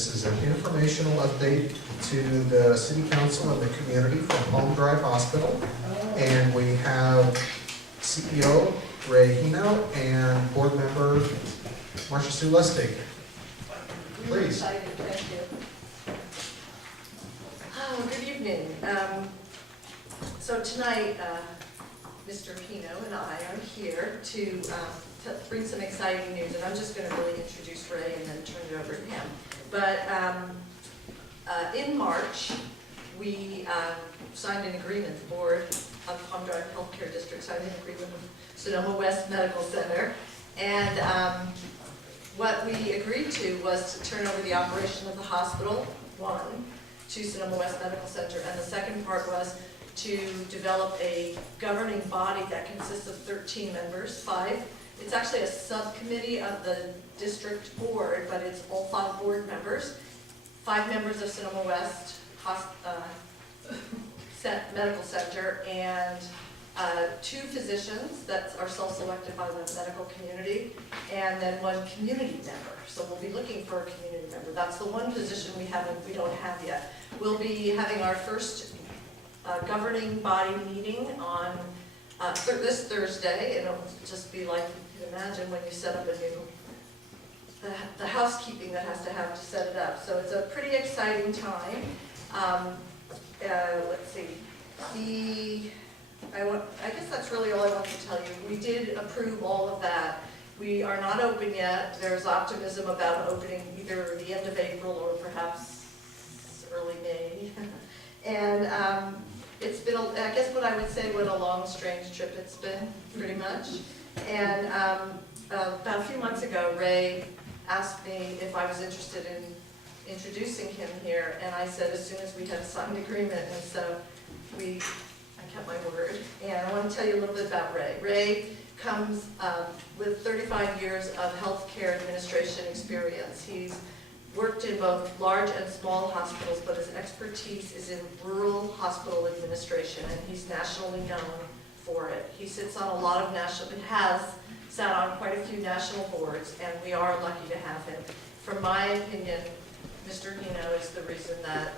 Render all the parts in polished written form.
This is an informational update to the City Council and the community from Palm Drive Hospital. And we have CEO Ray Hino and board member Marcia Sue Lustig. Really Please. excited, thank you. Oh, good evening. So tonight, Mr. Pino and I are here to bring some exciting news, and I'm just going to really introduce Ray and then turn it over to him. But in March, we signed an agreement, the board of Palm Drive Healthcare District signed an agreement with Sonoma West Medical Center, and what we agreed to was to turn over the operation of the hospital, one, to Sonoma West Medical Center, and the second part was to develop a governing body that consists of 13 members, 5. It's actually a subcommittee of the district board, but it's all 5 board members, 5 members of Sonoma West Medical Center, and 2 physicians that are self-selected by the medical community, and then 1 community member. So we'll be looking for a community member. That's the one position we don't have yet. We'll be having our first governing body meeting on this Thursday, and it'll just be like you can imagine when you set up a new, the housekeeping that has to set it up. So it's a pretty exciting time. Let's see. I guess that's really all I want to tell you. We did approve all of that. We are not open yet. There's optimism about opening either the end of April or perhaps early May. And it's been, I guess what I would say, what a long, strange trip it's been, pretty much. And about a few months ago, Ray asked me if I was interested in introducing him here, and I said as soon as we had a signed agreement, and so I kept my word. And I want to tell you a little bit about Ray. Ray comes with 35 years of healthcare administration experience. He's worked in both large and small hospitals, but his expertise is in rural hospital administration, and he's nationally known for it. He sits on a lot of has sat on quite a few national boards, and we are lucky to have him. From my opinion, Mr. Hino is the reason that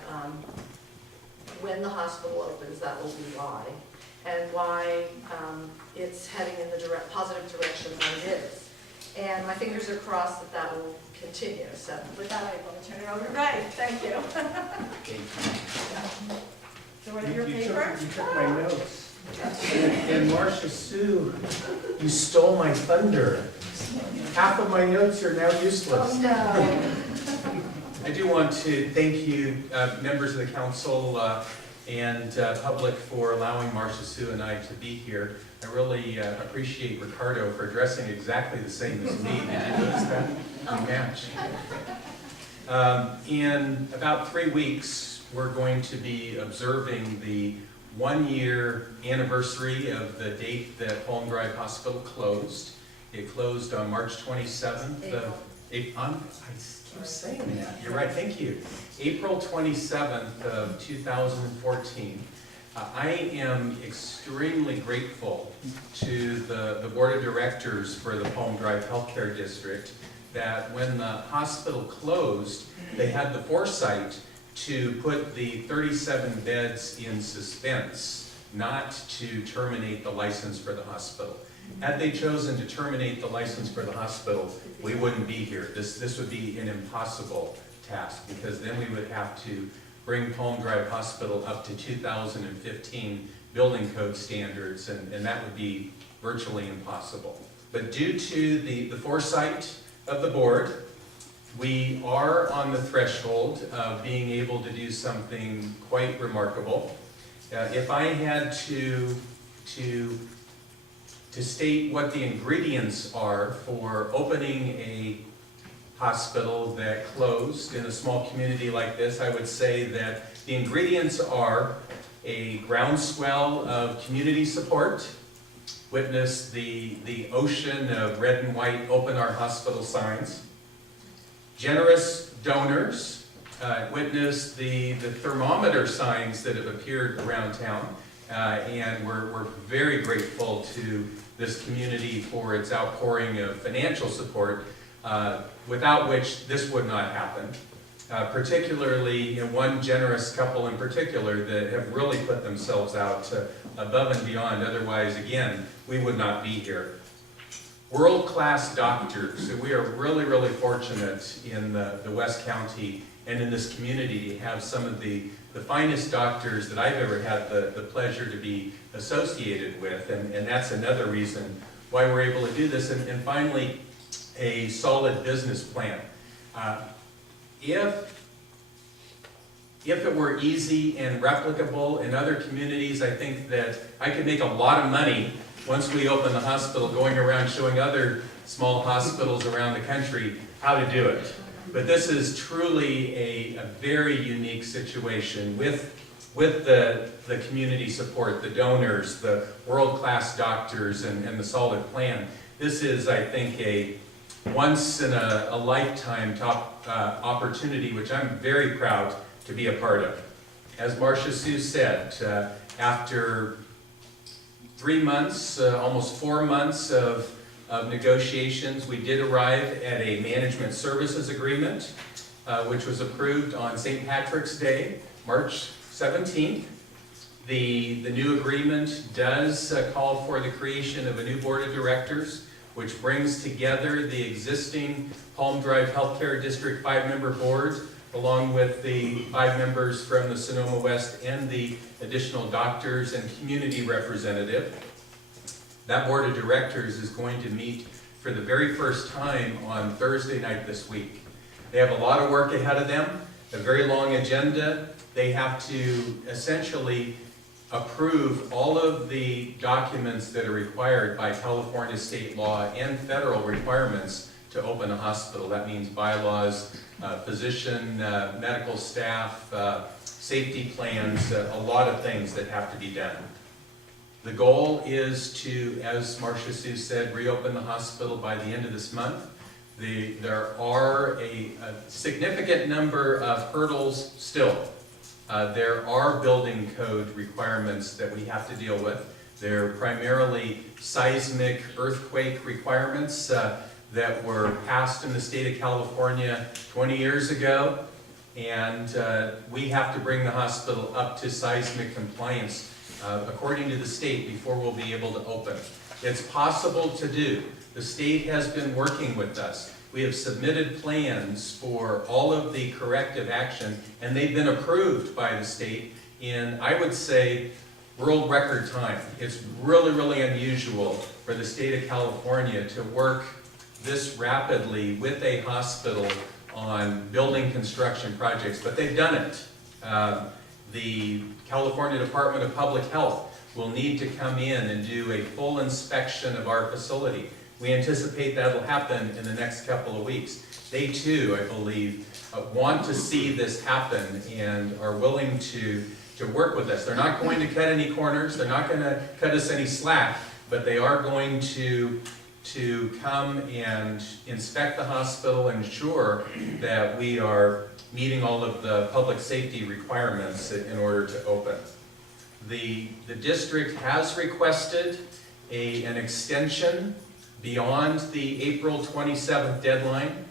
when the hospital opens, that will be why, and why it's heading in the positive direction that it is. And my fingers are crossed that that will continue. So with that, I'm going to turn it over to Ray. Thank you. So what are your papers? You took my notes. And Marcia Sue, you stole my thunder. Half of my notes are now useless. Oh, no. I do want to thank you, members of the council and public, for allowing Marcia Sue and I to be here. I really appreciate Ricardo for dressing exactly the same as me. Did you notice that? We match. In about 3 weeks, we're going to be observing the 1-year anniversary of the date that Palm Drive Hospital closed. It closed on March 27th. I keep saying that. You're right. Thank you. April 27th of 2014. I am extremely grateful to the board of directors for the Palm Drive Healthcare District that when the hospital closed, they had the foresight to put the 37 beds in suspense, not to terminate the license for the hospital. Had they chosen to terminate the license for the hospital, we wouldn't be here. This would be an impossible task, because then we would have to bring Palm Drive Hospital up to 2015 building code standards, and that would be virtually impossible. But due to the foresight of the board, we are on the threshold of being able to do something quite remarkable. If I had to state what the ingredients are for opening a hospital that closed in a small community like this, I would say that the ingredients are a groundswell of community support. Witness the ocean of red and white "Open Our Hospital" signs. Generous donors. Witness the thermometer signs that have appeared around town. And we're very grateful to this community for its outpouring of financial support, without which this would not happen. particularly one generous couple in particular that have really put themselves out above and beyond. Otherwise, again, we would not be here. World-class doctors. So we are really, really fortunate in the West County and in this community to have some of the finest doctors that I've ever had the pleasure to be associated with, and that's another reason why we're able to do this. And finally, a solid business plan. If it were easy and replicable in other communities, I think that I could make a lot of money once we open the hospital, going around showing other small hospitals around the country how to do it. But this is truly a very unique situation with the community support, the donors, the world-class doctors, and the solid plan. This is, I think, a once-in-a-lifetime top opportunity, which I'm very proud to be a part of. As Marcia Sue said, after 3 months, almost 4 months of negotiations, we did arrive at a management services agreement, which was approved on St. Patrick's Day, March 17th. The new agreement does call for the creation of a new board of directors, which brings together the existing Palm Drive Healthcare District 5-member board, along with the 5 members from the Sonoma West and the additional doctors and community representative. That board of directors is going to meet for the very first time on Thursday night this week. They have a lot of work ahead of them, a very long agenda. They have to essentially approve all of the documents that are required by California state law and federal requirements to open a hospital. That means bylaws, physician, medical staff, safety plans, a lot of things that have to be done. The goal is to, as Marcia Sue said, reopen the hospital by the end of this month. There are a significant number of hurdles still. There are building code requirements that we have to deal with. They're primarily seismic earthquake requirements that were passed in the state of California 20 years ago, and we have to bring the hospital up to seismic compliance according to the state before we'll be able to open. It's possible to do. The state has been working with us. We have submitted plans for all of the corrective action, and they've been approved by the state in, I would say, world record time. It's really, really unusual for the state of California to work this rapidly with a hospital on building construction projects, but they've done it. The California Department of Public Health will need to come in and do a full inspection of our facility. We anticipate that'll happen in the next couple of weeks. They too, I believe, want to see this happen and are willing to work with us. They're not going to cut any corners, they're not going to cut us any slack, but they are going to come and inspect the hospital and ensure that we are meeting all of the public safety requirements in order to open. The district has requested an extension beyond the April 27th deadline.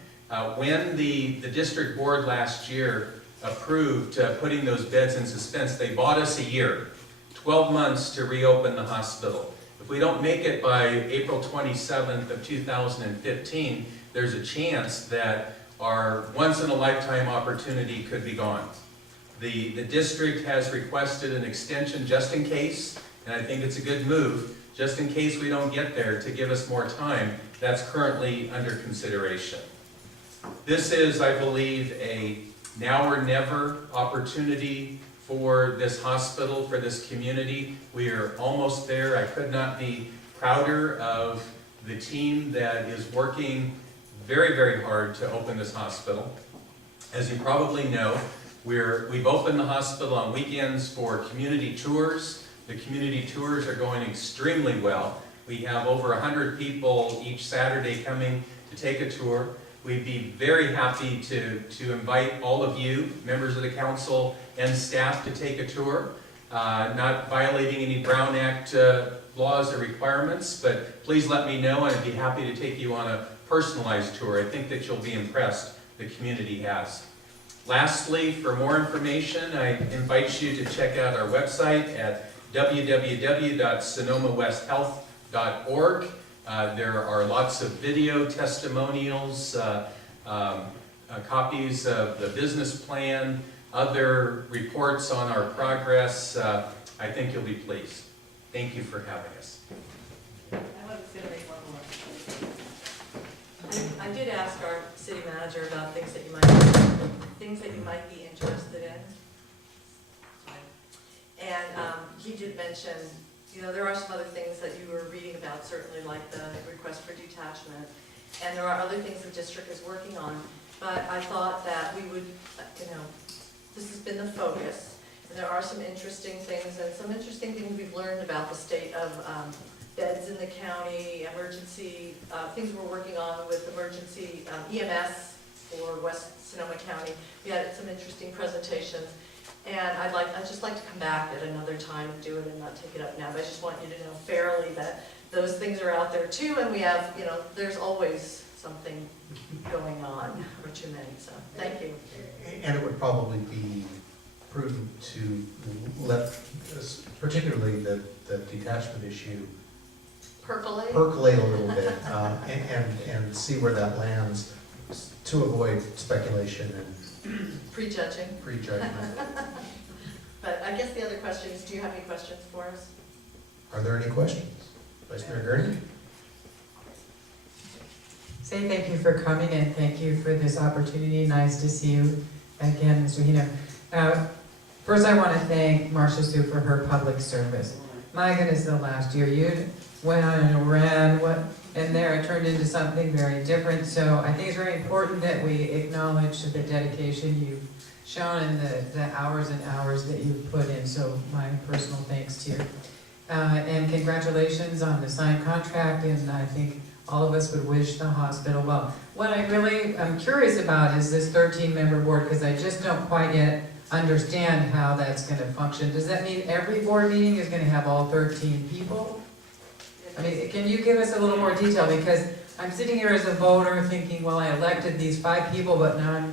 When the district board last year approved putting those beds in suspense, they bought us a year, 12 months to reopen the hospital. If we don't make it by April 27th of 2015, there's a chance that our once-in-a-lifetime opportunity could be gone. The district has requested an extension just in case, and I think it's a good move, just in case we don't get there, to give us more time. That's currently under consideration. This is, I believe, a now or never opportunity for this hospital, for this community. We are almost there. I could not be prouder of the team that is working very, very hard to open this hospital. As you probably know, we've opened the hospital on weekends for community tours. The community tours are going extremely well. We have over 100 people each Saturday coming to take a tour. We'd be very happy to invite all of you, members of the council and staff, to take a tour. Not violating any Brown Act laws or requirements, but please let me know and I'd be happy to take you on a personalized tour. I think that you'll be impressed. The community has. Lastly, for more information, I invite you to check out our website at www.sonomawesthealth.org. There are lots of video testimonials, copies of the business plan, other reports on our progress. I think you'll be pleased. Thank you for having us. I was going to make one more. I did ask our city manager about things that you might be interested in. And he did mention, there are some other things that you were reading about, certainly like the request for detachment. And there are other things the district is working on. But I thought that we would, this has been the focus. And there are some interesting things we've learned about the state of beds in the county, emergency, things we're working on with emergency EMS for West Sonoma County. We had some interesting presentations. And I'd just like to come back at another time and do it and not take it up now. But I just want you to know fairly that those things are out there too. And we have, there's always something going on, or too many, so thank you. And it would probably be prudent to let, particularly the detachment issue, Percolate? percolate a little bit and see where that lands to avoid speculation and Prejudging. prejudgment. But I guess the other question is, do you have any questions for us? Are there any questions? Vice Mayor Gurney? Say thank you for coming and thank you for this opportunity. Nice to see you again, Mr. Hino. First, I want to thank Marcia Sue for her public service. My goodness, the last year you went on and ran, and there it turned into something very different. So I think it's very important that we acknowledge the dedication you've shown and the hours and hours that you've put in. So my personal thanks to you. And congratulations on the signed contract, and I think all of us would wish the hospital well. What I really am curious about is this 13-member board, because I just don't quite yet understand how that's going to function. Does that mean every board meeting is going to have all 13 people? I mean, can you give us a little more detail? Because I'm sitting here as a voter thinking, well, I elected these 5 people, but now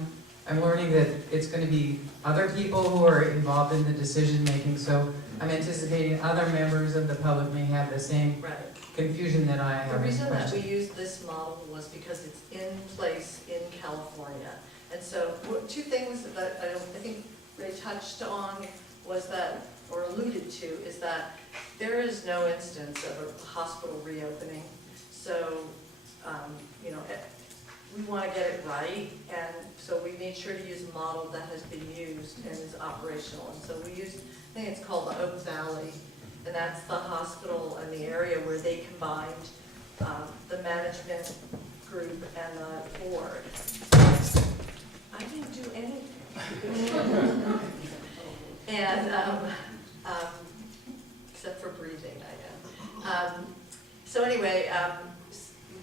I'm learning that it's going to be other people who are involved in the decision making. So I'm anticipating other members of the public may have the same Right. confusion that I have. The reason that we used this model was because it's in place in California. And so two things that I think Ray touched on was that, or alluded to, is that there is no instance of a hospital reopening. So, we want to get it right, and so we made sure to use a model that has been used and is operational. And so we used, I think it's called the Oak Valley, and that's the hospital and the area where they combined the management group and the board. I didn't do anything. And, except for breathing, I guess. So anyway,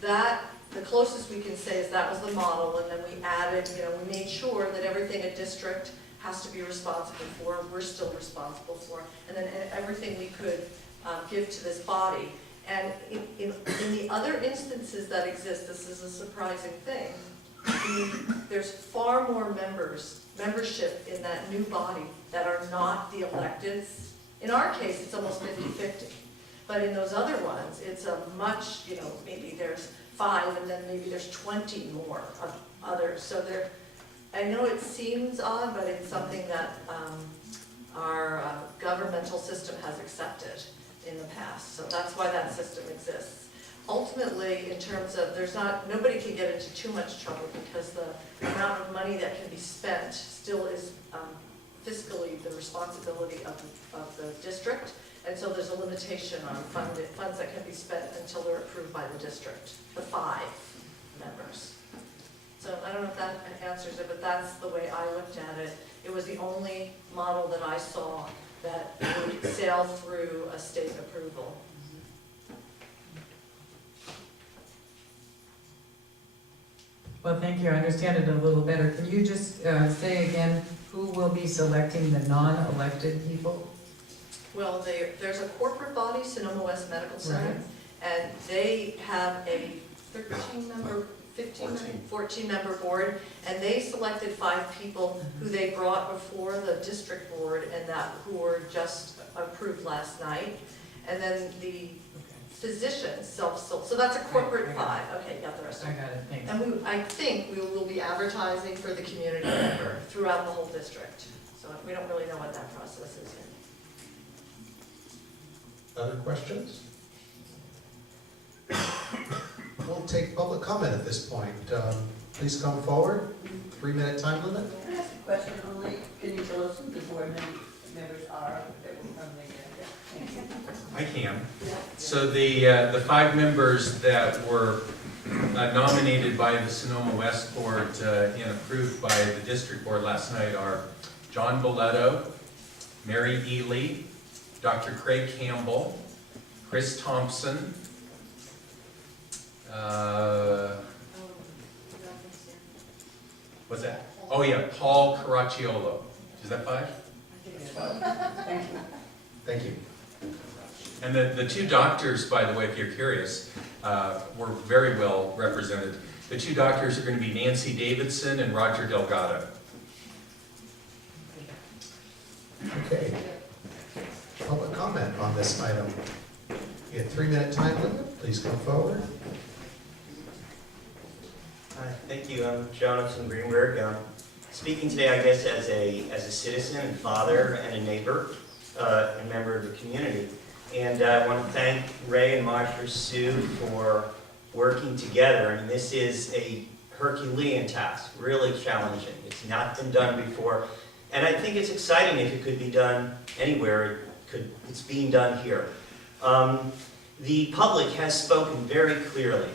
the closest we can say is that was the model, and then we added, we made sure that everything a district has to be responsible for, we're still responsible for, and then everything we could give to this body. And in the other instances that exist, this is a surprising thing, there's far more membership in that new body that are not the electeds. In our case, it's almost 50-50. But in those other ones, it's a much, maybe there's 5 and then maybe there's 20 more of others. So I know it seems odd, but it's something that our governmental system has accepted in the past. So that's why that system exists. Ultimately, in terms of, nobody can get into too much trouble because the amount of money that can be spent still is fiscally the responsibility of the district. And so there's a limitation on funds that can be spent until they're approved by the district, the 5 members. So I don't know if that answers it, but that's the way I looked at it. It was the only model that I saw that would sail through a state approval. Well, thank you. I understand it a little better. Can you just say again who will be selecting the non-elected people? Well, there's a corporate body, Sonoma West Medical Center, and they have a 13-member 14-member board, and they selected 5 people who they brought before the district board and who were just approved last night. And then the physicians, so that's a corporate 5. Okay, got the rest of I it. got it, thanks. And I think we will be advertising for the community member throughout the whole district. So we don't really know what that process is yet. Other questions? We'll take public comment at this point. Please come forward. 3-minute time limit. Can I ask a question only? Can you tell us who the board members are that will come together? Thank you. I can. So the 5 members that were nominated by the Sonoma West Board and approved by the district board last night are John Boletto, Mary Ely, Dr. Craig Campbell, Chris Thompson, what's that? Oh yeah, Paul Caracciolo. Is that 5? Thank you. Thank you. And the 2 doctors, by the way, if you're curious, were very well represented. The 2 doctors are going to be Nancy Davidson and Roger Delgado. Okay. Public comment on this item. You have 3-minute time limit. Please come forward. Hi, thank you. I'm Jonathan Greenberg. I'm speaking today, I guess, as a citizen and father and a neighbor, and member of the community. And I want to thank Ray and Marsha Sue for working together. I mean, this is a Herculean task, really challenging. It's not been done before. And I think it's exciting if it could be done anywhere. It's being done here. The public has spoken very clearly.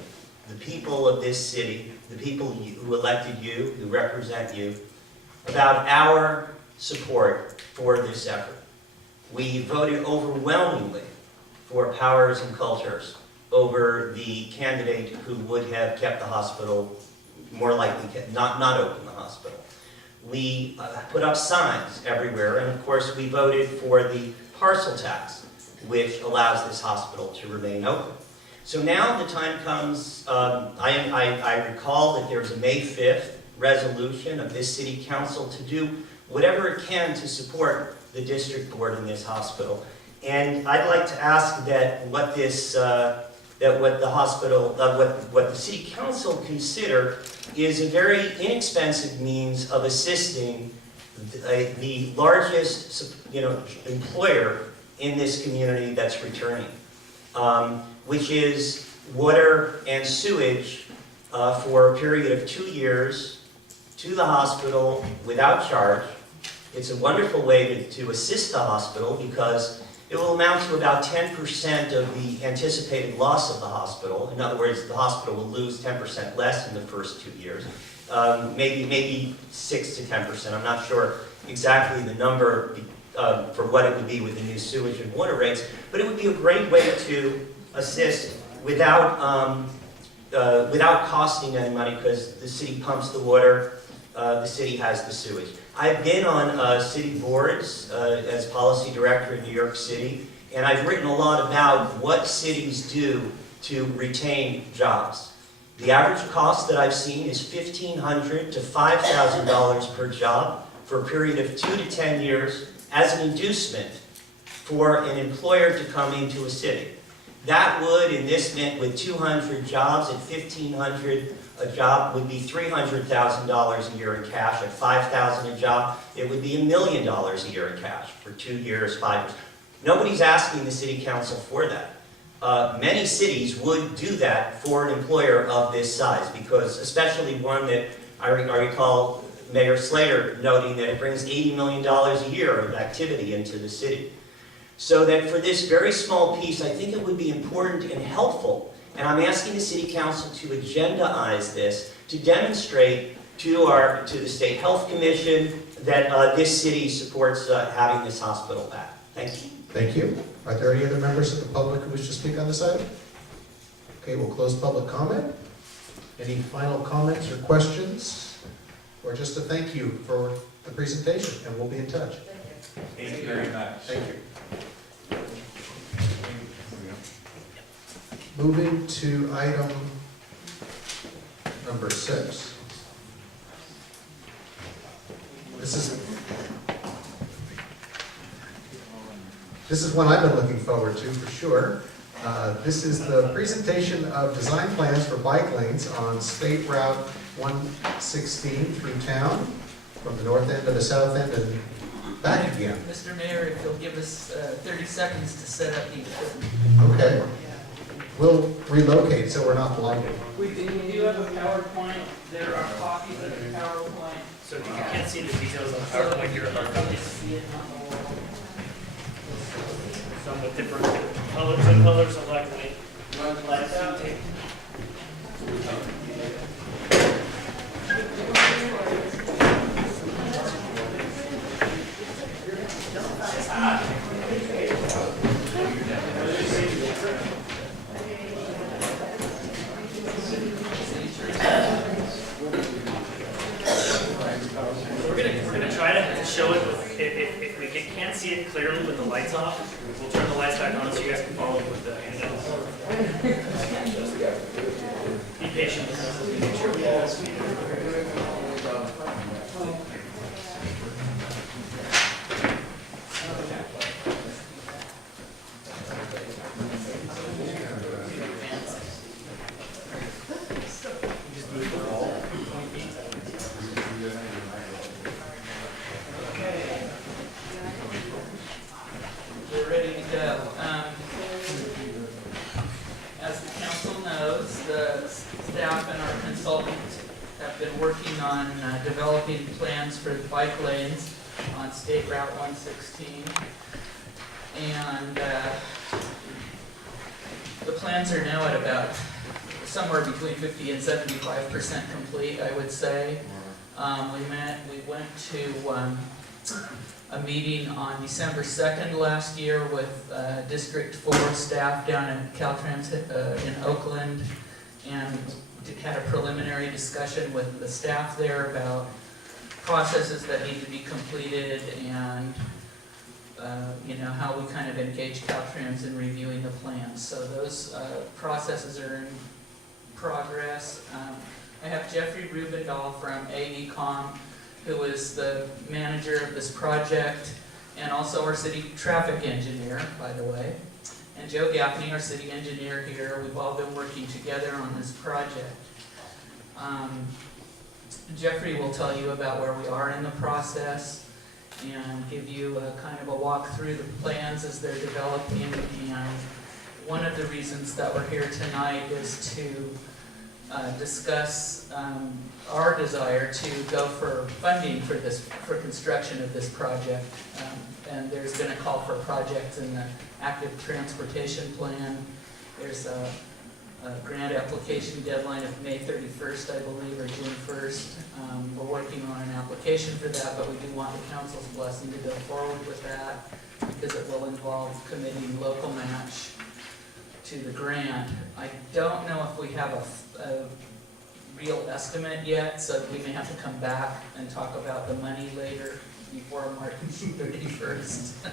The people of this city, the people who elected you, who represent you, about our support for this effort. We voted overwhelmingly for Powers and Cultures over the candidate who would have kept the hospital, more likely not open the hospital. We put up signs everywhere, and of course we voted for the parcel tax, which allows this hospital to remain open. So now the time comes, I recall that there's a May 5th resolution of this city council to do whatever it can to support the district board in this hospital. And I'd like to ask that what the city council consider is a very inexpensive means of assisting the largest, employer in this community that's returning, which is water and sewage for a period of 2 years to the hospital without charge. It's a wonderful way to assist the hospital because it will amount to about 10% of the anticipated loss of the hospital. In other words, the hospital will lose 10% less in the first 2 years, maybe 6 to 10%. I'm not sure exactly the number for what it would be with the new sewage and water rates, but it would be a great way to assist without costing any money because the city pumps the water, the city has the sewage. I've been on city boards as policy director in New York City, and I've written a lot about what cities do to retain jobs. The average cost that I've seen is $1,500 to $5,000 per job for a period of 2 to 10 years as an inducement for an employer to come into a city. That would, in this mint, with 200 jobs at $1,500 a job, would be $300,000 a year in cash. At $5,000 a job, it would be $1 million a year in cash for 2 years, 5 years. Nobody's asking the city council for that. Many cities would do that for an employer of this size, because especially one that I recall Mayor Slater noting that it brings $80 million a year of activity into the city. So that for this very small piece, I think it would be important and helpful, and I'm asking the City Council to agendaize this, to demonstrate to the State Health Commission that this city supports having this hospital back. Thank you. Thank you. Are there any other members of the public who wish to speak on this item? Okay, we'll close public comment. Any final comments or questions? Or just a thank you for the presentation, and we'll be in touch. Thank you very much. Thank you. Moving to item number 6. This is one I've been looking forward to for sure. This is the presentation of design plans for bike lanes on State Route 116 through town, from the north end to the south end and back again. Mr. Mayor, if you'll give us 30 seconds to set up the equipment. Okay. We'll relocate so we're not blinded. We do have a PowerPoint. There are copies of the PowerPoint. So if you can't see the details on the PowerPoint, you're about to See it on the wall. some with different colors of like lights out. We're gonna try to show it with, if we can't see it clearly with the lights off, we'll turn the lights back on so you guys can follow with the handouts. Be patient with us as we make sure we all see it. We're ready to go. As the council knows, the staff and our consultant have been working on developing plans for the bike lanes on State Route 116. And the plans are now at about somewhere between 50 and 75% complete, I would say. We went to a meeting on December 2nd last year with District 4 staff down at Caltrans in Oakland, and had a preliminary discussion with the staff there about processes that need to be completed and how we kind of engage Caltrans in reviewing the plans. So those processes are in progress. I have Jeffrey Rubendahl from AECom, who is the manager of this project, and also our city traffic engineer, by the way. And Joe Gaffney, our city engineer here. We've all been working together on this project. Jeffrey will tell you about where we are in the process and give you a kind of a walk through the plans as they're developing. And one of the reasons that we're here tonight is to discuss our desire to go for funding for construction of this project. And there's been a call for projects in the active transportation plan. There's a grant application deadline of May 31st, I believe, or June 1st. We're working on an application for that, but we do want the council's blessing to go forward with that because it will involve committing local match to the grant. I don't know if we have a real estimate yet, so we may have to come back and talk about the money later before March 31st.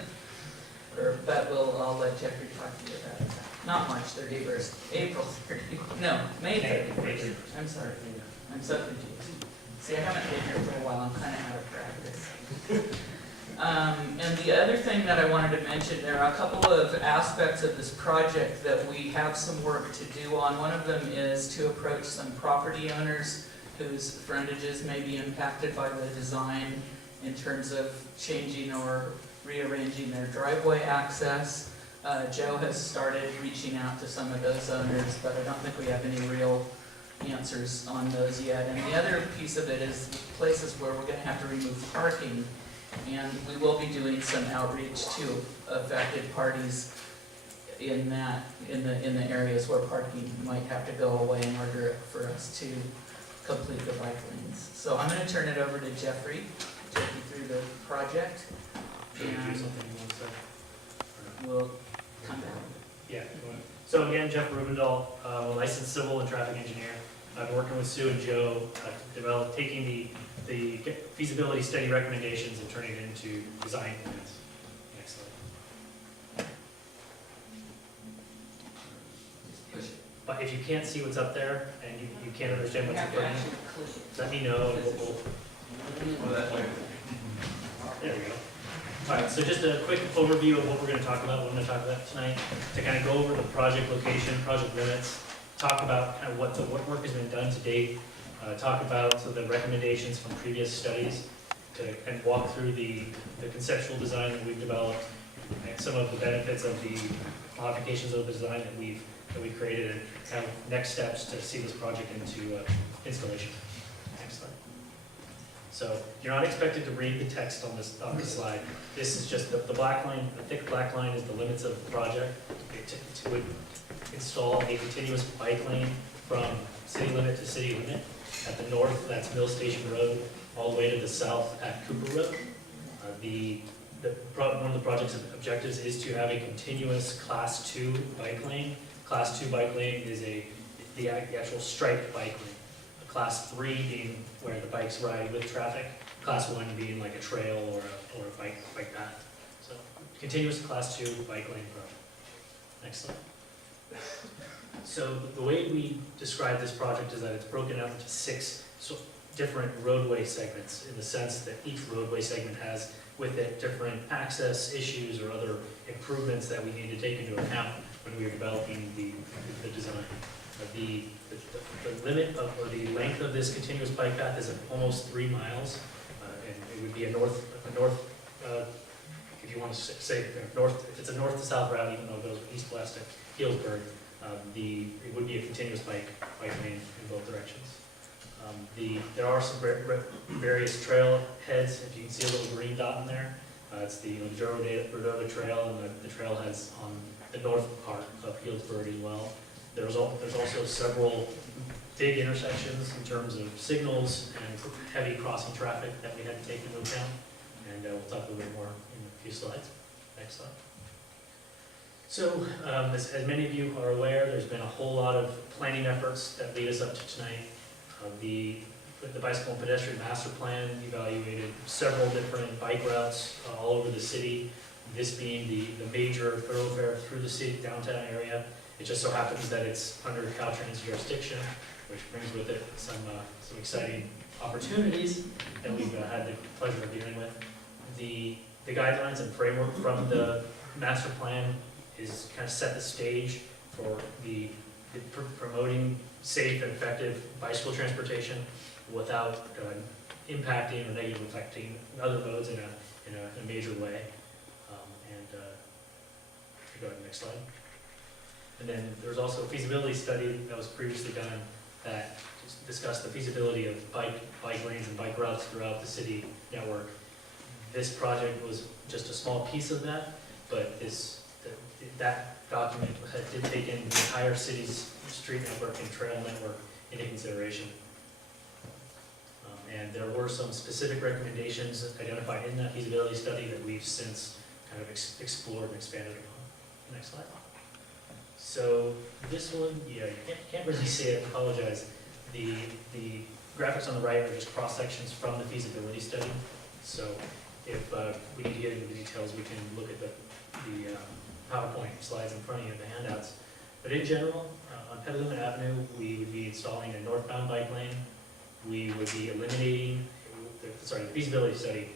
But I'll let Jeffrey talk to you about it. Not March 31st, April 31st, no, May 31st. I'm sorry, I'm so confused. See, I haven't been here for a while, I'm kind of out of practice. And the other thing that I wanted to mention, there are a couple of aspects of this project that we have some work to do on. One of them is to approach some property owners whose frontages may be impacted by the design in terms of changing or rearranging their driveway access. Joe has started reaching out to some of those owners, but I don't think we have any real answers on those yet. And the other piece of it is places where we're going to have to remove parking. And we will be doing some outreach to affected parties in the areas where parking might have to go away in order for us to complete the bike lanes. So I'm going to turn it over to Jeffrey to take you through the project, and we'll come back. Yeah. So again, Jeff Rubendahl, licensed civil and traffic engineer. I've been working with Sue and Joe to taking the feasibility study recommendations and turning it into design plans. Next slide. Push it. But if you can't see what's up there and you can't understand We what's in have to front of you, actually click let me know and there we go. All right, so just a quick overview of what we're gonna talk about, what I'm gonna talk about tonight, to kind of go over the project location, project limits, talk about kind of what work has been done to date, talk about some of the recommendations from previous studies, and walk through the conceptual design that we've developed, and some of the benefits of the modifications of the design that we've created, and kind of next steps to see this project into installation. Next slide. So you're not expected to read the text on this slide. This is just the black line, the thick black line is the limits of the project. It would install a continuous bike lane from city limit to city limit. At the north, that's Mill Station Road, all the way to the south at Cooper Road. One of the project's objectives is to have a continuous Class 2 bike lane. Class 2 bike lane is the actual striped bike lane. Class 3 being where the bike's riding with traffic. Class 1 being like a trail or a bike path. So continuous Class 2 bike lane project. Next slide. So the way we describe this project is that it's broken out into 6 different roadway segments, in the sense that each roadway segment has with it different access issues or other improvements that we need to take into account when we are developing the design. The limit of, or the length of this continuous bike path is almost 3 miles, and it would be a north, if you want to say north, if it's a north to south route, even though it goes east-west to Healdsburg, it would be a continuous bike lane in both directions. There are some various trail heads. If you can see a little green dot in there, it's the Rodota Trail, and the trailheads on the north part of Healdsburg as well. There's also several big intersections in terms of signals and heavy crossing traffic that we had to take into account, and we'll talk a little bit more in a few slides. Next slide. So, as many of you are aware, there's been a whole lot of planning efforts that lead us up to tonight. The Bicycle and Pedestrian Master Plan evaluated several different bike routes all over the city, this being the major thoroughfare through the city downtown area. It just so happens that it's under Caltrans jurisdiction, which brings with it some exciting opportunities that we've had the pleasure of dealing with. The guidelines and framework from the master plan is kind of set the stage for the promoting safe and effective bicycle transportation without impacting or negatively affecting other modes in a major way. Go ahead, next slide. And then there's also a feasibility study that was previously done that discussed the feasibility of bike lanes and bike routes throughout the city network. This project was just a small piece of that, but that document did take in the entire city's street network and trail network into consideration. And there were some specific recommendations identified in that feasibility study that we've since kind of explored and expanded upon. Next slide. So this one, yeah, you can't really see it, I apologize. The graphics on the right are just cross sections from the feasibility study. So if we need to get into the details, we can look at the PowerPoint slides in front of you, the handouts. But in general, on Petaluma Avenue, we would be installing a northbound bike lane. We would be eliminating, the feasibility study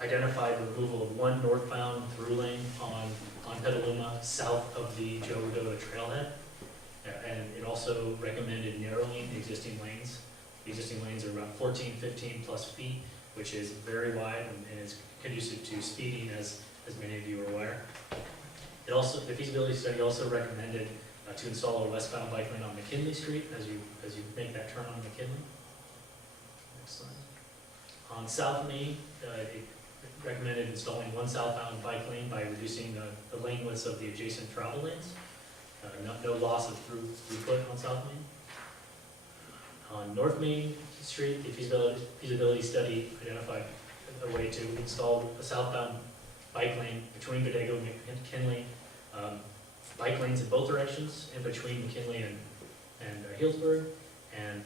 identified removal of one northbound through lane on Petaluma south of the Joe Rodota trailhead. And it also recommended narrowing the existing lanes. The existing lanes are around 14, 15 plus feet, which is very wide and is conducive to speeding, as many of you are aware. The feasibility study also recommended to install a westbound bike lane on McKinley Street as you make that turn on McKinley. Next slide. On South Main, it recommended installing one southbound bike lane by reducing the lane widths of the adjacent travel lanes. No loss of throughput on South Main. On North Main Street, the feasibility study identified a way to install a southbound bike lane between Bodego and McKinley, bike lanes in both directions, in between McKinley and Healdsburg, and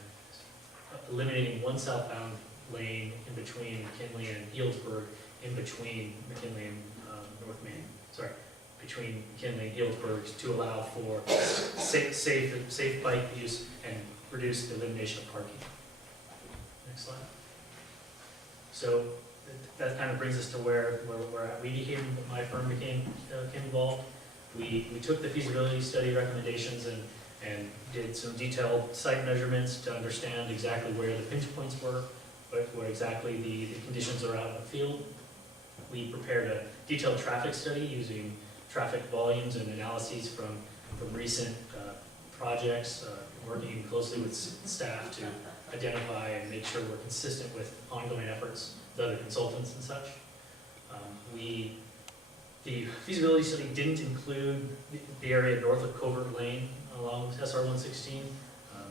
eliminating one southbound lane in between McKinley and Healdsburg, in between McKinley and between McKinley and Healdsburg to allow for safe bike use and reduce the elimination of parking. Next slide. So that kind of brings us to where we're at. My firm became involved. We took the feasibility study recommendations and did some detailed site measurements to understand exactly where the pinch points were, where exactly the conditions are out in the field. We prepared a detailed traffic study using traffic volumes and analyses from recent projects, working closely with staff to identify and make sure we're consistent with ongoing efforts with other consultants and such. The feasibility study didn't include the area north of Covert Lane along SR 116,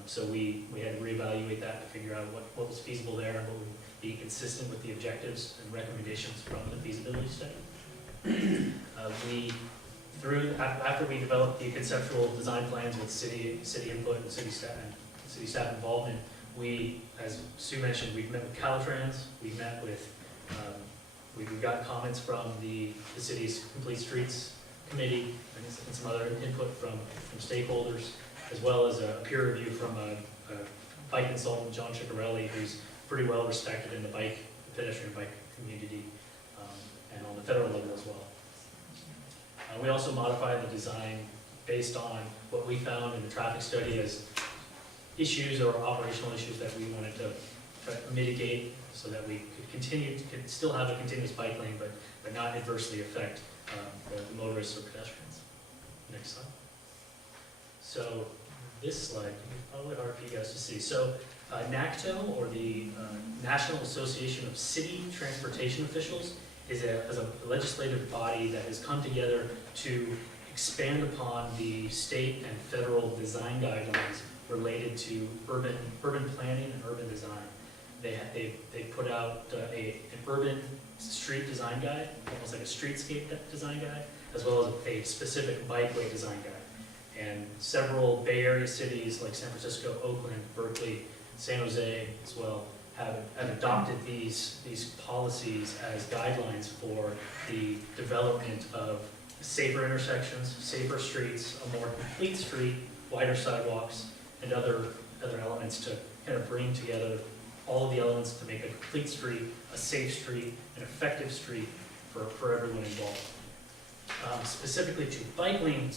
so we had to reevaluate that to figure out what was feasible there and what would be consistent with the objectives and recommendations from the feasibility study. After we developed the conceptual design plans with city input and city staff involvement, as Sue mentioned, we've met with Caltrans, we've met with, we've got comments from the city's Complete Streets Committee and some other input from stakeholders, as well as a peer review from a bike consultant, John Ciccarelli, who's pretty well respected in the pedestrian bike community, and on the federal level as well. We also modified the design based on what we found in the traffic study as issues or operational issues that we wanted to try to mitigate so that we could still have a continuous bike lane, but not adversely affect the motorists or pedestrians. Next slide. So this slide is probably hard for you guys to see. So NACTO, or the National Association of City Transportation Officials, is a legislative body that has come together to expand upon the state and federal design guidelines related to urban planning and urban design. They put out an urban street design guide, almost like a streetscape design guide, as well as a specific bikeway design guide. And several Bay Area cities like San Francisco, Oakland, Berkeley, San Jose as well have adopted these policies as guidelines for the development of safer intersections, safer streets, a more complete street, wider sidewalks, and other elements to kind of bring together all of the elements to make a complete street, a safe street, an effective street for everyone involved. Specifically to bike lane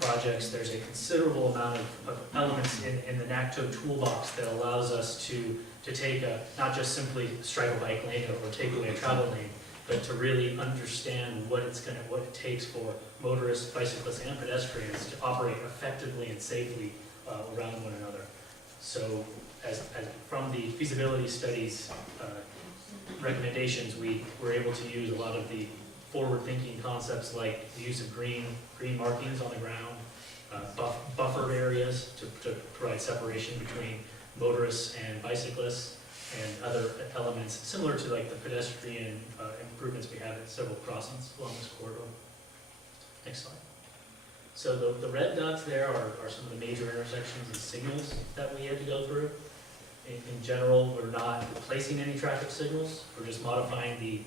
projects, there's a considerable amount of elements in the NACTO toolbox that allows us to take not just simply strike a bike lane or take away a travel lane, but to really understand what it takes for motorists, bicyclists, and pedestrians to operate effectively and safely around one another. So as from the feasibility studies recommendations, we were able to use a lot of the forward-thinking concepts like the use of green markings on the ground, buffer areas to provide separation between motorists and bicyclists, and other elements similar to like the pedestrian improvements we have at several crossings along this corridor. Next slide. So the red dots there are some of the major intersections and signals that we had to go through. In general, we're not replacing any traffic signals. We're just modifying the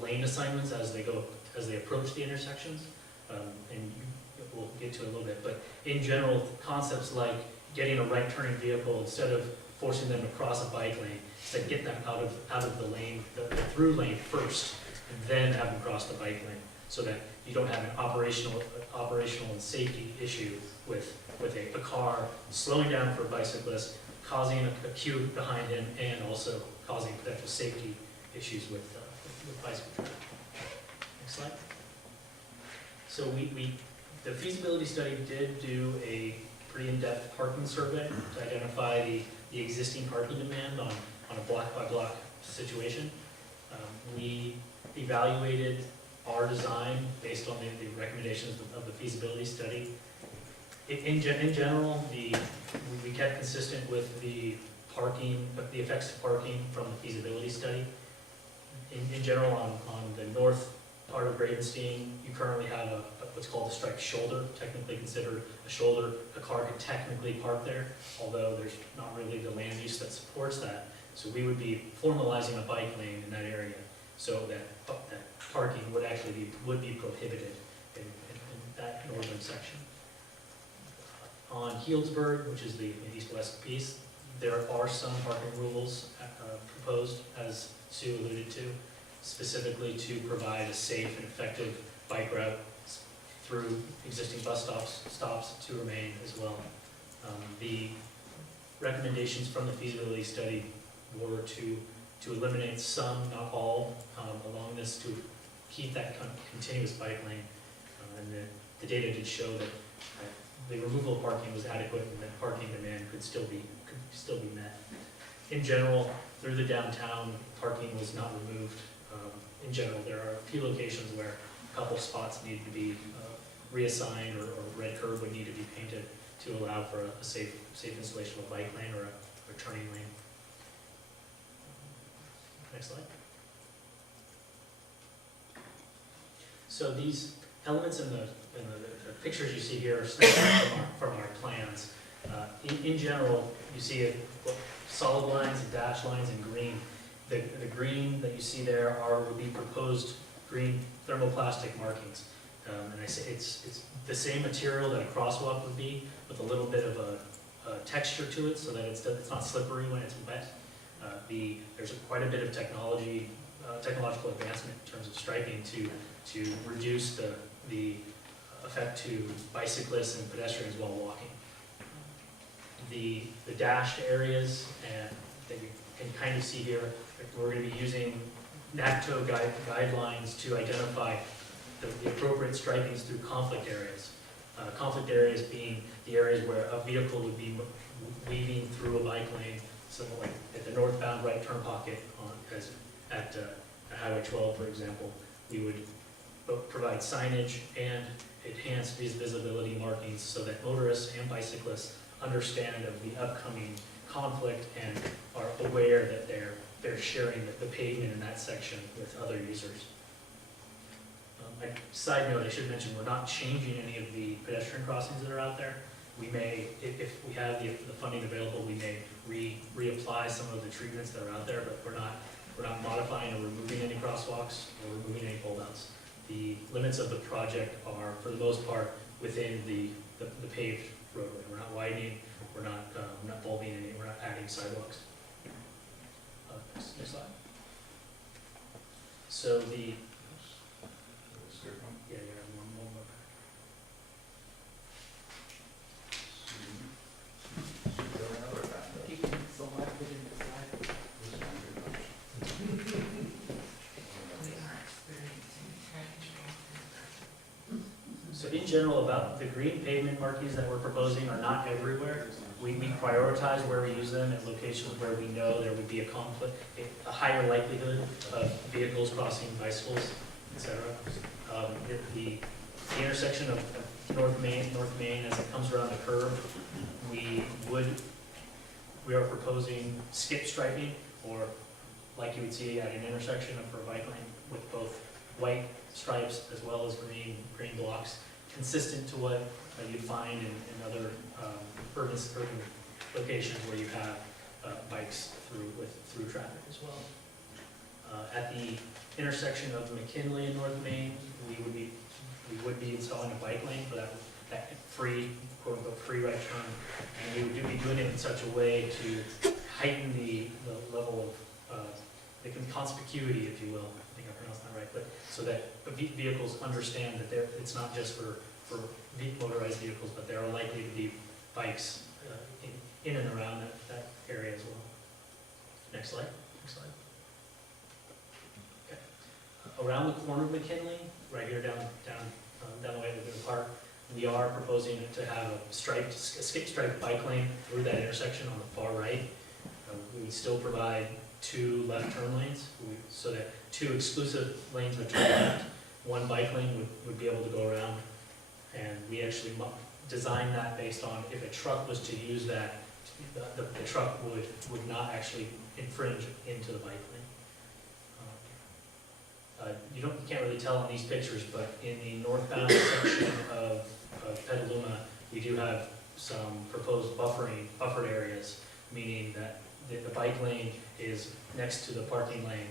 lane assignments as they approach the intersections, and we'll get to it a little bit. But in general, concepts like getting a right turning vehicle, instead of forcing them to cross a bike lane, instead get them out of the lane, the through lane first, and then have them cross the bike lane, so that you don't have an operational and safety issue with a car slowing down for a bicyclist, causing a queue behind him, and also causing potential safety issues with bicycle traffic. Next slide. So the feasibility study did do a pretty in-depth parking survey to identify the existing parking demand on a block-by-block situation. We evaluated our design based on the recommendations of the feasibility study. In general, we kept consistent with the effects of parking from the feasibility study. In general, on the north part of Gravenstein, you currently have what's called a striped shoulder, technically considered a shoulder. A car could technically park there, although there's not really the land use that supports that. So we would be formalizing a bike lane in that area so that parking would be prohibited that northern section. On Healdsburg, which is the east-west piece, there are some parking rules proposed, as Sue alluded to, specifically to provide a safe and effective bike route through existing bus stops to remain as well. The recommendations from the feasibility study were to eliminate some, not all, along this to keep that continuous bike lane. And the data did show that the removal of parking was adequate and that parking demand could still be met. In general, through the downtown, parking was not removed. In general, there are a few locations where a couple spots need to be reassigned or red curb would need to be painted to allow for a safe installation of a bike lane or a turning lane. Next slide. So these elements in the pictures you see here are snapshots from our plans. In general, you see solid lines and dashed lines in green. The green that you see there would be proposed green thermoplastic markings. And I say it's the same material that a crosswalk would be, with a little bit of a texture to it so that it's not slippery when it's wet. There's quite a bit of technological advancement in terms of striping to reduce the effect to bicyclists and pedestrians while walking. The dashed areas that you can kind of see here, we're going to be using NACTO guidelines to identify the appropriate stripings through conflict areas. Conflict areas being the areas where a vehicle would be weaving through a bike lane, something like at the northbound right turn pocket at Highway 12, for example. We would provide signage and enhanced visibility markings so that motorists and bicyclists understand of the upcoming conflict and are aware that they're sharing the pavement in that section with other users. Side note, I should mention, we're not changing any of the pedestrian crossings that are out there. We may, if we have the funding available, we may reapply some of the treatments that are out there, but we're not modifying or removing any crosswalks or removing any holdouts. The limits of the project are, for the most part, within the paved roadway. We're not widening, we're not bulbing any, we're not adding sidewalks. Next slide. So one more. You can select it in the slide. So in general, about the green pavement markings that we're proposing are not everywhere. We prioritize where we use them at locations where we know there would be a conflict, a higher likelihood of vehicles crossing, bicycles, etc. The intersection of North Main as it comes around the curve, we are proposing skip striping, or like you would see at an intersection for a bike lane, with both white stripes as well as green blocks, consistent to what you'd find in other urban locations where you have bikes through traffic as well. At the intersection of McKinley and North Main, we would be installing a bike lane for that free, quote unquote, free right turn, and we would be doing it in such a way to heighten the level of the conspicuity, if you will. I think I pronounced that right, but so that the vehicles understand that it's not just for motorized vehicles, but there are likely to be bikes in and around that area as well. Next slide. Okay. Around the corner of McKinley, right here down the way to the park, we are proposing to have a skip striped bike lane through that intersection on the far right. We would still provide 2 left turn lanes, so that 2 exclusive lanes would turn left. 1 bike lane would be able to go around, and we actually designed that based on if a truck was to use that, the truck would not actually infringe into the bike lane. You can't really tell in these pictures, but in the northbound section of Petaluma, we do have some proposed buffered areas, meaning that the bike lane is next to the parking lane,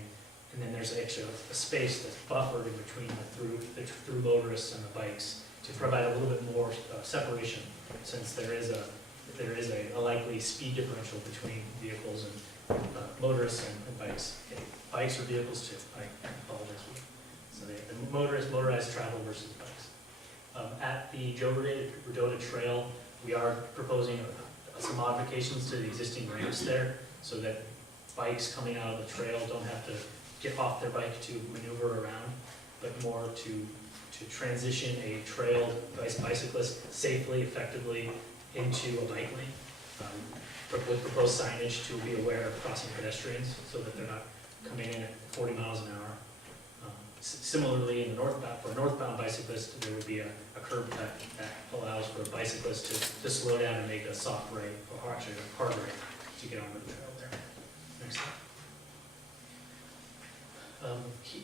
And then there's actually a space that's buffered in between the through motorists and the bikes to provide a little bit more separation, since there is a likely speed differential between vehicles and motorists and bikes. Bikes or vehicles too, I apologize. So the motorized travel versus bikes. At the Joe Rodota Trail, we are proposing some modifications to the existing ramps there, so that bikes coming out of the trail don't have to get off their bike to maneuver around, but more to transition a trailed bicyclist safely, effectively into a bike lane. With proposed signage to be aware of crossing pedestrians so that they're not coming in at 40 miles an hour. Similarly, in the for northbound bicyclists, there would be a curb cut that allows for a bicyclist to slow down and make a soft right, or actually a hard right, to get onto the trail there. Next slide.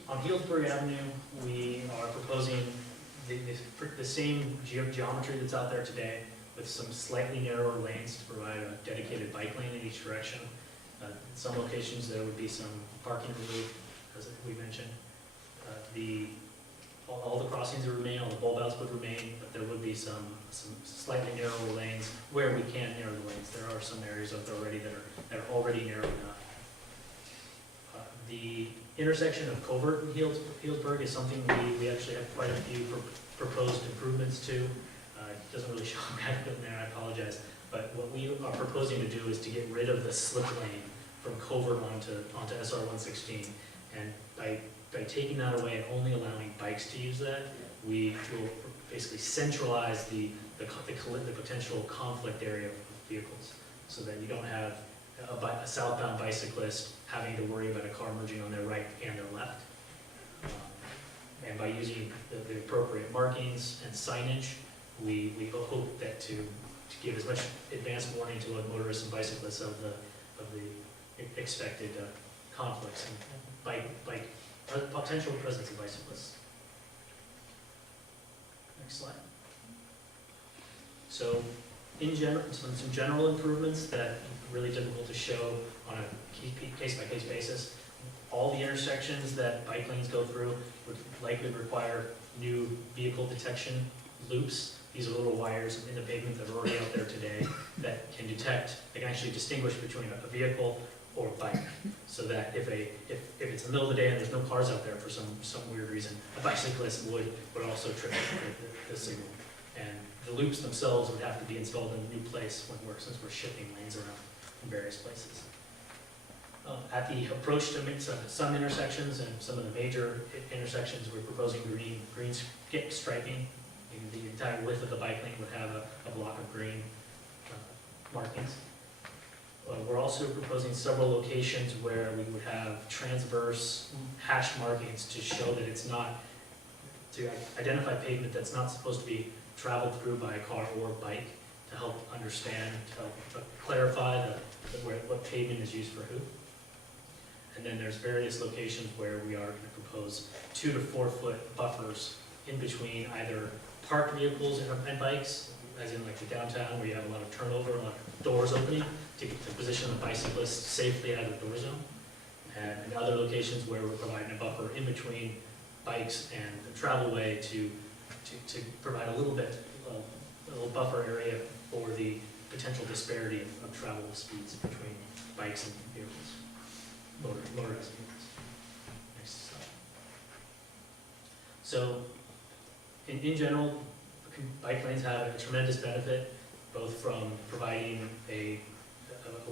On Healdsburg Avenue, we are proposing the same geometry that's out there today, with some slightly narrower lanes to provide a dedicated bike lane in each direction. In some locations, there would be some parking relief, as we mentioned. All the crossings would remain, all the bulb outs would remain, but there would be some slightly narrower lanes where we can narrow the lanes. There are some areas out there already that are already narrow enough. The intersection of Covert and Healdsburg is something we actually have quite a few proposed improvements to. It doesn't really show back in there, I apologize. But what we are proposing to do is to get rid of the slip lane from Covert onto SR 116. And by taking that away and only allowing bikes to use that, we will basically centralize the potential conflict area of vehicles, so that you don't have a southbound bicyclist having to worry about a car merging on their right and their left. And by using the appropriate markings and signage, we hope that to give as much advance warning to motorists and bicyclists of the expected conflicts and potential presence of bicyclists. Next slide. So, in general, some general improvements that are really difficult to show on a case-by-case basis. All the intersections that bike lanes go through would likely require new vehicle detection loops. These are little wires in the pavement that are already out there today that can detect, they can actually distinguish between a vehicle or a bike, so that if it's the middle of the day and there's no cars out there for some weird reason, a bicyclist would also trip the signal. And the loops themselves would have to be installed in a new place since we're shifting lanes around in various places. At the approach to some intersections and some of the major intersections, we're proposing green striping. The entire width of the bike lane would have a block of green markings. We're also proposing several locations where we would have transverse hash markings to show that it's not, to identify pavement that's not supposed to be traveled through by a car or bike, to help understand, to help clarify what pavement is used for who. And then there's various locations where we are going to propose 2 to 4 foot buffers in between either parked vehicles and bikes, as in like the downtown where you have a lot of turnover, a lot of doors opening, to position the bicyclist safely out of the door zone. And in other locations where we're providing a buffer in between bikes and the travelway to provide a little buffer area for the potential disparity of travel speeds between bikes and vehicles, motorized vehicles. Next slide. So, in general, bike lanes have a tremendous benefit, both from providing a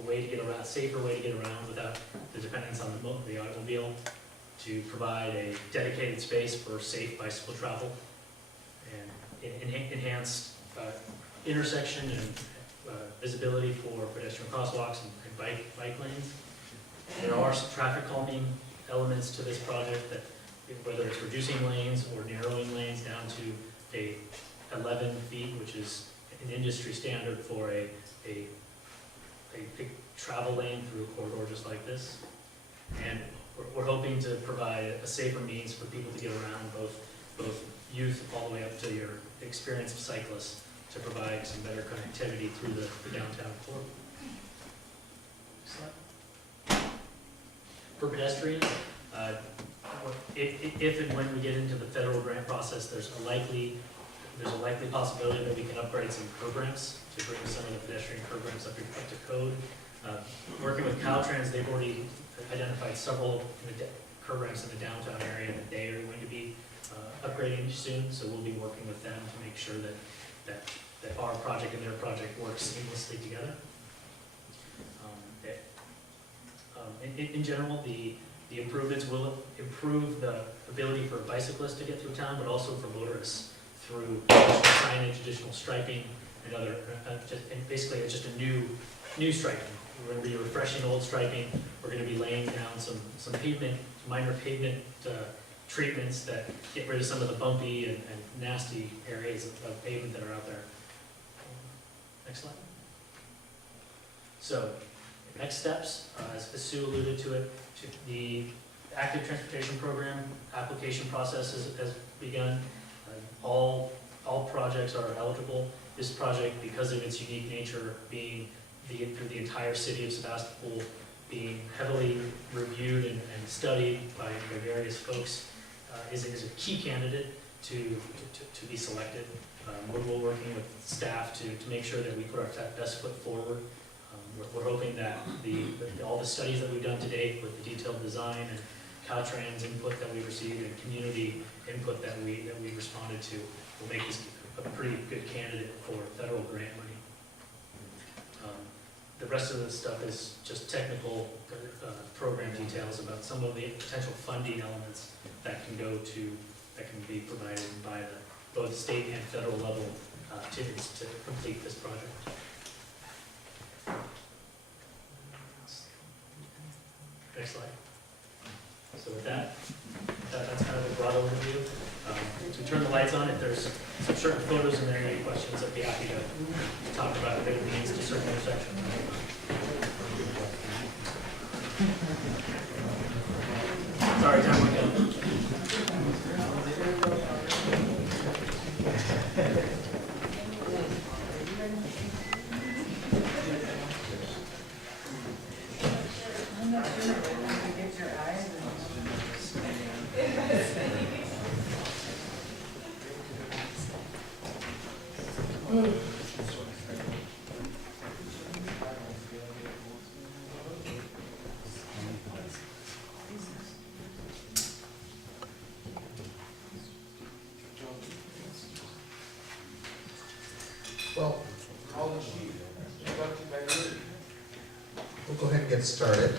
way to get around, safer way to get around without the dependence on the automobile, to provide a dedicated space for safe bicycle travel, and enhanced intersection and visibility for pedestrian crosswalks and bike lanes. There are some traffic calming elements to this project, that whether it's reducing lanes or narrowing lanes down to 11 feet, which is an industry standard for a travel lane through a corridor just like this. And we're hoping to provide a safer means for people to get around, both youth all the way up to your experienced cyclists, to provide some better connectivity through the downtown core. For pedestrians, If and when we get into the federal grant process, there's a likely possibility that we can upgrade some programs to bring some of the pedestrian programs up to code. Working with Caltrans, they've already identified several programs in the downtown area that they are going to be upgrading soon, so we'll be working with them to make sure that our project and their project work seamlessly together. In general, the improvements will improve the ability for bicyclists to get through town, but also for motorists through additional signage, additional striping, and other, and basically it's just a new striping. We're going to be refreshing old striping. We're going to be laying down some pavement, minor pavement treatments that get rid of some of the bumpy and nasty areas of pavement that are out there. Next slide. So, next steps, as Sue alluded to it, the active transportation program application process has begun. All projects are eligible. This project, because of its unique nature, being through the entire city of Sebastopol, being heavily reviewed and studied by various folks, is a key candidate to be selected. We're working with staff to make sure that we put our best foot forward. We're hoping that all the studies that we've done to date with the detailed design and Caltrans input that we received and community input that we responded to will make this a pretty good candidate for federal grant money. The rest of the stuff is just technical program details about some of the potential funding elements that can be provided by both state and federal level to complete this project. Next slide. So with that's kind of a broad overview. As we turn the lights on, if there's some certain photos in there, any questions, I'd be happy to talk about what it means to certain intersections. Sorry, time went down. Well, we'll go ahead and get started.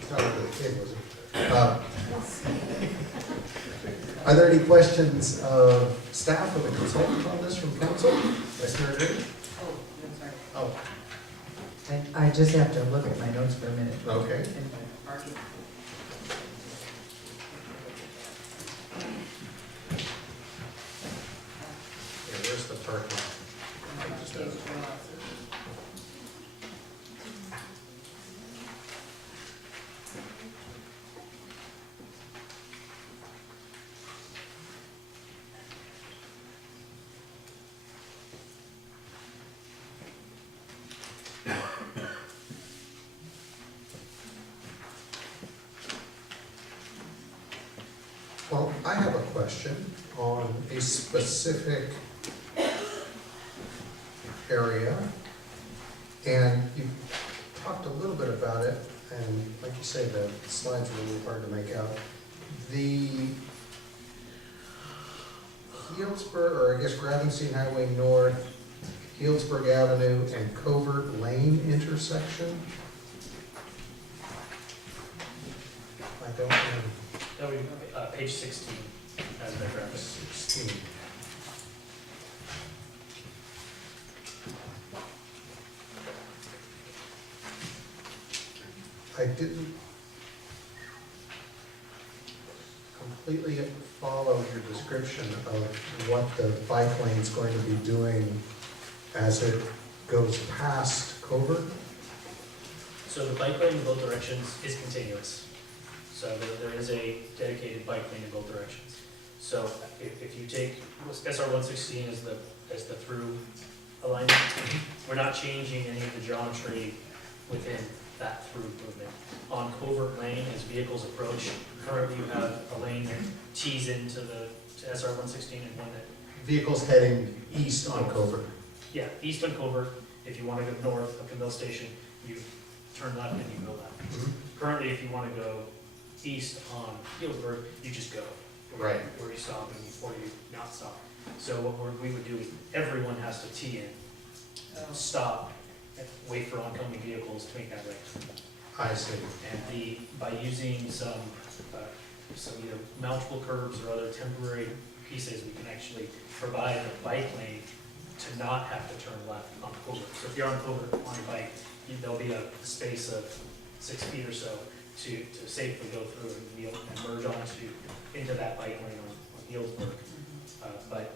It's not over the table, is it? Are there any questions of staff or the consultant on this from council? Vice Mayor Green? Oh, I just have to look at my notes for a minute. okay. Yeah, where's the parking? Well, I have a question on a specific area, and you talked a little bit about it, and like you say, the slides were a little hard to make out. The Healdsburg, or I guess Gravenstein Highway North, Healdsburg Avenue, and Covert Lane intersection? I don't know. That would be page 16 as the graphic. 16. I didn't completely follow your description of what the bike lane is going to be doing as it goes past Covert. So the bike lane in both directions is continuous. So there is a dedicated bike lane in both directions. So if you take SR 116 as the through alignment, we're not changing any of the geometry within that through movement. On Covert Lane, as vehicles approach, currently you have a lane that tees into to SR 116 and one that, Vehicles heading east on Covert. yeah, east on Covert. If you want to go north up to Mill Station, you turn left and you go left. Mhm. Currently, if you want to go east on Healdsburg, you just go. Right. Where you stop and or you not stop. So we would do is everyone has to tee in, stop, and wait for oncoming vehicles to make that right. I see. And by using some either mountable curbs or other temporary pieces, we can actually provide a bike lane to not have to turn left on Covert. So if you're on Covert on a bike, there'll be a space of 6 feet or so to safely go through and merge into that bike lane on Healdsburg. But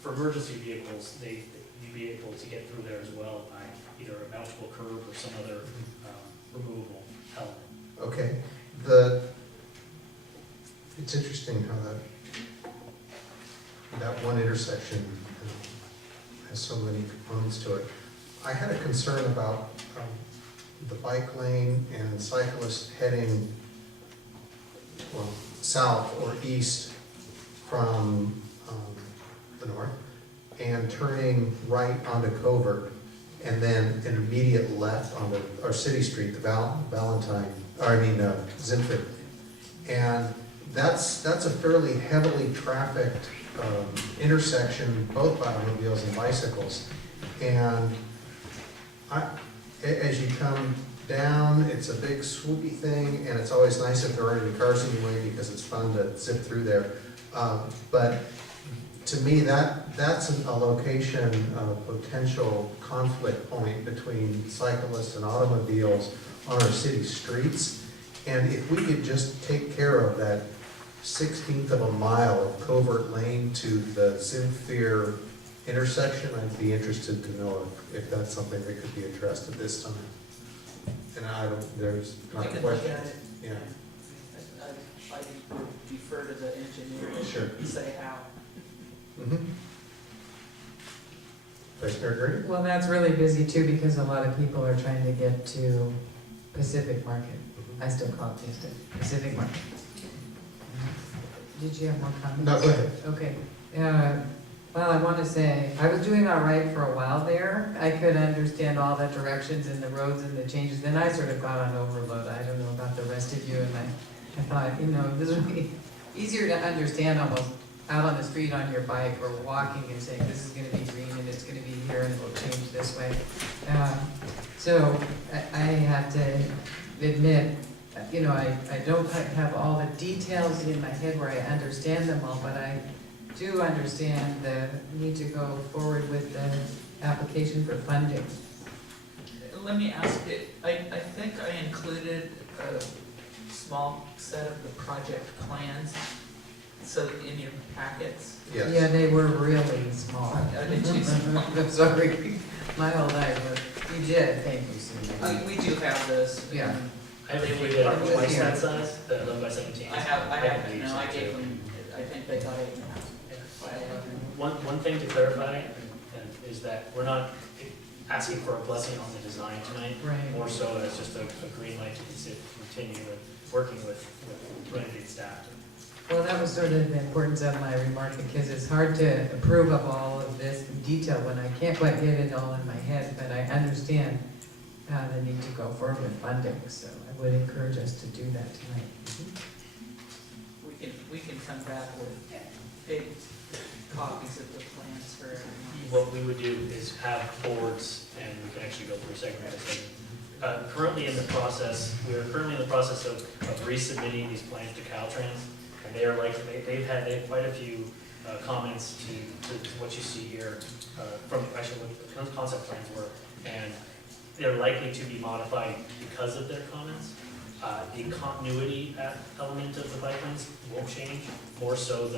for emergency vehicles, you'd be able to get through there as well by either a mountable curb or some other removable element. Okay, it's interesting how that one intersection has so many components to it. I had a concern about the bike lane and cyclists heading, well, south or east from the north and turning right onto Covert and then an immediate left on our city street, Zinford. And that's a fairly heavily trafficked intersection, both by automobiles and bicycles. And as you come down, it's a big swoopy thing, and it's always nice if there aren't any cars in your way because it's fun to zip through there. But to me, that's a location of potential conflict point between cyclists and automobiles on our city streets. And if we could just take care of that 1/16 of a mile of Covert Lane to the Zinfir intersection, I'd be interested to know if that's something that could be addressed at this time. And there's not We a can look question. at it. Yeah. I would defer to the engineer Sure. to say how. Mm-hmm. Vice Mayor Green? Well, that's really busy too, because a lot of people are trying to get to Pacific Market. I still call it Pacific Market. Did you have more comments? No, go ahead. Okay. Well, I want to say, I was doing all right for a while there. I could understand all the directions and the roads and the changes. Then I sort of got on overload. I don't know about the rest of you, and I thought, this would be easier to understand almost out on the street on your bike or walking and saying, this is gonna be green and it's gonna be here and it will change this way. So I have to admit, I don't have all the details in my head where I understand them all, but I do understand the need to go forward with the application for funding. Let me ask it, I think I included a small set of the project plans, so in your packets. Yes. Yeah, they were really small. Are they too small? I'm sorry, my whole life, you did, thank you, Susan. We do have this. Yeah. I have included twice that size, the 11 by 17. I have, these no, I too. gave them, I think they got 8.5 by 11. One thing to clarify is that we're not asking for a blessing on the design tonight, Right. more so as just a green light to continue with working with renegade staff. Well, that was sort of the importance of my remark, because it's hard to approve of all of this in detail when I can't quite get it all in my head, but I understand the need to go forward with funding, so I would encourage us to do that tonight. We can come back with big copies of the plans for everyone. What we would do is have boards, and we can actually go through segment by segment. We are currently in the process of resubmitting these plans to Caltrans, and they are they have quite a few comments to what you see here from actually what the concept plans were, and they're likely to be modified because of their comments. The continuity element of the bike lanes won't change, more so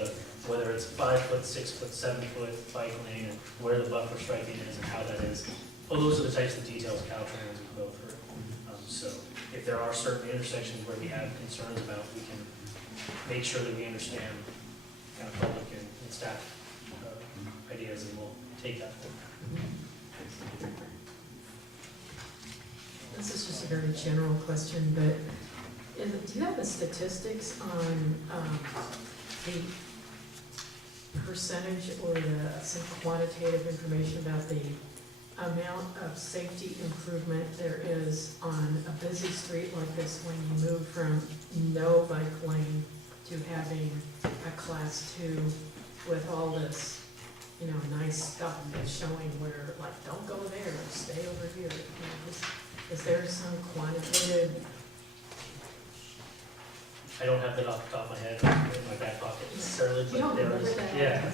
whether it's 5 foot, 6 foot, 7 foot bike lane and where the buffer striping is and how that is. Well, those are the types of details Caltrans will go through. So if there are certain intersections where we have concerns about, we can make sure that we understand kind of public and staff ideas, and we'll take that forward. This is just a very general question, but do you have the statistics on the percentage or some quantitative information about the amount of safety improvement there is on a busy street like this when you move from no bike lane to having a class 2 with all this, you know, nice stuff that's showing where, like, don't go there, stay over here. You know, is there some quantitative? I don't have that off the top of my head in my back pocket necessarily, You but don't there remember is, that? yeah.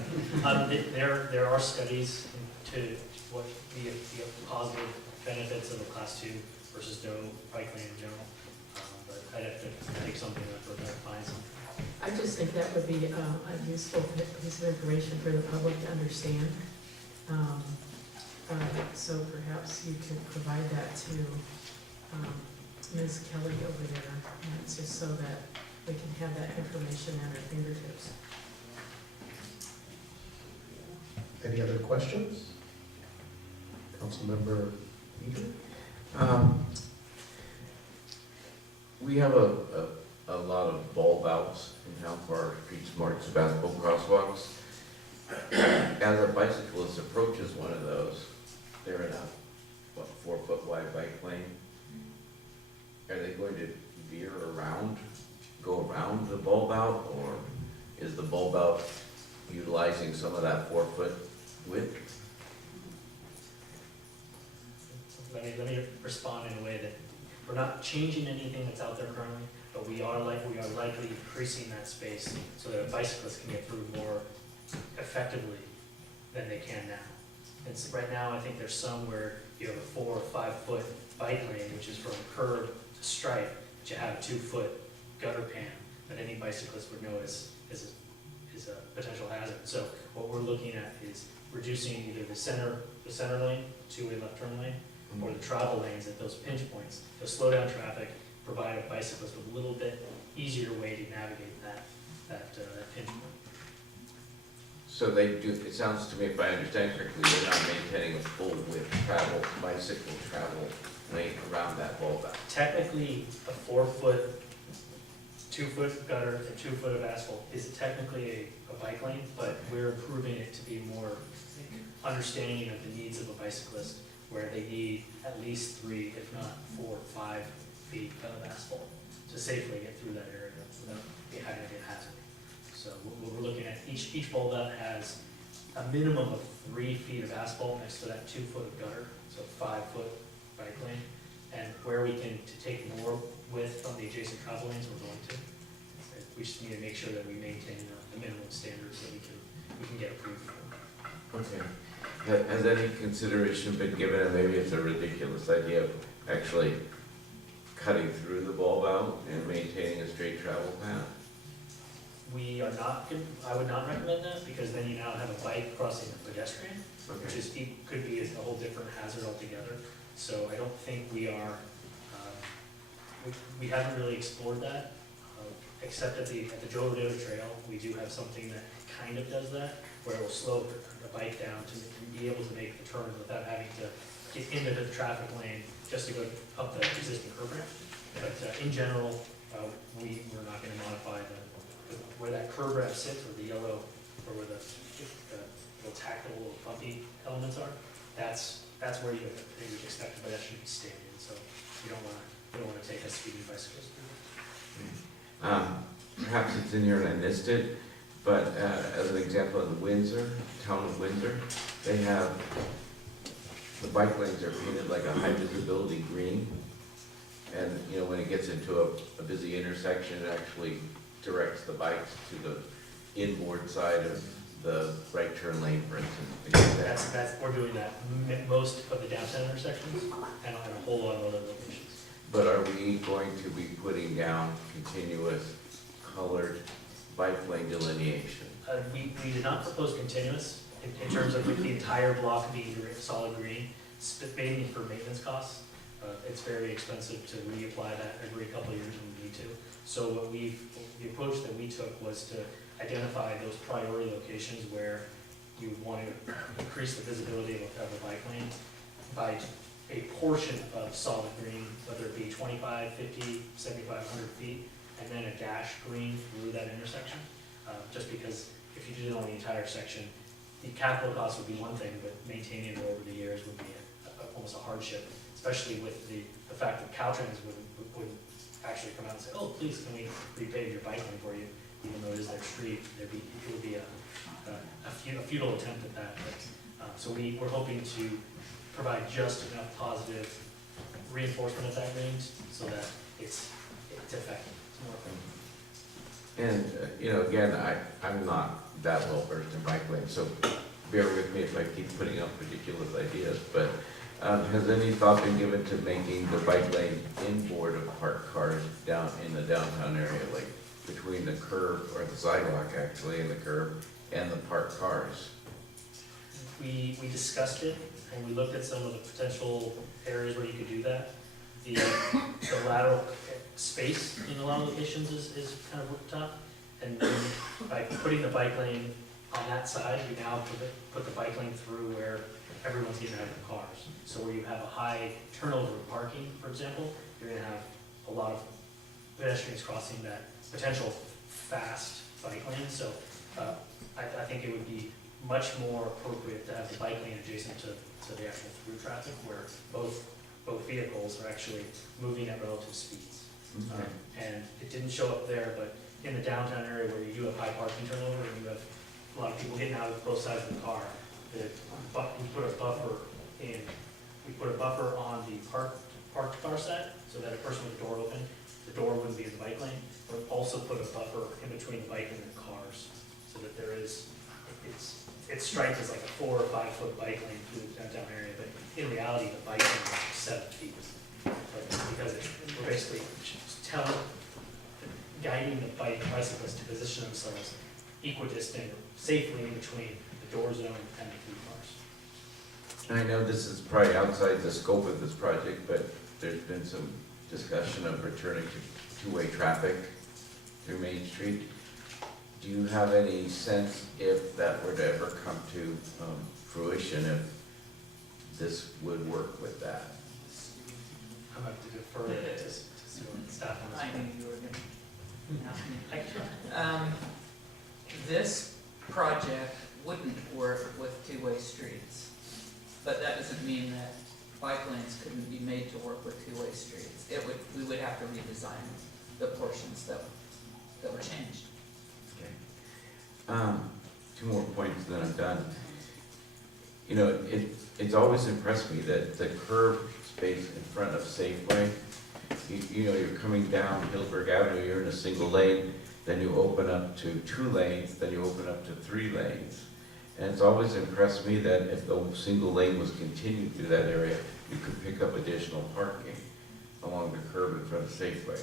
There are studies into what the positive benefits of a class 2 versus no bike lane in general. But I'd have to take something up or find something. I just think that would be a useful piece of information for the public to understand. So perhaps you could provide that to Ms. Kelly over there, and it's just so that we can have that information at our fingertips. Any other questions? Councilmember Eager? We have a lot of bulb outs in town for our streets, marks, basketball crosswalks. As a bicyclist approaches one of those, they're in a, 4-foot wide bike lane. Are they going to veer around, go around the bulb out, or is the bulb out utilizing some of that 4-foot width? Let me respond in a way that we're not changing anything that's out there currently, but we are likely increasing that space so that bicyclists can get through more effectively than they can now. And so right now, I think there's some where you have a 4 or 5 foot bike lane, which is from curb to stripe, but you have a 2-foot gutter pan that any bicyclist would know is a potential hazard. So what we're looking at is reducing either the center lane, 2-way left turn lane, or the travel lanes at those pinch points. To slow down traffic, provide a bicyclist with a little bit easier way to navigate that pinch point. So they do, it sounds to me, if I understand correctly, they're not maintaining a full width bicycle travel lane around that bulb out. Technically, a 4-foot, 2-foot gutter and 2 foot of asphalt is technically a bike lane, but we're improving it to be more understanding of the needs of a bicyclist, where they need at least 3, if not 4 or 5 feet of asphalt to safely get through that area without having to get hazard. So what we're looking at, each bulb out has a minimum of 3 feet of asphalt next to that 2 foot of gutter, so 5-foot bike lane. And where we can to take more width from the adjacent travel lanes, we're going to. We just need to make sure that we maintain the minimum standards that we can get approved for. Okay. Has any consideration been given, and maybe it's a ridiculous idea, of actually cutting through the bulb out and maintaining a straight travel path? We are not, I would not recommend that, because then you now have a bike crossing a pedestrian, which is, could be a whole different hazard altogether. So I don't think we are, we haven't really explored that, except at the Joe Rodeo Trail, we do have something that kind of does that, where it will slow the bike down to be able to make the turn without having to get into the traffic lane just to go up the existing curb ramp. But in general, we're not going to modify where that curb ramp sits, or the yellow, or where the little tactile, little bumpy elements are. That's where you would expect a pedestrian to be standing. So you don't want to take a speeding bicyclist through. Perhaps it's in here and I missed it, but as an example, in Windsor, town of Windsor, they have, the bike lanes are painted like a high visibility green. And, you know, when it gets into a busy intersection, it actually directs the bikes to the inboard side of the right turn lane, for instance. We're doing that most of the downtown intersections and a whole lot of other locations. But are we going to be putting down continuous colored bike lane delineation? We did not propose continuous in terms of the entire block being solid green, mainly for maintenance costs. It's very expensive to reapply that every couple of years when we need to. So the approach that we took was to identify those priority locations where you would want to increase the visibility of a bike lane by a portion of solid green, whether it be 25, 50, 75, 100 feet, and then a dash green through that intersection. Just because if you did it on the entire section, the capital cost would be one thing, but maintaining it over the years would be almost a hardship, especially with the fact that Caltrans would actually come out and say, oh, please, can we repave your bike lane for you, even though it is their street. It would be a futile attempt at that. But, so we're hoping to provide just enough positive reinforcement of that green so that it's effective. It's more effective. And, again, I'm not that well versed in bike lanes, so bear with me if I keep putting up ridiculous ideas, but has any thought been given to making the bike lane inboard of parked cars down in the downtown area, like between the curb, or the sidewalk actually, and the curb, and the parked cars? We discussed it, and we looked at some of the potential areas where you could do that. The lateral space in a lot of locations is kind of tough, and then by putting the bike lane on that side, we now put the bike lane through where everyone's getting out of their cars. So where you have a high turnover of parking, for example, you're gonna have a lot of pedestrians crossing that potential fast bike lane. So I think it would be much more appropriate to have the bike lane adjacent to the actual through traffic, where both vehicles are actually moving at relative speeds. Okay. And it didn't show up there, but in the downtown area where you do have high parking turnover and you have a lot of people getting out of both sides of the car, we put a buffer in. We put a buffer on the parked car side so that a person with the door open, the door wouldn't be in the bike lane. But also put a buffer in between the bike and the cars so that there is, it's striped as like a 4 or 5 foot bike lane through the downtown area, but in reality, the bike lane is like 7 feet. But because we're basically guiding the bicyclists to position themselves equidistant, safely in between the door zone and the through cars. And I know this is probably outside the scope of this project, but there's been some discussion of returning to two-way traffic through Main Street. Do you have any sense if that were to ever come to fruition, if this would work with that? I'm going to defer it to see what staff on I this. knew you were going to ask me. This project wouldn't work with two-way streets, but that doesn't mean that bike lanes couldn't be made to work with two-way streets. We would have to redesign the portions that were changed. Okay. 2 more points, then I'm done. It's always impressed me that the curb space in front of Safeway, you're coming down Hillsburg Avenue, you're in a single lane, then you open up to 2 lanes, then you open up to 3 lanes. And it's always impressed me that if the single lane was continued through that area, you could pick up additional parking along the curb in front of Safeway.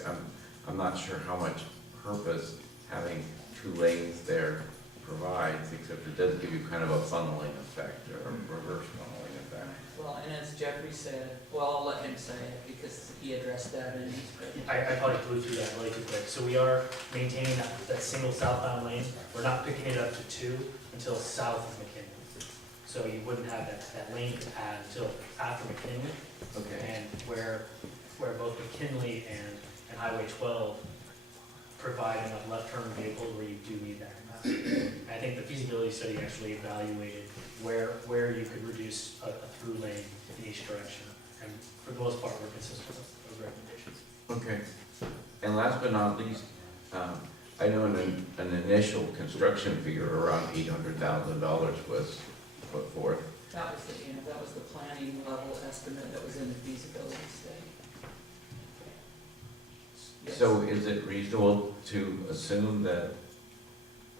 I'm not sure how much purpose having 2 lanes there provides, except it does give you kind of a funneling effect, or a reverse funneling effect. Well, and as Jeffrey said, well, I'll let him say it because he addressed that in his presentation. I probably flew through that really too quick. So we are maintaining that single southbound lane. We're not picking it up to 2 until south of McKinley. So you wouldn't have that lane to add until after McKinley. Okay. And where both McKinley and Highway 12 provide enough left turn vehicles where you do need that. I think the feasibility study actually evaluated where you could reduce a through lane in each direction. And for the most part, we're consistent with those recommendations. Okay. And last but not least, I know an initial construction figure around $800,000 was put forth. That was the planning level estimate that was in the feasibility study. Yes. So is it reasonable to assume that,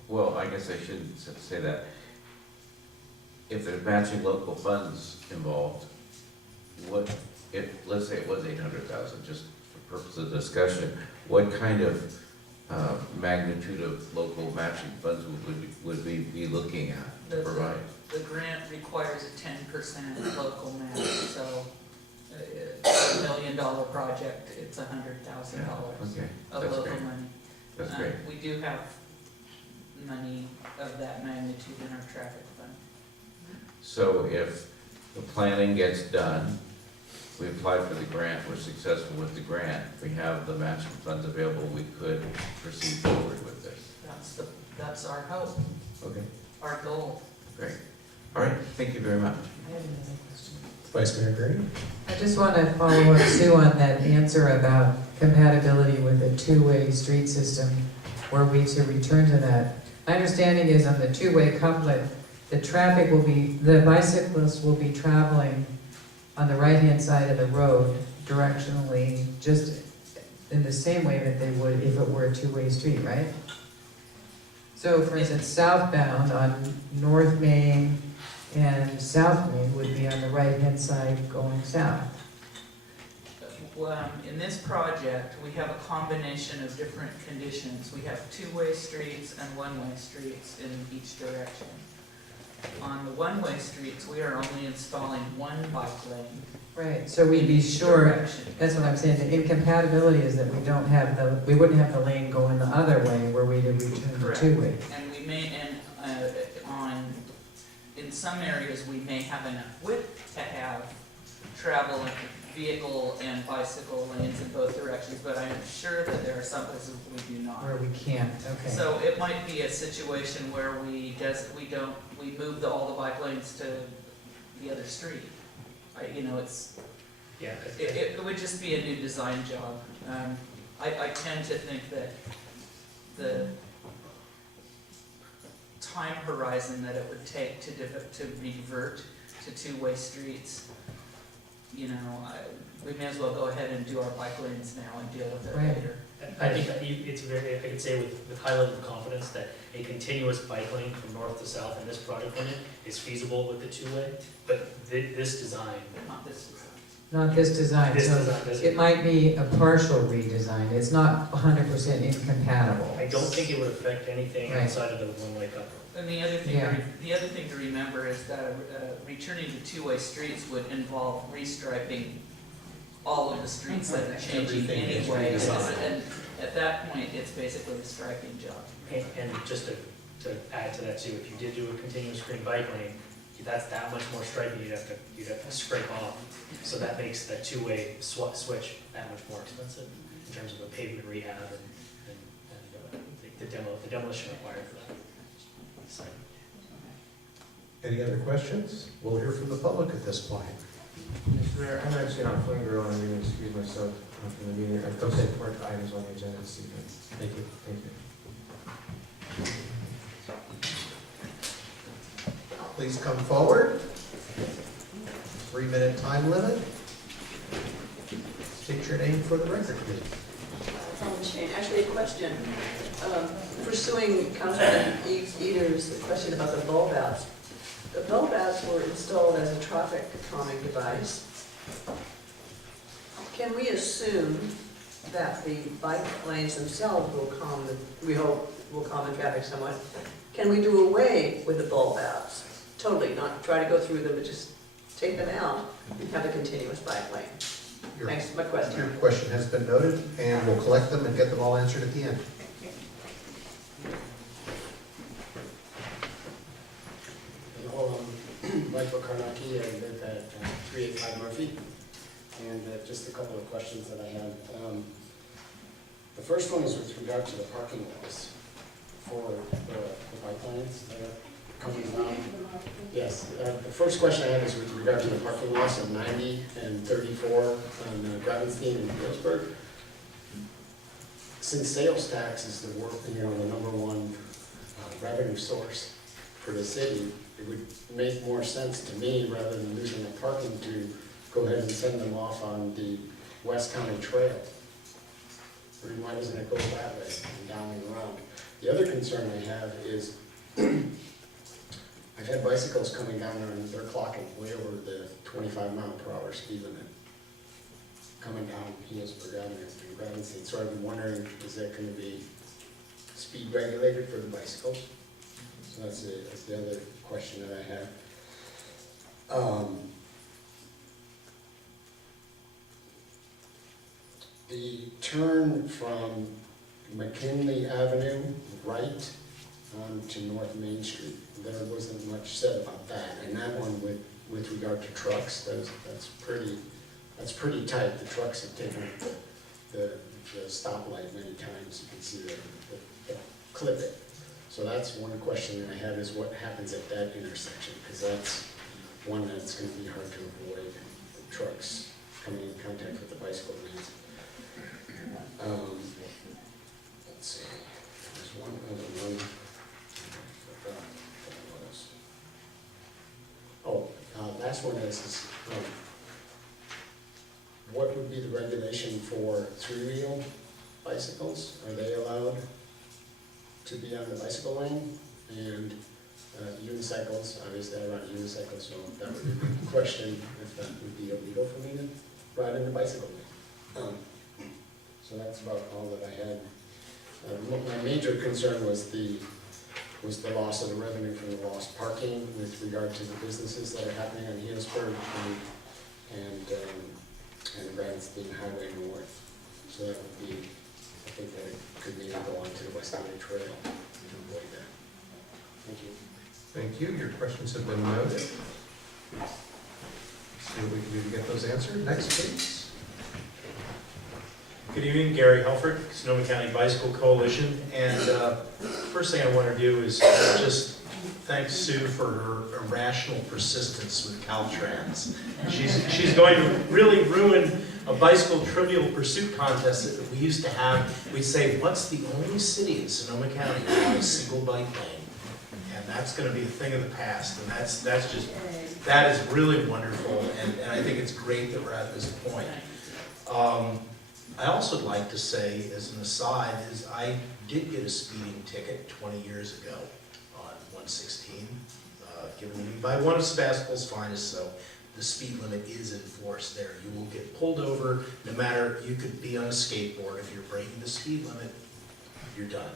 well, I guess I shouldn't say that. If there's matching local funds involved, let's say it was 800,000, just for purpose of discussion, what kind of magnitude of local matching funds would we be looking at to provide? The grant requires a 10% local match, so $1 million project, it's $100,000 Okay, of that's local great. money. That's great. We do have money of that magnitude in our traffic fund. So if the planning gets done we applied for the grant, we're successful with the grant, we have the matching funds available, we could proceed forward with this. That's our hope, Okay, our goal. great. All right, thank you very much. I have another question. Vice Mayor Green? I just want to follow up, Sue, on that answer about compatibility with a two-way street system. Were we to return to that? My understanding is on the two-way couplet, the traffic will be, the bicyclists will be traveling on the right-hand side of the road directionally, just in the same way that they would if it were a two-way street, right? So for instance, southbound on North Main and South Main would be on the right-hand side going south. In this project, we have a combination of different conditions. We have two-way streets and one-way streets in each direction. On the one-way streets, we are only installing one bike lane. Right, so we'd be sure, Direction. that's what I'm saying, the incompatibility is that we don't have the, we wouldn't have the lane going the other way where we'd return to Correct. two-way. And we may, in some areas, we may have enough width to have travel and vehicle and bicycle lanes in both directions, but I'm sure that there are some places we do not. Where we can't, okay. So it might be a situation where we move all the bike lanes to the other street. Yeah. It would just be a new design job. I tend to think that the time horizon that it would take to revert to two-way streets, we may as well go ahead and do our bike lanes now and deal with it Right. later. I think that it's very, I could say with high level of confidence that a continuous bike lane from north to south in this project limit is feasible with the two-way, but this design, Not this design. Not this design, this so design doesn't. it might be a partial redesign, it's not 100% incompatible. I don't think it would affect anything Right. outside of the one-way couple. And the other thing, Yeah. the other thing to remember is that returning to two-way streets would involve restriping all of the streets that are changing Everything is anyway. redesigned. And at that point, it's basically a striping job. And just to add to that too, if you did do a continuous green bike lane, that's that much more striping you'd have to scrape off. So that makes that two-way switch that much more expensive in terms of the pavement rehab and the demolition required for that. So, Any other questions? We'll hear from the public at this point. Mr. Mayor, I'm actually on Flynn Grill, and I'm going to excuse myself from the meeting. I've got some work items on the agenda this evening. Thank you. Thank you. Please come forward. 3-minute time limit. State your name for the record, please. Helen Shane, actually a question. Pursuing Councilman Eater's question about the bulb outs. The bulb outs were installed as a traffic calming device. Can we assume that the bike lanes themselves will we hope, will calm the traffic somewhat? Can we do away with the bulb outs? Totally, not try to go through them, but just take them out and have a continuous bike lane? Your- Thanks, my question. Your question has been noted, and we'll collect them and get them all answered at the end. Hello, I'm Michael Karnacki, I live at 385 Murphy, and just a couple of questions that I had. The first one is with regard to the parking lots for the bike lanes that are coming down. Yes, the first question I have is with regard to the parking lots of 90 and 34 on Gravenstein and Pittsburgh. Since sales tax is the number one revenue source for the city, it would make more sense to me, rather than losing the parking, to go ahead and send them off on the West County Trail. Or why doesn't it go that way and down and around? The other concern I have is I've had bicycles coming down there and they're clocking way over the 25-mile-per-hour speed limit coming down Healdsburg Avenue and Gravenstein. So I've been wondering, is that going to be speed regulated for the bicycles? So that's the other question that I have. The turn from McKinley Avenue right to North Main Street, there wasn't much said about that. And that one with regard to trucks, that's pretty that's pretty tight. The trucks have taken the stoplight many times. You can see the clip it. So that's one question that I have is what happens at that intersection? Because that's one that's going to be hard to avoid, the trucks coming in contact with the bicycle lanes. Let's see, there's one other one. Last one is what would be the regulation for three-wheel bicycles? Are they allowed to be on the bicycle lane? And unicycles, obviously I ride a unicycle, so that would be the question, if that would be illegal for me to ride in the bicycle lane. So that's about all that I had. My major concern was the loss of the revenue from the lost parking with regard to the businesses that are happening on Healdsburg and Bradenstein Highway North. So that would be, I think that it could maybe go on to the West County Trail to avoid that. Thank you. Thank you, your questions have been noted. Let's see what we can do to get those answered. Next, please. Good evening, Gary Helford, Sonoma County Bicycle Coalition. And first thing I want to do is just thank Sue for her irrational persistence with Caltrans. She's going to really ruin a bicycle trivial pursuit contest that we used to have. We'd say, what's the only city in Sonoma County that has a single bike lane? And that's going to be a thing of the past. And that is really wonderful. And I think it's great that we're at this point. I also like to say, as an aside, is I did get a speeding ticket 20 years ago on 116, given to me by one of Sebastopol's finest, so the speed limit is enforced there. You will get pulled over, no matter, you could be on a skateboard, if you're breaking the speed limit, you're done.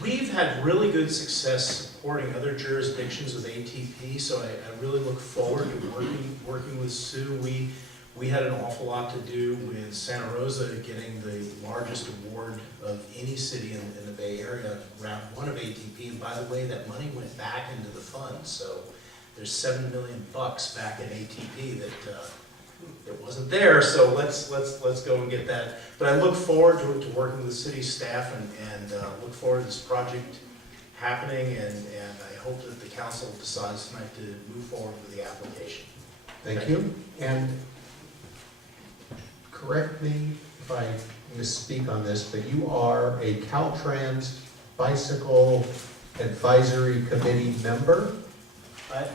We've had really good success supporting other jurisdictions with ATP, so I really look forward to working with Sue. We had an awful lot to do with Santa Rosa getting the largest award of any city in the Bay Area, round one of ATP. And by the way, that money went back into the fund. So there's $7 million back in ATP that wasn't there. So let's go and get that. But I look forward to working with the city staff and look forward to this project happening. And I hope that the council decides tonight to move forward with the application. Thank you. And correct me if I misspeak on this, but you are a Caltrans Bicycle Advisory Committee member?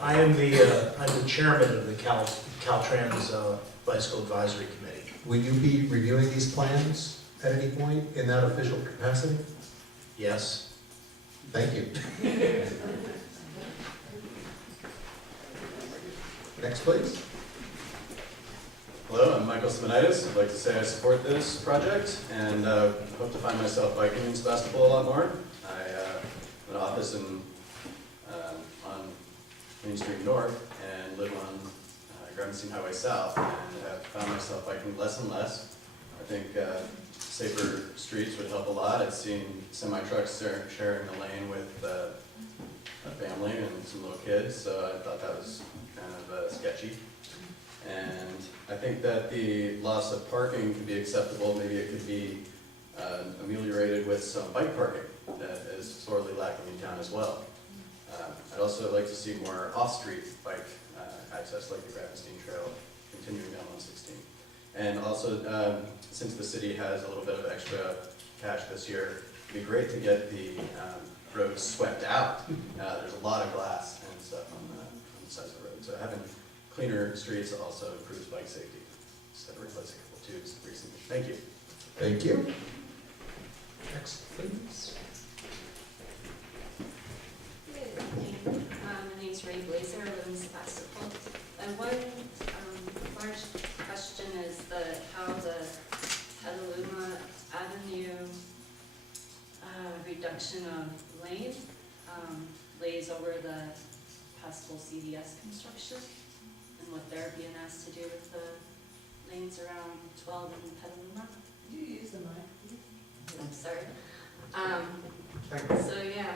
I am I'm the chairman of the Caltrans Bicycle Advisory Committee. Will you be reviewing these plans at any point in that official capacity? Yes. Thank you. Next, please. Hello, I'm Michael Simonitis. I'd like to say I support this project and hope to find myself biking in Sebastopol a lot more. I have an office on Main Street North and live on Gravenstein Highway South, and have found myself biking less and less. I think safer streets would help a lot. I've seen semi-trucks sharing the lane with a family and some little kids, so I thought that was kind of sketchy. And I think that the loss of parking could be acceptable. Maybe it could be ameliorated with some bike parking that is sorely lacking in town as well. I'd also like to see more off-street bike access, like the Gravenstein Trail, continuing down 116. And also, since the city has a little bit of extra cash this year, it'd be great to get the roads swept out. There's a lot of glass and stuff on the sides of the road. So having cleaner streets also improves bike safety, instead of replacing a couple tubes recently. Thank you. Thank you. Next, please. My name's Ray Blazer, I live in Sebastopol. And one large question is how the Petaluma Avenue reduction of lane lays over the possible CVS construction, and what they're being asked to do with the lanes around 12 and Petaluma. You use the mic. I'm sorry. So yeah.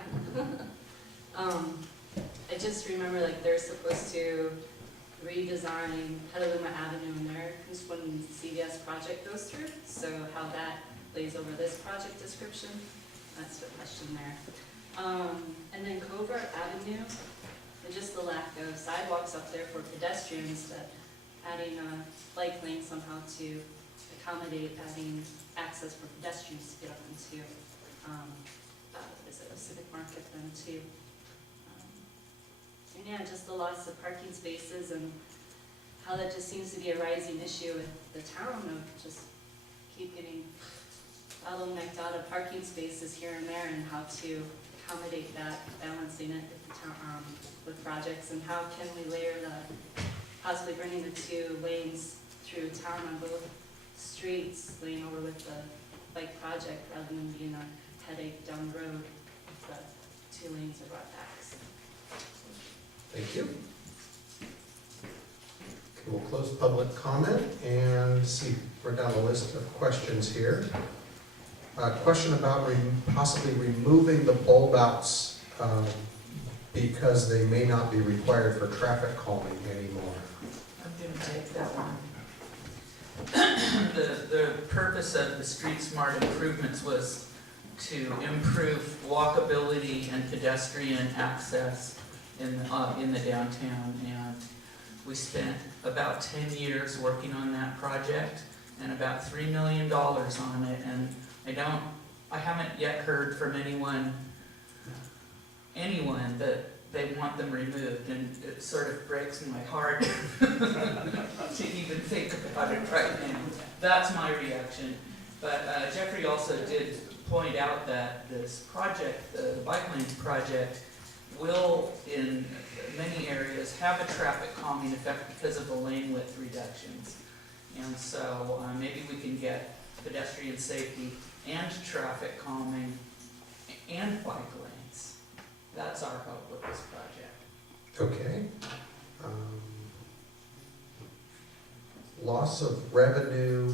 I just remember like they're supposed to redesign Petaluma Avenue in there when the CVS project goes through. So how that lays over this project description, that's the question there. And then Covert Avenue, and just the lack of sidewalks up there for pedestrians, that adding a bike lane somehow to accommodate adding access for pedestrians to get up into, is it a Civic Market then too? And yeah, just the loss of parking spaces and how that just seems to be a rising issue with the town of just keep getting bottlenecked out of parking spaces here and there, and how to accommodate that, balancing it with the town, with projects, and how can we layer the, possibly bringing the 2 lanes through town on both streets, laying over with the bike project rather than being a headache down the road if the 2 lanes are brought back. Thank you. Okay, we'll close public comment and see, we're down the list of questions here. Question about possibly removing the bulb outs because they may not be required for traffic calming anymore. I'm gonna take that one. The purpose of the Street Smart improvements was to improve walkability and pedestrian access in the downtown, and we spent about 10 years working on that project and about $3 million on it, and I haven't yet heard from anyone that they want them removed, and it sort of breaks my heart to even think about it right now. That's my reaction. But Jeffrey also did point out that this project, the bike lanes project, will in many areas have a traffic calming effect because of the lane width reductions. And so maybe we can get pedestrian safety and traffic calming and bike lanes. That's our hope with this project. Okay. Loss of revenue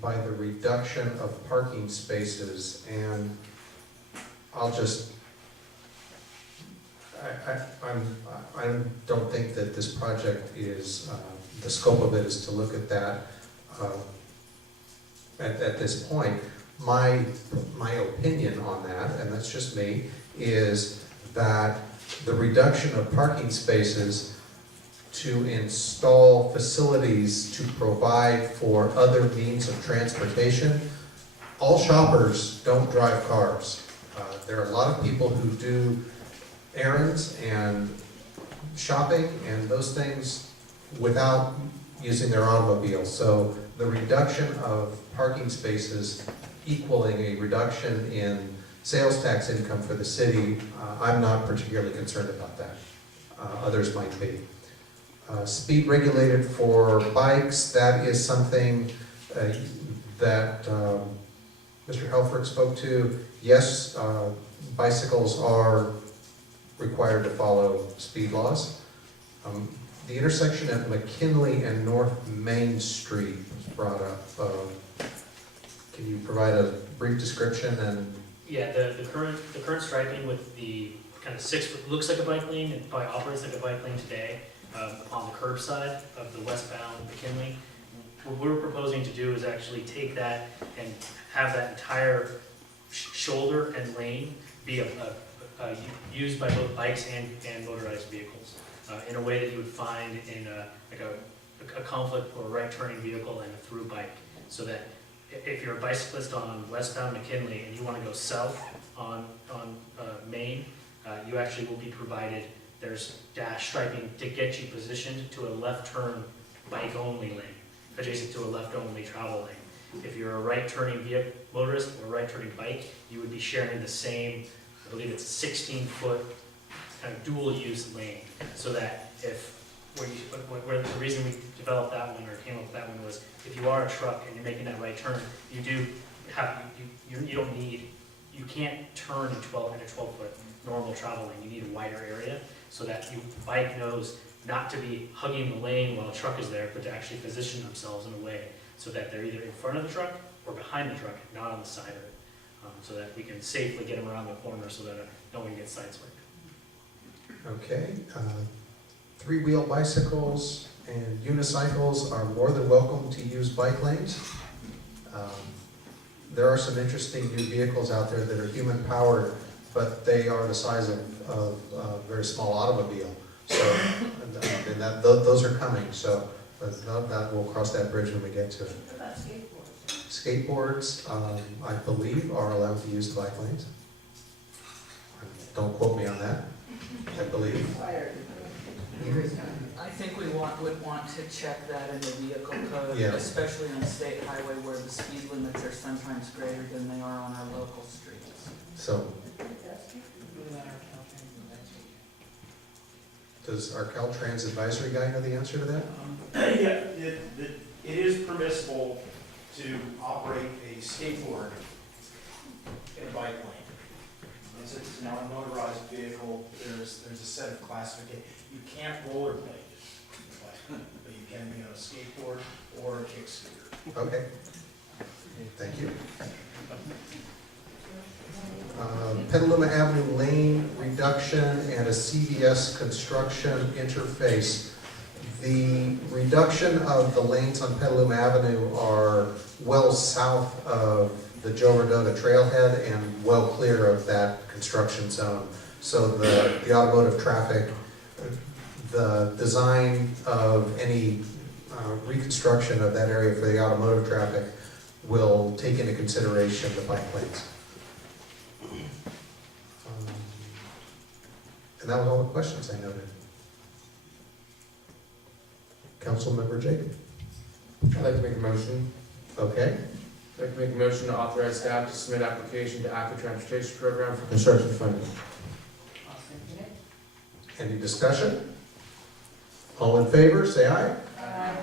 by the reduction of parking spaces, and I'll just, I don't think that this project is, the scope of it is to look at that at this point. My opinion on that, and that's just me, is that the reduction of parking spaces to install facilities to provide for other means of transportation. All shoppers don't drive cars. There are a lot of people who do errands and shopping and those things without using their automobile. So the reduction of parking spaces equaling a reduction in sales tax income for the city, I'm not particularly concerned about that. Others might be. Speed regulated for bikes, that is something that Mr. Helfrich spoke to. Yes, bicycles are required to follow speed laws. The intersection at McKinley and North Main Street was brought up. Can you provide a brief description? And Yeah, the current striping with the kind of 6 foot, looks like a bike lane, it probably operates like a bike lane today, on the curb side of the westbound McKinley. What we're proposing to do is actually take that and have that entire shoulder and lane be used by both bikes and motorized vehicles, in a way that you would find in a conflict or a right turning vehicle and a through bike, so that if you're a bicyclist on westbound McKinley and you want to go south on Main, you actually will be provided, there's dash striping to get you positioned to a left turn bike only lane, adjacent to a left only travel lane. If you're a right turning motorist or right turning bike, you would be sharing the same, I believe it's a 16-foot kind of dual use lane, so that where the reason we developed that one or came up with that one was, if you are a truck and you're making that right turn, you do have, you can't turn in a 12-foot normal travel lane. You need a wider area so that the bike knows not to be hugging the lane while a truck is there, but to actually position themselves in a way so that they're either in front of the truck or behind the truck, not on the side of it, so that we can safely get them around the corner so that no one gets sideswiped. okay. Three-wheel bicycles and unicycles are more than welcome to use bike lanes. There are some interesting new vehicles out there that are human-powered, but they are the size of a very small automobile. So, and those are coming, so that we'll cross that bridge when we get to it. What about skateboards? Skateboards, I believe, are allowed to use the bike lanes. Don't quote me on that, I believe. I think we would want to check that in the vehicle code, Yeah. especially on state highway where the speed limits are sometimes greater than they are on our local streets. So, does our Caltrans advisory guy know the answer to that? Yeah, it is permissible to operate a skateboard in a bike lane. It's not a motorized vehicle, there's a set of classifications. You can't rollerblade but you can be on a skateboard or a kick scooter. Okay. Thank you. Petaluma Avenue lane reduction and a CVS construction interface. The reduction of the lanes on Petaluma Avenue are well south of the Joe Rodota trailhead and well clear of that construction zone. So the automotive traffic, the design of any reconstruction of that area for the automotive traffic will take into consideration the bike lanes. And that was all the questions I noted. Councilmember Jacob. I'd like to make a motion. Okay. I'd like to make a motion to authorize staff to submit application to Active Transportation Program for construction funding. Any discussion? All in favor, say aye. Aye.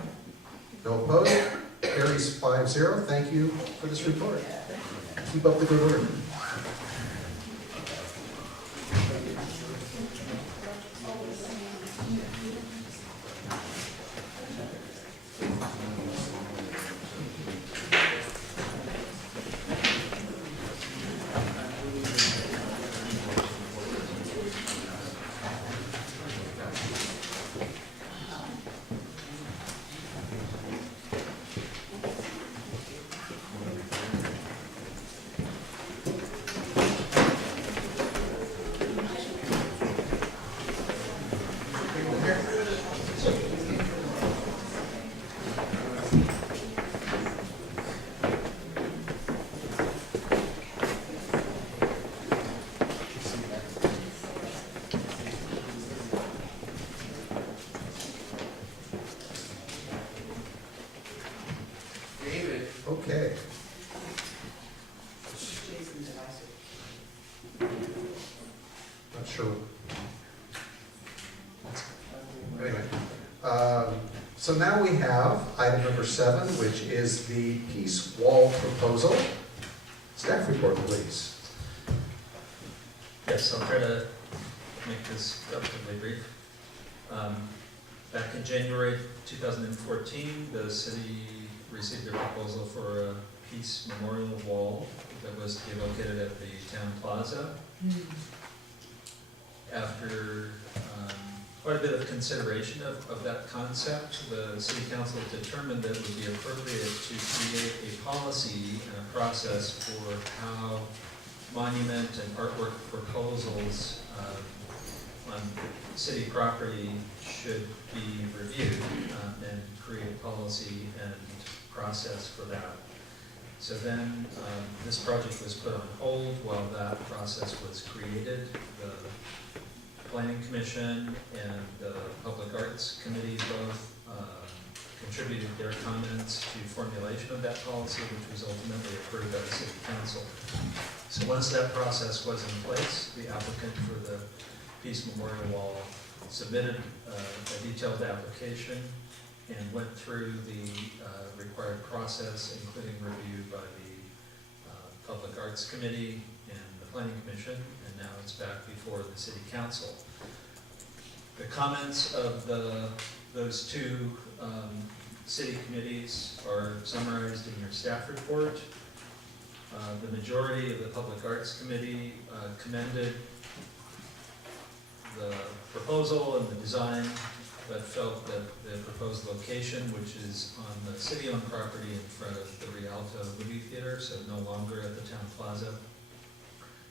No opposed? Carries 5-0. Thank you for this report. Keep up the good work. Okay. Not sure. Anyway, so now we have item number 7, which is the Peace Wall proposal. Staff report, please. Yes, I'll try to make this relatively brief. Back in January 2014, the city received a proposal for a peace memorial wall that was to be located at the town plaza. After quite a bit of consideration of that concept, the city council determined that it would be appropriate to create a policy and a process for how monument and artwork proposals on city property should be reviewed and create a policy and process for that. So then this project was put on hold while that process was created. The Planning Commission and the Public Arts Committee both contributed their comments to formulation of that policy, which was ultimately approved by the City Council. So once that process was in place, the applicant for the Peace Memorial Wall submitted a detailed application and went through the required process, including review by the Public Arts Committee and the Planning Commission, and now it's back before the City Council. The comments of those two city committees are summarized in your staff report. The majority of the Public Arts Committee commended the proposal and the design but felt that the proposed location, which is on the city-owned property in front of the Rialto movie theater, so no longer at the town plaza.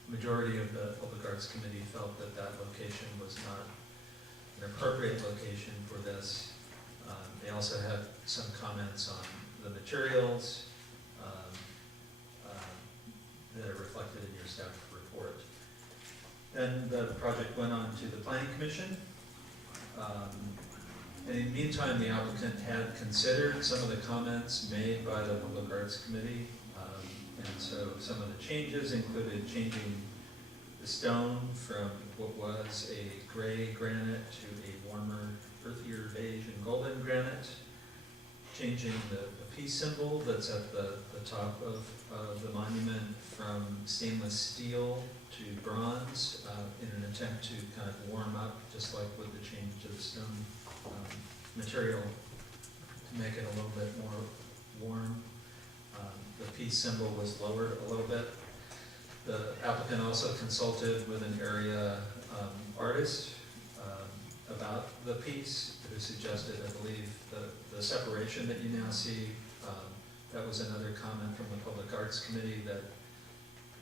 Majority of the Public Arts Committee felt that that location was not an appropriate location for this. They also had some comments on the materials that are reflected in your staff report. Then the project went on to the Planning Commission. And in the meantime, the applicant had considered some of the comments made by the Public Arts Committee. And so some of the changes included changing the stone from what was a gray granite to a warmer, earthier beige and golden granite, changing the peace symbol that's at the top of the monument from stainless steel to bronze in an attempt to kind of warm up, just like with the change to the stone material, to make it a little bit more warm. The peace symbol was lowered a little bit. The applicant also consulted with an area artist about the piece, who suggested, I believe, the separation that you now see. That was another comment from the Public Arts Committee, that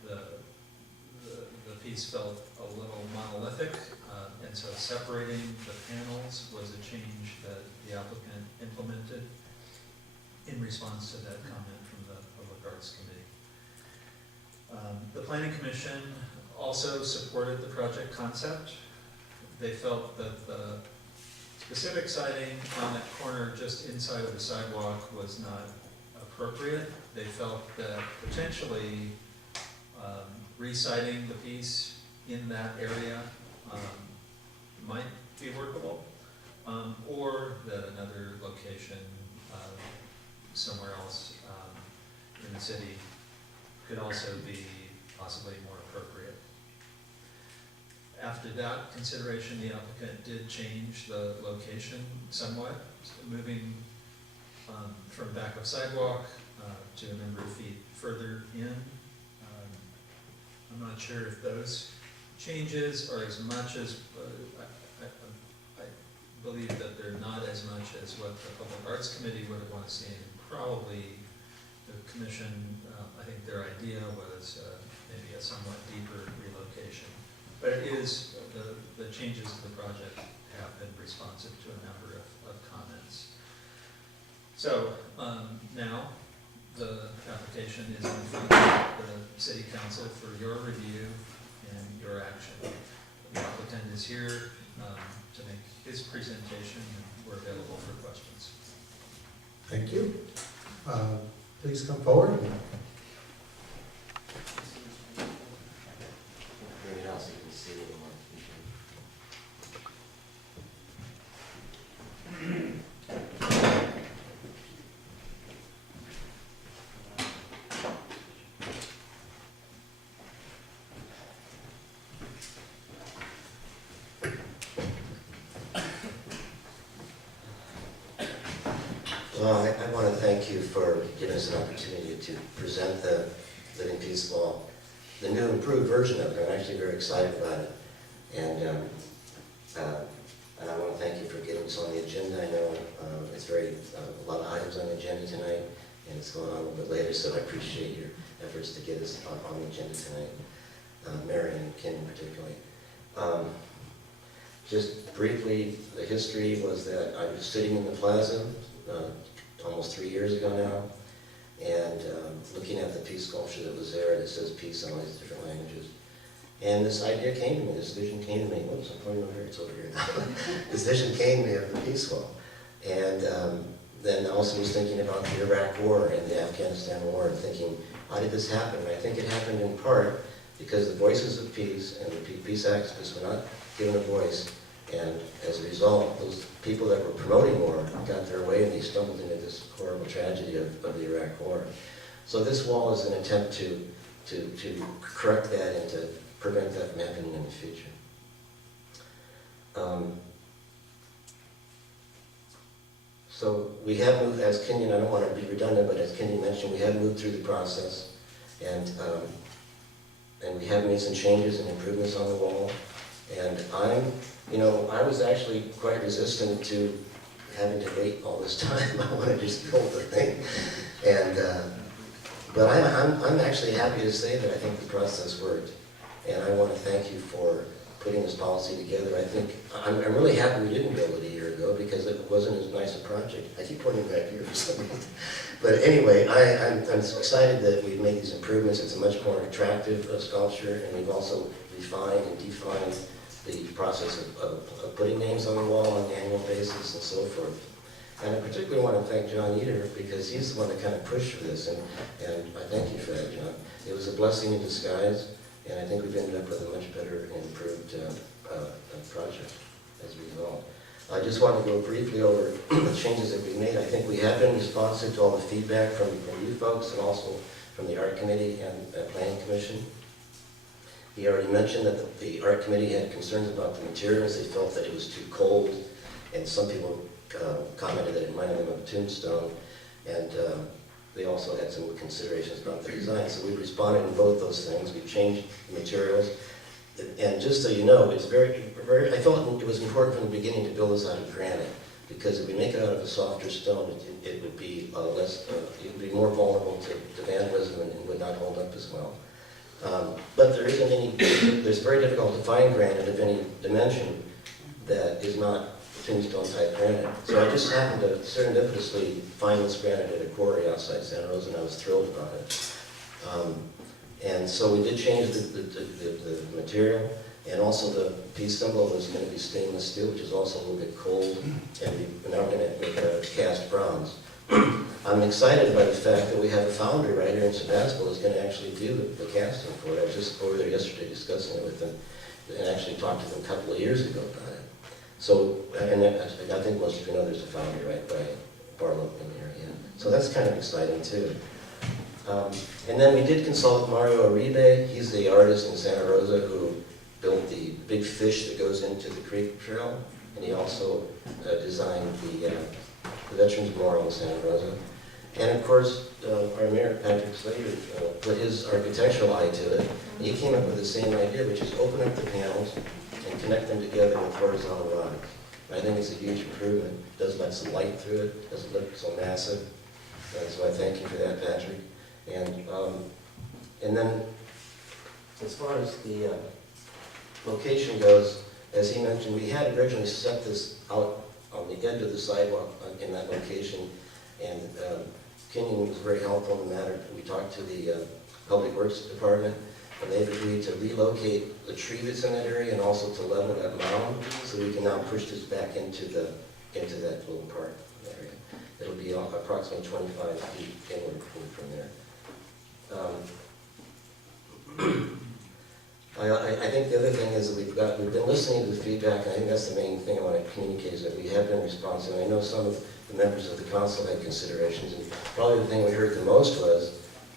the piece felt a little monolithic, and so separating the panels was a change that the applicant implemented in response to that comment from the Public Arts Committee. The Planning Commission also supported the project concept. They felt that the specific siding on that corner just inside of the sidewalk was not appropriate. They felt that potentially re-siding the piece in that area might be workable, or that another location somewhere else in the city could also be possibly more appropriate. After that consideration, the applicant did change the location somewhat, moving from back of sidewalk to a number of feet further in. I'm not sure if those changes are as much as, I believe that they're not as much as what the Public Arts Committee would have wanted to see. Probably the commission, I think their idea was maybe a somewhat deeper relocation. But it is, the changes to the project have been responsive to a number of comments. So now the application is in front of the City Council for your review and your action. The applicant is here to make his presentation, and we're available for questions. Thank you. Please come forward. Bring it out so you can see it more. Well, I want to thank you for giving us an opportunity to present the Living Peace Wall, the new improved version of it. I'm actually very excited about it. And I want to thank you for getting us on the agenda. I know it's a lot of items on the agenda tonight, and it's going on a little bit later, so I appreciate your efforts to get us on the agenda tonight, Mary and Ken particularly. Just briefly, the history was that I was sitting in the plaza almost 3 years ago now, and looking at the peace sculpture that was there that says peace in all these different languages. And this idea came to me, this vision came to me. Whoops, I'm pointing over here, it's over here now. This vision came to me of the peace wall. And then I also was thinking about the Iraq War and the Afghanistan War, and thinking, how did this happen? And I think it happened in part because the voices of peace and the peace activists were not given a voice. And as a result, those people that were promoting war got their way, and they stumbled into this horrible tragedy of the Iraq War. So this wall is an attempt to correct that and to prevent that from happening in the future. So we have moved, as Kenyon, I don't want to be redundant, but as Kenyon mentioned, we have moved through the process, and we have made some changes and improvements on the wall. And I was actually quite resistant to having to wait all this time. I want to just build the thing. But I'm actually happy to say that I think the process worked. And I want to thank you for putting this policy together. I'm really happy we didn't build it a year ago because it wasn't as nice a project. I keep pointing back here for some reason. But anyway, I'm excited that we've made these improvements. It's a much more attractive sculpture, and we've also refined and defined the process of putting names on the wall on an annual basis and so forth. And I particularly want to thank John Eater because he's the one that kind of pushed for this, and I thank you for that, John. It was a blessing in disguise, and I think we've ended up with a much better and improved project as a result. I just want to go briefly over the changes that we've made. I think we have been responsive to all the feedback from you folks and also from the Art Committee and Planning Commission. He already mentioned that the Art Committee had concerns about the materials. They felt that it was too cold, and some people commented that it reminded them of tombstone, and they also had some considerations about the design. So we responded to both those things. We changed the materials. And just so you know, it's I felt it was important from the beginning to build this out of granite, because if we make it out of a softer stone, it would be it would be more vulnerable to vandalism and would not hold up as well. But there isn't any, it's very difficult to find granite of any dimension that is not tombstone type granite. So I just happened to serendipitously find this granite at a quarry outside Santa Rosa, and I was thrilled about it. And so we did change the material, and also the piece symbol is going to be stainless steel, which is also a little bit cold, and we're now going to make a cast bronze. I'm excited by the fact that we have a foundry right here in Sebastopol that's going to actually do the casting for it. I was just over there yesterday discussing it with them, and actually talked to them a couple of years ago about it. So, and I think most of you know there's a foundry right by Barlow in the area. So that's kind of exciting too. And then we did consult Mario Uribe. He's the artist in Santa Rosa who built the big fish that goes into the creek trail, and he also designed the Veterans Memorial in Santa Rosa. And of course, our mayor, Patrick Slater, put his architectural eye to it. And he came up with the same idea, which is open up the panels and connect them together with horizontal rock. I think it's a huge improvement. It does let some light through it, doesn't look so massive. And so I thank you for that, Patrick. And then, as far as the location goes, as he mentioned, we had originally set this out on the end of the sidewalk in that location, and Kenyon was very helpful in the matter. We talked to the Public Works Department, and they've agreed to relocate the tree that's in that area and also to level that mound, so we can now push this back into that little park area. It'll be approximately 25 feet inward from there. I think the other thing is that we've been listening to the feedback, and I think that's the main thing I want to communicate, is that we have been responsive. I know some of the members of the council had considerations, and probably the thing we heard the most was,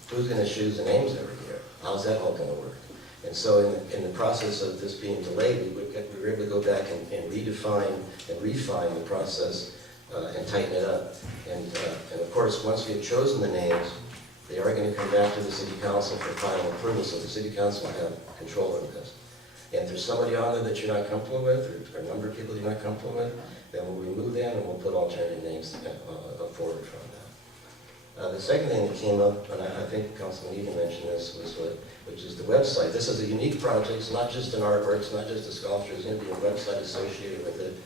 who's going to choose the names every year? How's that all going to work? And so in the process of this being delayed, we were able to go back and redefine and refine the process and tighten it up. And of course, once we have chosen the names, they are going to come back to the city council for final approval, so the city council will have control over this. And if there's somebody on there that you're not comfortable with, or a number of people you're not comfortable with, then we'll remove them and we'll put alternative names forward from that. The second thing that came up, and I think Councilman Egan mentioned this, which is the website. This is a unique project. It's not just an artwork, it's not just a sculpture, there's going to be a website associated with it.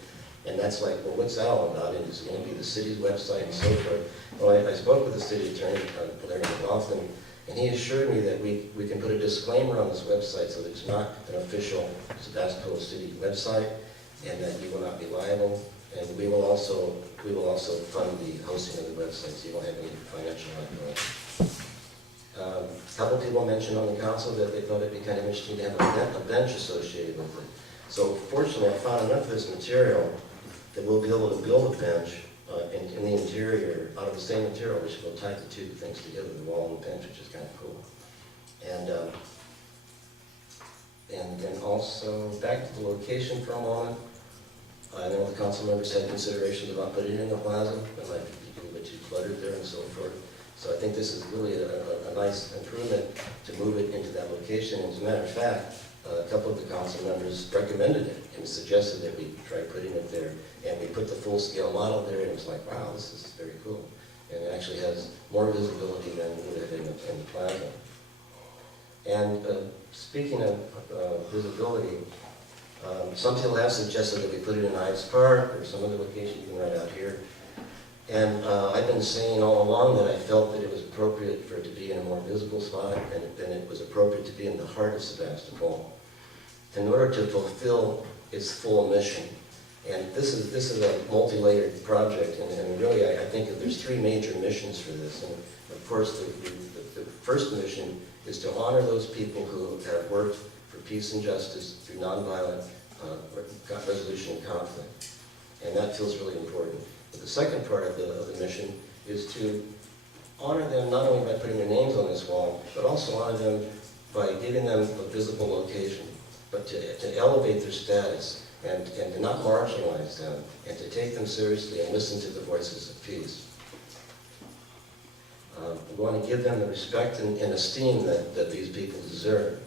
And that's like, well, what's that all about? And it's going to be the city's website and so forth. Well, I spoke with the city attorney, Larry McLaughlin, and he assured me that we can put a disclaimer on this website so that it's not an official Sebastopol city website, and that you will not be liable. And we will also fund the hosting of the website, so you won't have any financial liability. A couple people mentioned on the council that they thought it'd be kind of interesting to have a bench associated with it. So fortunately, I found enough of this material that we'll be able to build a bench in the interior out of the same material, which will tie the two things together, the wall and the bench, which is kind of cool. And then also, back to the location for a moment. I know the council members had considerations about putting it in the plaza. It might be a little bit too cluttered there and so forth. So I think this is really a nice improvement to move it into that location. And as a matter of fact, a couple of the council members recommended it and suggested that we try putting it there. And we put the full-scale model there, and it was like, wow, this is very cool. And it actually has more visibility than it would have in the plaza. And speaking of visibility, some people have suggested that we put it in Ives Park or some other location, even right out here. And I've been saying all along that I felt that it was appropriate for it to be in a more visible spot, and then it was appropriate to be in the heart of Sebastopol in order to fulfill its full mission. And this is a multi-layered project, and really I think that there's three major missions for this. And of course, the first mission is to honor those people who have worked for peace and justice through nonviolent resolution of conflict. And that feels really important. But the second part of the mission is to honor them not only by putting their names on this wall, but also honor them by giving them a visible location, but to elevate their status and to not marginalize them, and to take them seriously and listen to the voices of peace. We want to give them the respect and esteem that these people deserve.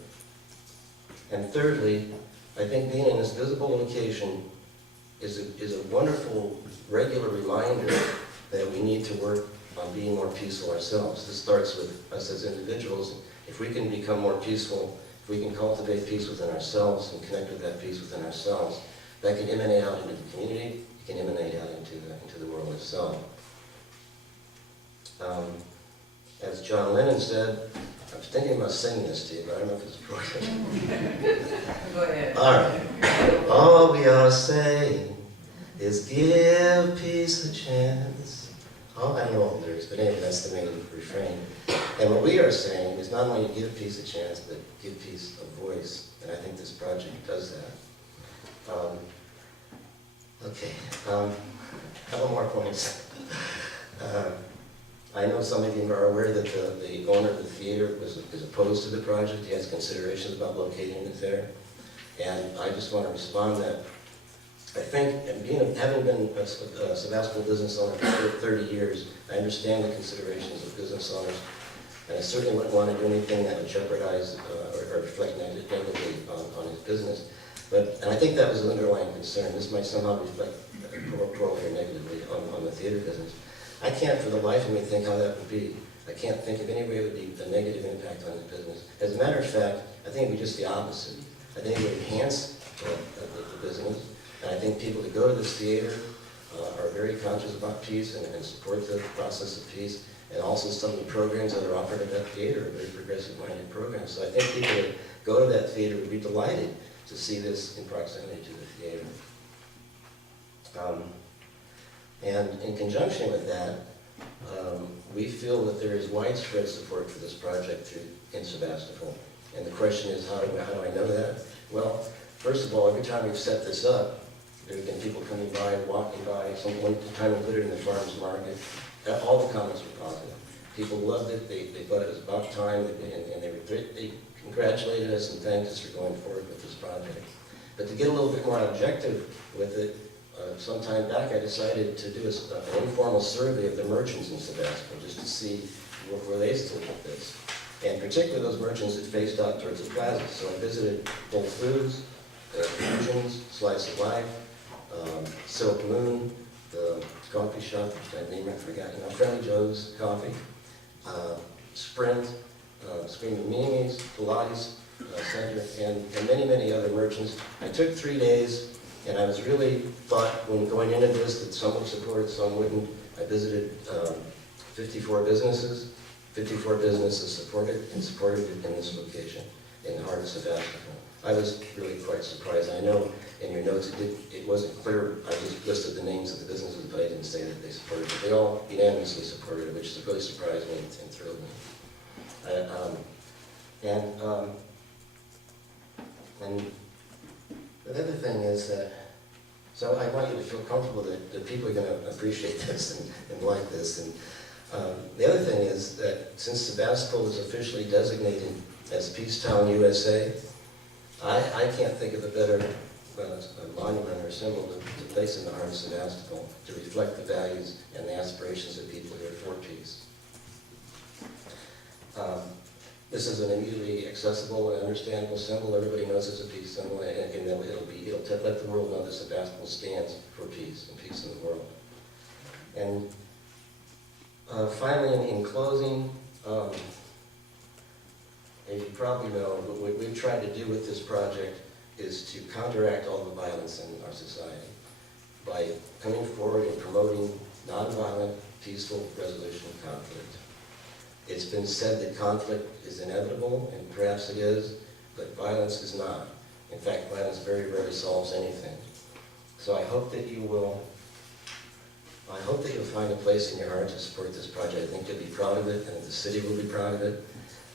And thirdly, I think being in this visible location is a wonderful, regular reminder that we need to work on being more peaceful ourselves. This starts with us as individuals. If we can become more peaceful, if we can cultivate peace within ourselves and connect with that peace within ourselves, that can emanate out into the community, it can emanate out into the world itself. As John Lennon said, I was thinking about singing this to you, but I don't know if it's appropriate. Go ahead. All right. All we are saying is give peace a chance. Oh, I don't know all the lyrics, but anyway, that's the main refrain. And what we are saying is not only give peace a chance, but give peace a voice. And I think this project does that. Okay. A couple more points. I know some of you are aware that the owner of the theater is opposed to the project. He has considerations about locating it there. And I just want to respond that I think, and having been a Sebastopol business owner for 30 years, I understand the considerations of business owners. And I certainly wouldn't want to do anything that would jeopardize or reflect negatively on his business. And I think that was an underlying concern. This might somehow reflect poorly or negatively on the theater business. I can't for the life of me think how that would be. I can't think of any way it would be a negative impact on his business. As a matter of fact, I think it would be just the opposite. I think it would enhance the business. And I think people that go to this theater are very conscious about peace and support the process of peace. And also some of the programs that are offered at that theater are very progressive-minded programs. So I think people that go to that theater would be delighted to see this in proximity to the theater. And in conjunction with that, we feel that there is widespread support for this project in Sebastopol. And the question is, how do I know that? Well, first of all, every time we've set this up, there have been people coming by, walking by. One time we put it in the farmer's market. All the comments were positive. People loved it. They thought it was about time, and they congratulated us and thanked us for going forward with this project. But to get a little bit more objective with it, some time back I decided to do an informal survey of the merchants in Sebastopol just to see where they stood with this. And particularly those merchants that faced out towards the plaza. So I visited Whole Foods, Fusions, Slice of Life, Silk Moon, the coffee shop, which I named, I forgot, Friendly Joe's Coffee, Sprint, Screaming Mimi's, Pilates Center, and many, many other merchants. I took 3 days, and I was really thought when going into this that some would support it, some wouldn't. I visited 54 businesses. 54 businesses supported it in this location, in the heart of Sebastopol. I was really quite surprised. I know in your notes it wasn't clear. I just listed the names of the businesses, but I didn't say that they supported it. They all unanimously supported it, which really surprised me and thrilled me. And the other thing is that, so I want you to feel comfortable that people are going to appreciate this and like this. And the other thing is that since Sebastopol was officially designated as Peacetown, USA, I can't think of a better monument or symbol to place in the heart of Sebastopol to reflect the values and the aspirations of people here for peace. This is an immediately accessible and understandable symbol. Everybody knows it's a peace symbol, and it'll let the world know that Sebastopol stands for peace and peace in the world. And finally, in closing, as you probably know, what we've tried to do with this project is to counteract all the violence in our society by coming forward and promoting nonviolent, peaceful resolution of conflict. It's been said that conflict is inevitable, and perhaps it is, but violence is not. In fact, violence very rarely solves anything. So I hope that you'll find a place in your heart to support this project. I think you'll be proud of it, and the city will be proud of it.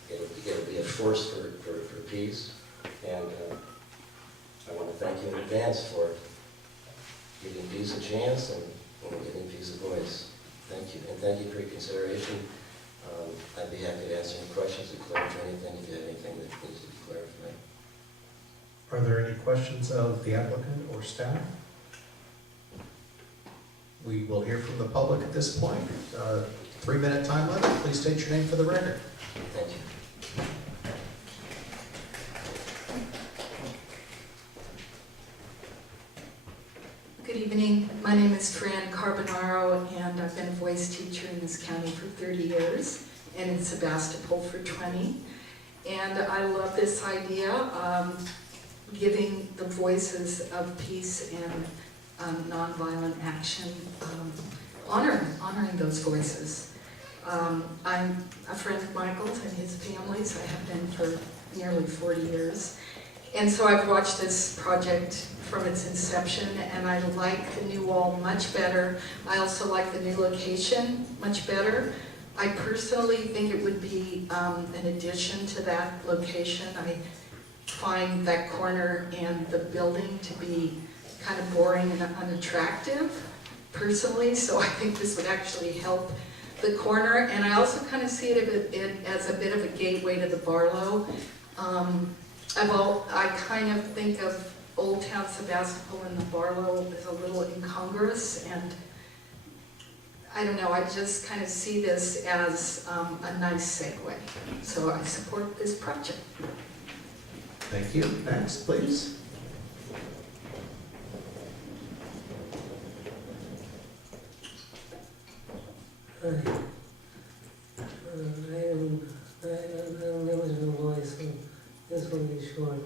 It'll be a force for peace, and I want to thank you in advance for giving peace a chance and giving peace a voice. Thank you, and thank you for your consideration. I'd be happy to answer any questions or clarify anything if you have anything that needs to be clarified. Are there any questions of the applicant or staff? We will hear from the public at this point. 3-minute time limit. Please state your name for the record. Thank you. Good evening. My name is Fran Carbonaro, and I've been a voice teacher in this county for 30 years, and in Sebastopol for 20. And I love this idea, giving the voices of peace and nonviolent action, honoring those voices. I'm a friend of Michael's and his family's. I have been for nearly 40 years. And so I've watched this project from its inception, and I like the new wall much better. I also like the new location much better. I personally think it would be an addition to that location. I find that corner and the building to be kind of boring and unattractive, personally, so I think this would actually help the corner. And I also kind of see it as a bit of a gateway to the Barlow. I kind of think of Old Town Sebastopol and the Barlow as a little incongruous, and I don't know, I just kind of see this as a nice segue. So I support this project. Thank you. Next, please. I'm limited in voice, so this will be short.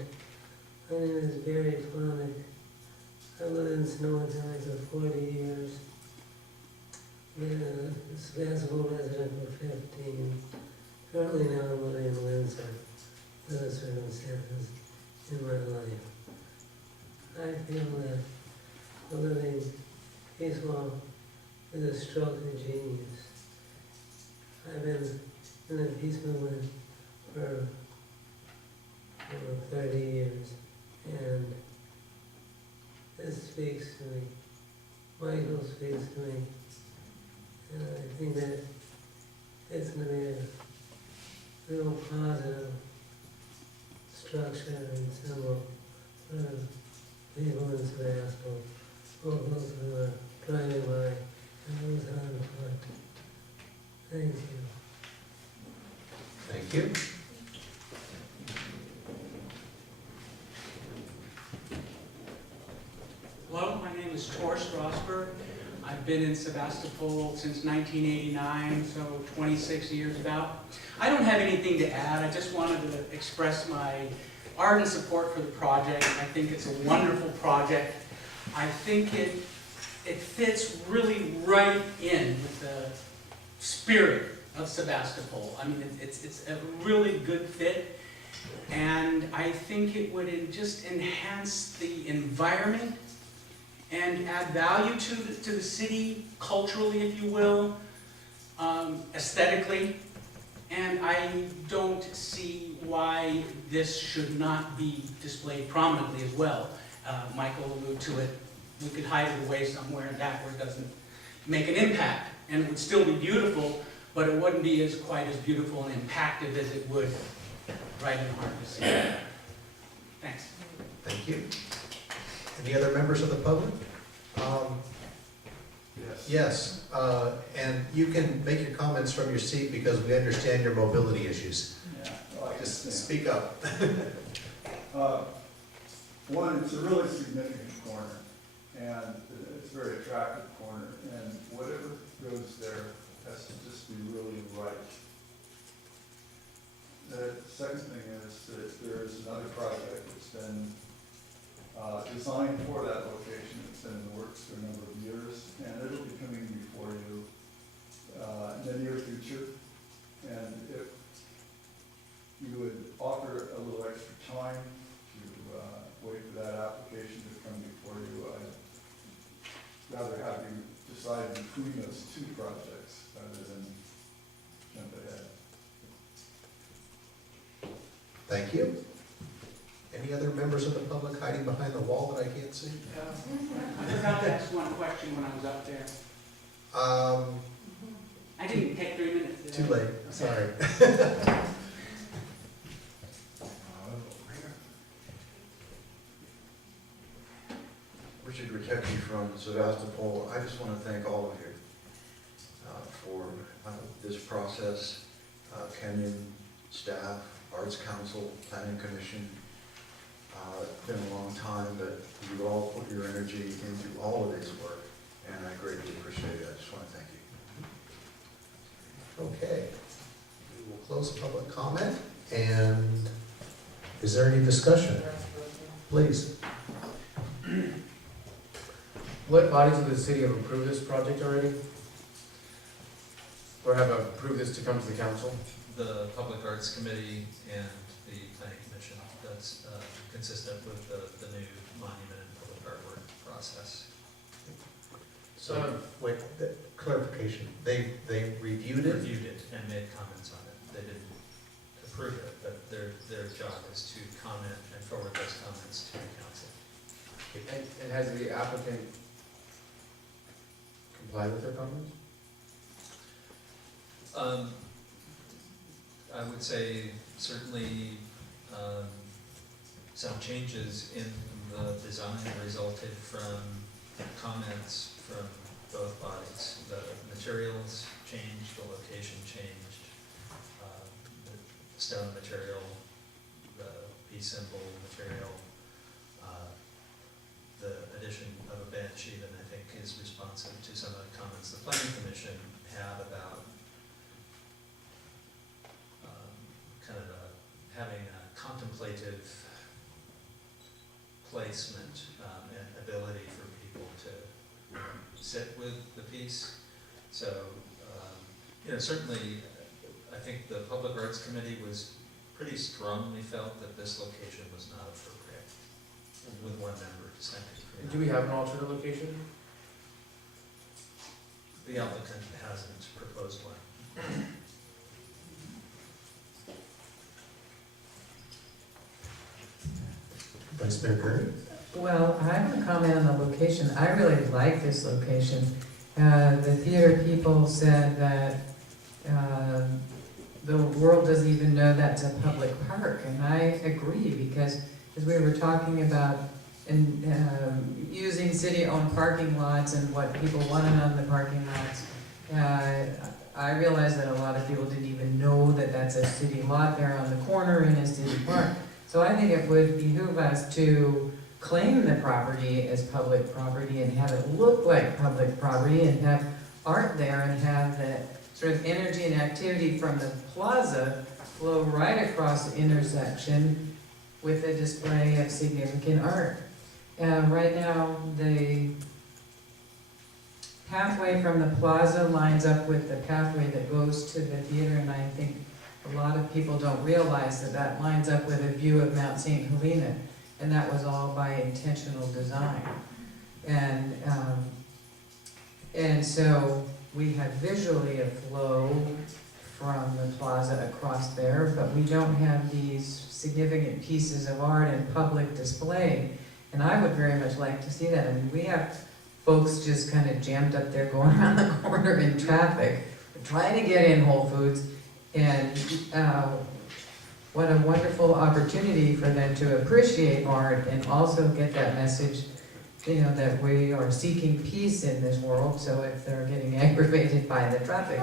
My name is Barry Plonick. I've lived in Sonoma County for 40 years. Been a Sebastopol resident for 15. Currently now I'm living in Windsor. Other circumstances in my life. I feel that the living peaceful is a stroke of genius. I've been in the peace movement for over 30 years, and this speaks to me. Michael speaks to me, and I think that it's going to be a real positive structure and symbol for people in Sebastopol, both those who are driving by and those on foot. Thank you. Thank you. Hello, my name is Tor Strasberg. I've been in Sebastopol since 1989, so 26 years about. I don't have anything to add. I just wanted to express my ardent support for the project. I think it's a wonderful project. I think it fits really right in with the spirit of Sebastopol. I mean, it's a really good fit, and I think it would just enhance the environment and add value to the city, culturally, if you will, aesthetically. And I don't see why this should not be displayed prominently as well. Michael alluded to it. We could hide it away somewhere and that where it doesn't make an impact. And it would still be beautiful, but it wouldn't be quite as beautiful and impactful as it would right in the heart of the city. Thanks. Thank you. Any other members of the public? Yes, and you can make your comments from your seat because we understand your mobility issues. Yeah, Speak up. One, it's a really significant corner, and it's a very attractive corner, and whatever goes there has to just be really right. The second thing is that there is another project that's been designed for that location. It's been in the works for a number of years, and it'll be coming before you in the near future. And if you would offer a little extra time to wait for that application to come before you, I'd rather have you decide between those two projects rather than jump ahead. Thank you. Any other members of the public hiding behind the wall that I can't see? I forgot to ask one question when I was up there. I didn't take 3 minutes. Did I? Too late, sorry. Richard Ritecki from Sevastopol. I just want to thank all of you for this process, Kenyon staff, Arts Council, Planning Commission. It's been a long time, but you all put your energy into all of this work, and I greatly appreciate it. I just want to thank you. Okay. We will close public comment, and is there any discussion? Please. What bodies of the city have approved this project already? Or have approved this to come to the council? The Public Arts Committee and the Planning Commission, that's consistent with the new monument and public artwork process. So, wait, clarification, they reviewed it? Reviewed it and made comments on it. They didn't approve it, but their job is to comment and forward those comments to the council. And has the applicant complied with their comments? I would say certainly some changes in the design resulted from comments from both bodies. The materials changed, the location changed, the stone material, the fee symbol material, the addition of a bench even, I think, is responsive to some of the comments the Planning Commission had about kind of having a contemplative placement and ability for people to sit with the piece. So, certainly, I think the Public Arts Committee was pretty strongly felt that this location was not appropriate, with one member dissenting. Do we have an alternate location? The applicant hasn't proposed one. Vice Mayor Curry? Well, I have a comment on the location. I really like this location. The theater people said that the world doesn't even know that's a public park, and I agree, because as we were talking about using city-owned parking lots and what people wanted on the parking lots, I realized that a lot of people didn't even know that that's a city lot there on the corner in a city park. So I think it would behoove us to claim the property as public property and have it look like public property and have art there and have that sort of energy and activity from the plaza flow right across the intersection with a display of significant art. Right now, the pathway from the plaza lines up with the pathway that goes to the theater, and I think a lot of people don't realize that that lines up with a view of Mount St. Helena, and that was all by intentional design. And so we have visually a flow from the plaza across there, but we don't have these significant pieces of art in public display. And I would very much like to see that. I mean, we have folks just kind of jammed up there going around the corner in traffic, trying to get in Whole Foods, and what a wonderful opportunity for them to appreciate art and also get that message, that we are seeking peace in this world. So if they're getting aggravated by the traffic,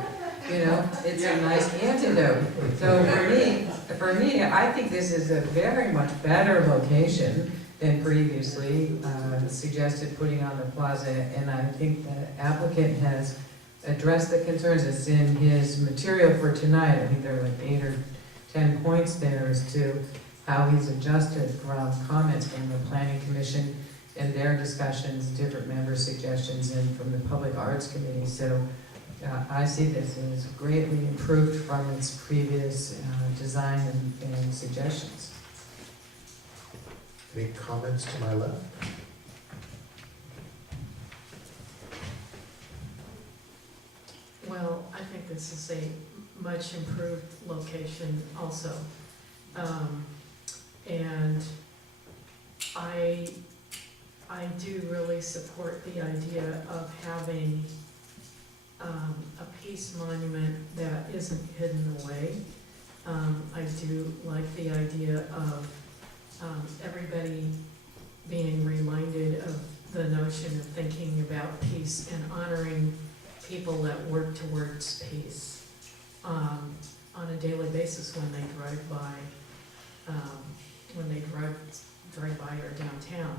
You know, it's a nice antidote. So for me, I think this is a very much better location than previously suggested putting on the plaza. And I think the applicant has addressed the concerns. It's in his material for tonight. I think there are like 8 or 10 points there as to how he's adjusted from comments from the planning commission and their discussions, different member suggestions, and from the public arts committee. So I see this as greatly improved from its previous design and suggestions. Any comments to my left? Well, I think this is a much improved location also. And I do really support the idea of having a peace monument that isn't hidden away. I do like the idea of everybody being reminded of the notion of thinking about peace and honoring people that work towards peace on a daily basis when they drive by, drive by our downtown.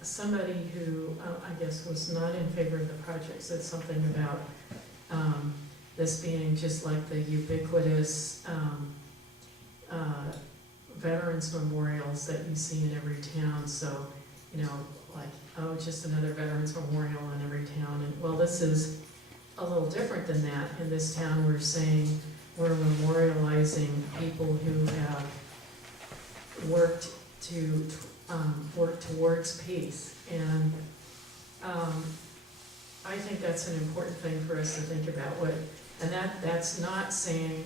Somebody who I guess was not in favor of the project said something about this being just like the ubiquitous veterans memorials that you see in every town. So, like, oh, just another veterans memorial in every town. And well, this is a little different than that. In this town, we're saying we're memorializing people who have worked to work towards peace. And I think that's an important thing for us to think about. And that's not saying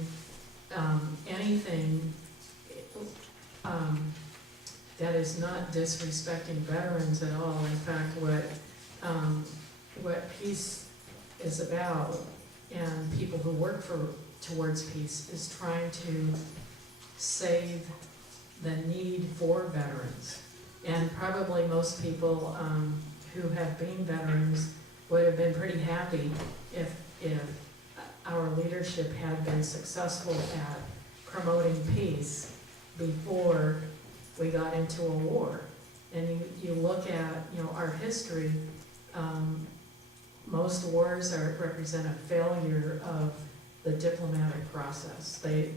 anything that is not disrespecting veterans at all. In fact, what peace is about, and people who work towards peace, is trying to save the need for veterans. And probably most people who have been veterans would have been pretty happy if our leadership had been successful at promoting peace before we got into a war. And you look at our history, most wars represent a failure of the diplomatic process. They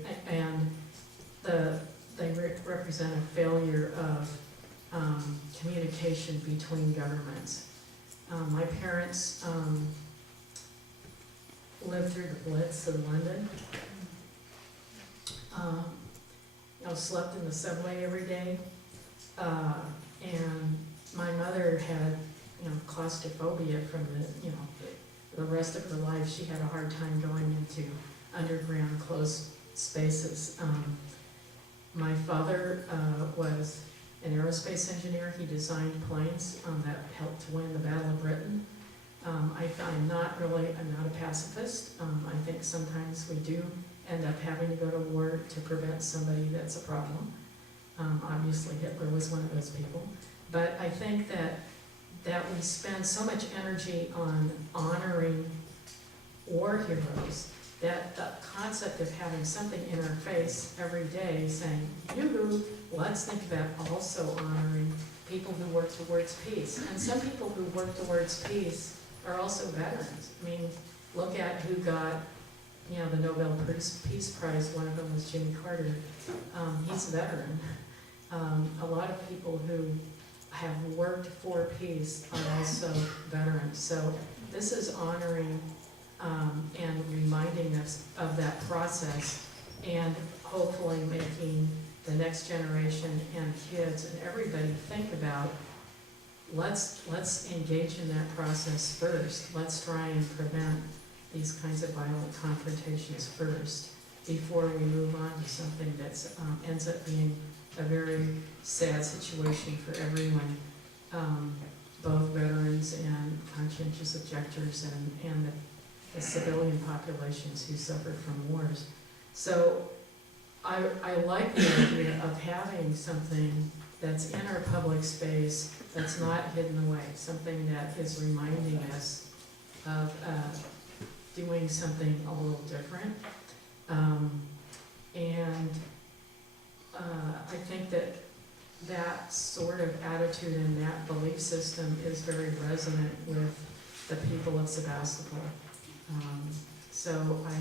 represent a failure of communication between governments. My parents lived through the Blitz in London. Slept in the subway every day, and my mother had claustrophobia from the rest of her life. She had a hard time going into underground closed spaces. My father was an aerospace engineer. He designed planes that helped win the Battle of Britain. I'm not a pacifist. I think sometimes we do end up having to go to war to prevent somebody that's a problem. Obviously Hitler was one of those people. But I think that we spend so much energy on honoring war heroes that the concept of having something in our face every day saying, yoo-hoo, let's think about also honoring people who work towards peace. And some people who work towards peace are also veterans. I mean, look at who got the Nobel Peace Prize. One of them was Jimmy Carter. He's a veteran. A lot of people who have worked for peace are also veterans. So this is honoring and reminding us of that process, and hopefully making the next generation and kids and everybody think about, let's engage in that process first. Let's try and prevent these kinds of violent confrontations first before we move on to something that ends up being a very sad situation for everyone, both veterans and conscientious objectors and the civilian populations who suffer from wars. So I like the idea of having something that's in our public space, that's not hidden away, something that is reminding us of doing something a little different. And I think that that sort of attitude and that belief system is very resonant with the people of Sebastopol. So I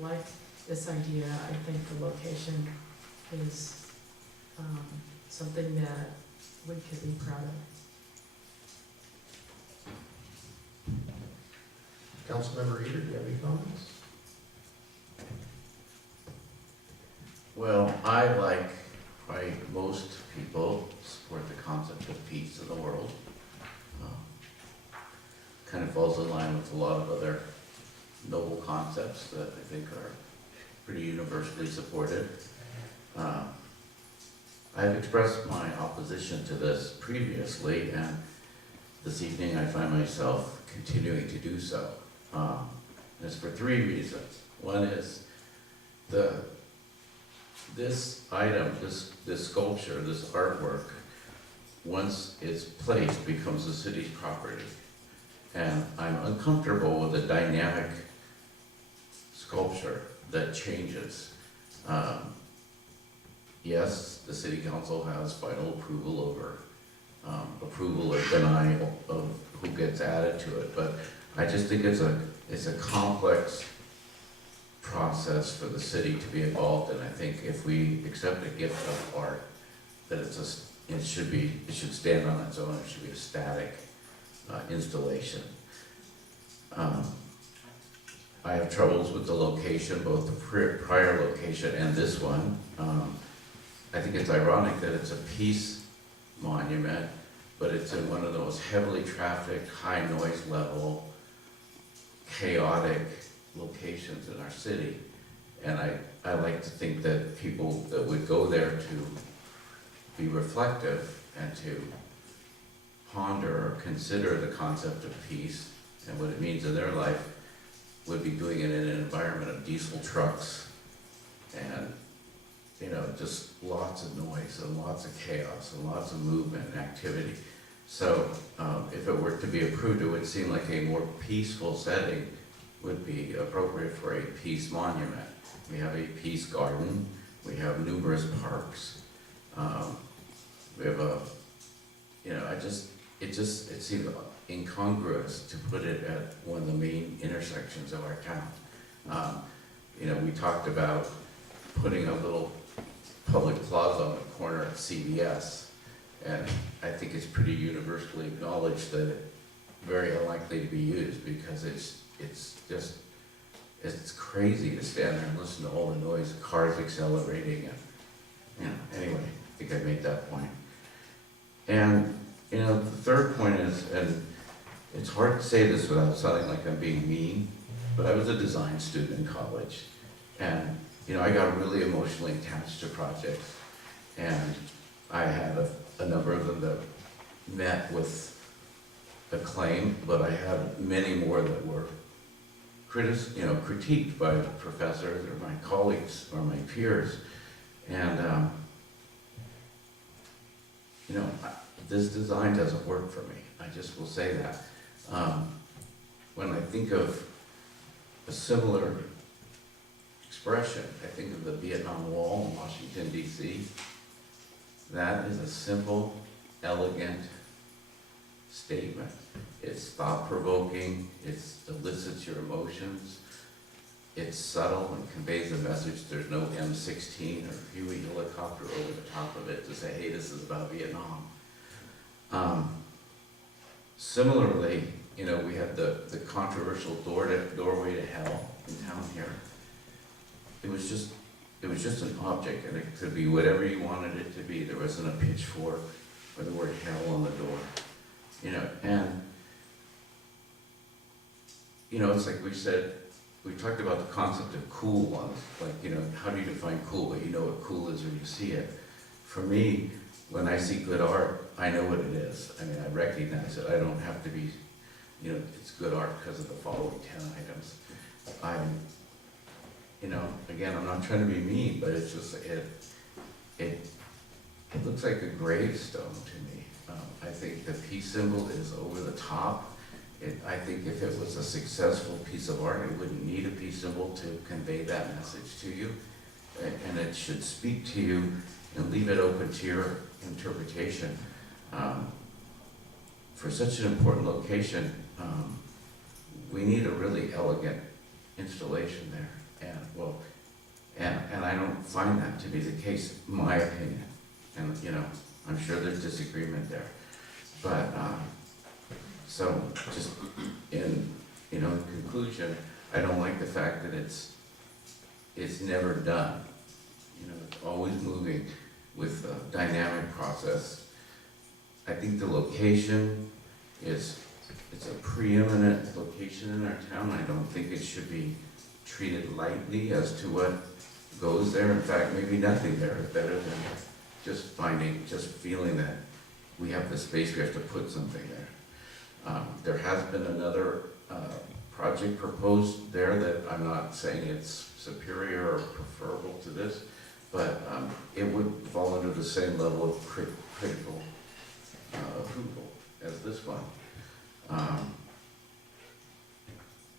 like this idea. I think the location is something that we could be proud of. Councilmember Eater, do you have any comments? Well, I, like probably most people, support the concept of peace in the world. Kind of falls in line with a lot of other noble concepts that I think are pretty universally supported. I've expressed my opposition to this previously, and this evening I find myself continuing to do so. And it's for three reasons. One is this item, this sculpture, this artwork, once it's placed, becomes the city's property. And I'm uncomfortable with a dynamic sculpture that changes. Yes, the city council has final approval over approval or denial of who gets added to it, but I just think it's a complex process for the city to be involved in. I think if we accept a gift of art, that it should stand on its own. It should be a static installation. I have troubles with the location, both the prior location and this one. I think it's ironic that it's a peace monument, but it's in one of the most heavily trafficked, high noise level, chaotic locations in our city. And I like to think that people that would go there to be reflective and to ponder or consider the concept of peace and what it means in their life would be doing it in an environment of diesel trucks and, you know, just lots of noise and lots of chaos and lots of movement and activity. So if it were to be approved, it would seem like a more peaceful setting would be appropriate for a peace monument. We have a peace garden, we have numerous parks, we have it seemed incongruous to put it at one of the main intersections of our town. We talked about putting a little public plaza on the corner at CVS, and I think it's pretty universally acknowledged that it's very unlikely to be used because it's crazy to stand there and listen to all the noise, cars accelerating, and anyway, I think I made that point. And the third point is, and it's hard to say this without sounding like I'm being mean, but I was a design student in college, and I got really emotionally attached to projects, and I had a number of them that met with acclaim, but I had many more that were critiqued by professors or my colleagues or my peers, and this design doesn't work for me. I just will say that. When I think of a similar expression, I think of the Vietnam Wall in Washington, D.C. That is a simple, elegant statement. It's thought-provoking, it elicits your emotions, it's subtle and conveys a message. There's no M16 or Huey helicopter over the top of it to say, hey, this is about Vietnam. Similarly, we had the controversial doorway to hell in town here. It was just an object, and it could be whatever you wanted it to be. There wasn't a pitchfork or the word hell on the door, and it's like we talked about the concept of cool once, like, how do you define cool? Well, you know what cool is when you see it. For me, when I see good art, I know what it is. I mean, I recognize it. I don't have to be, it's good art because of the following 10 items. Again, I'm not trying to be mean, but it's just, It looks like a gravestone to me. I think the peace symbol is over the top. I think if it was a successful piece of art, it wouldn't need a peace symbol to convey that message to you. And it should speak to you and leave it open to your interpretation. For such an important location, we need a really elegant installation there. And I don't find that to be the case, in my opinion. And, you know, I'm sure there's disagreement there. But, so just in conclusion, I don't like the fact that it's never done. You know, it's always moving with a dynamic process. I think the location it's a preeminent location in our town. I don't think it should be treated lightly as to what goes there. In fact, maybe nothing there is better than just feeling that we have the space, we have to put something there. There has been another project proposed there that I'm not saying it's superior or preferable to this, but it would fall under the same level of critical approval as this one.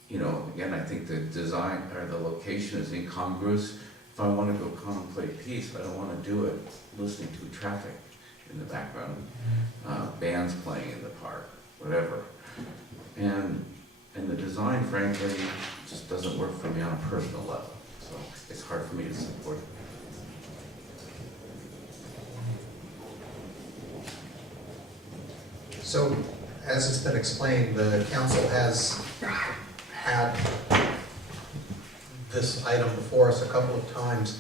You know, again, I think the design or the location is incongruous. If I want to go contemplate peace, I don't want to do it listening to traffic in the background, bands playing in the park, whatever. And the design, frankly, just doesn't work for me on a personal level. So it's hard for me to support it. So, as it's been explained, the council has had this item before us a couple of times,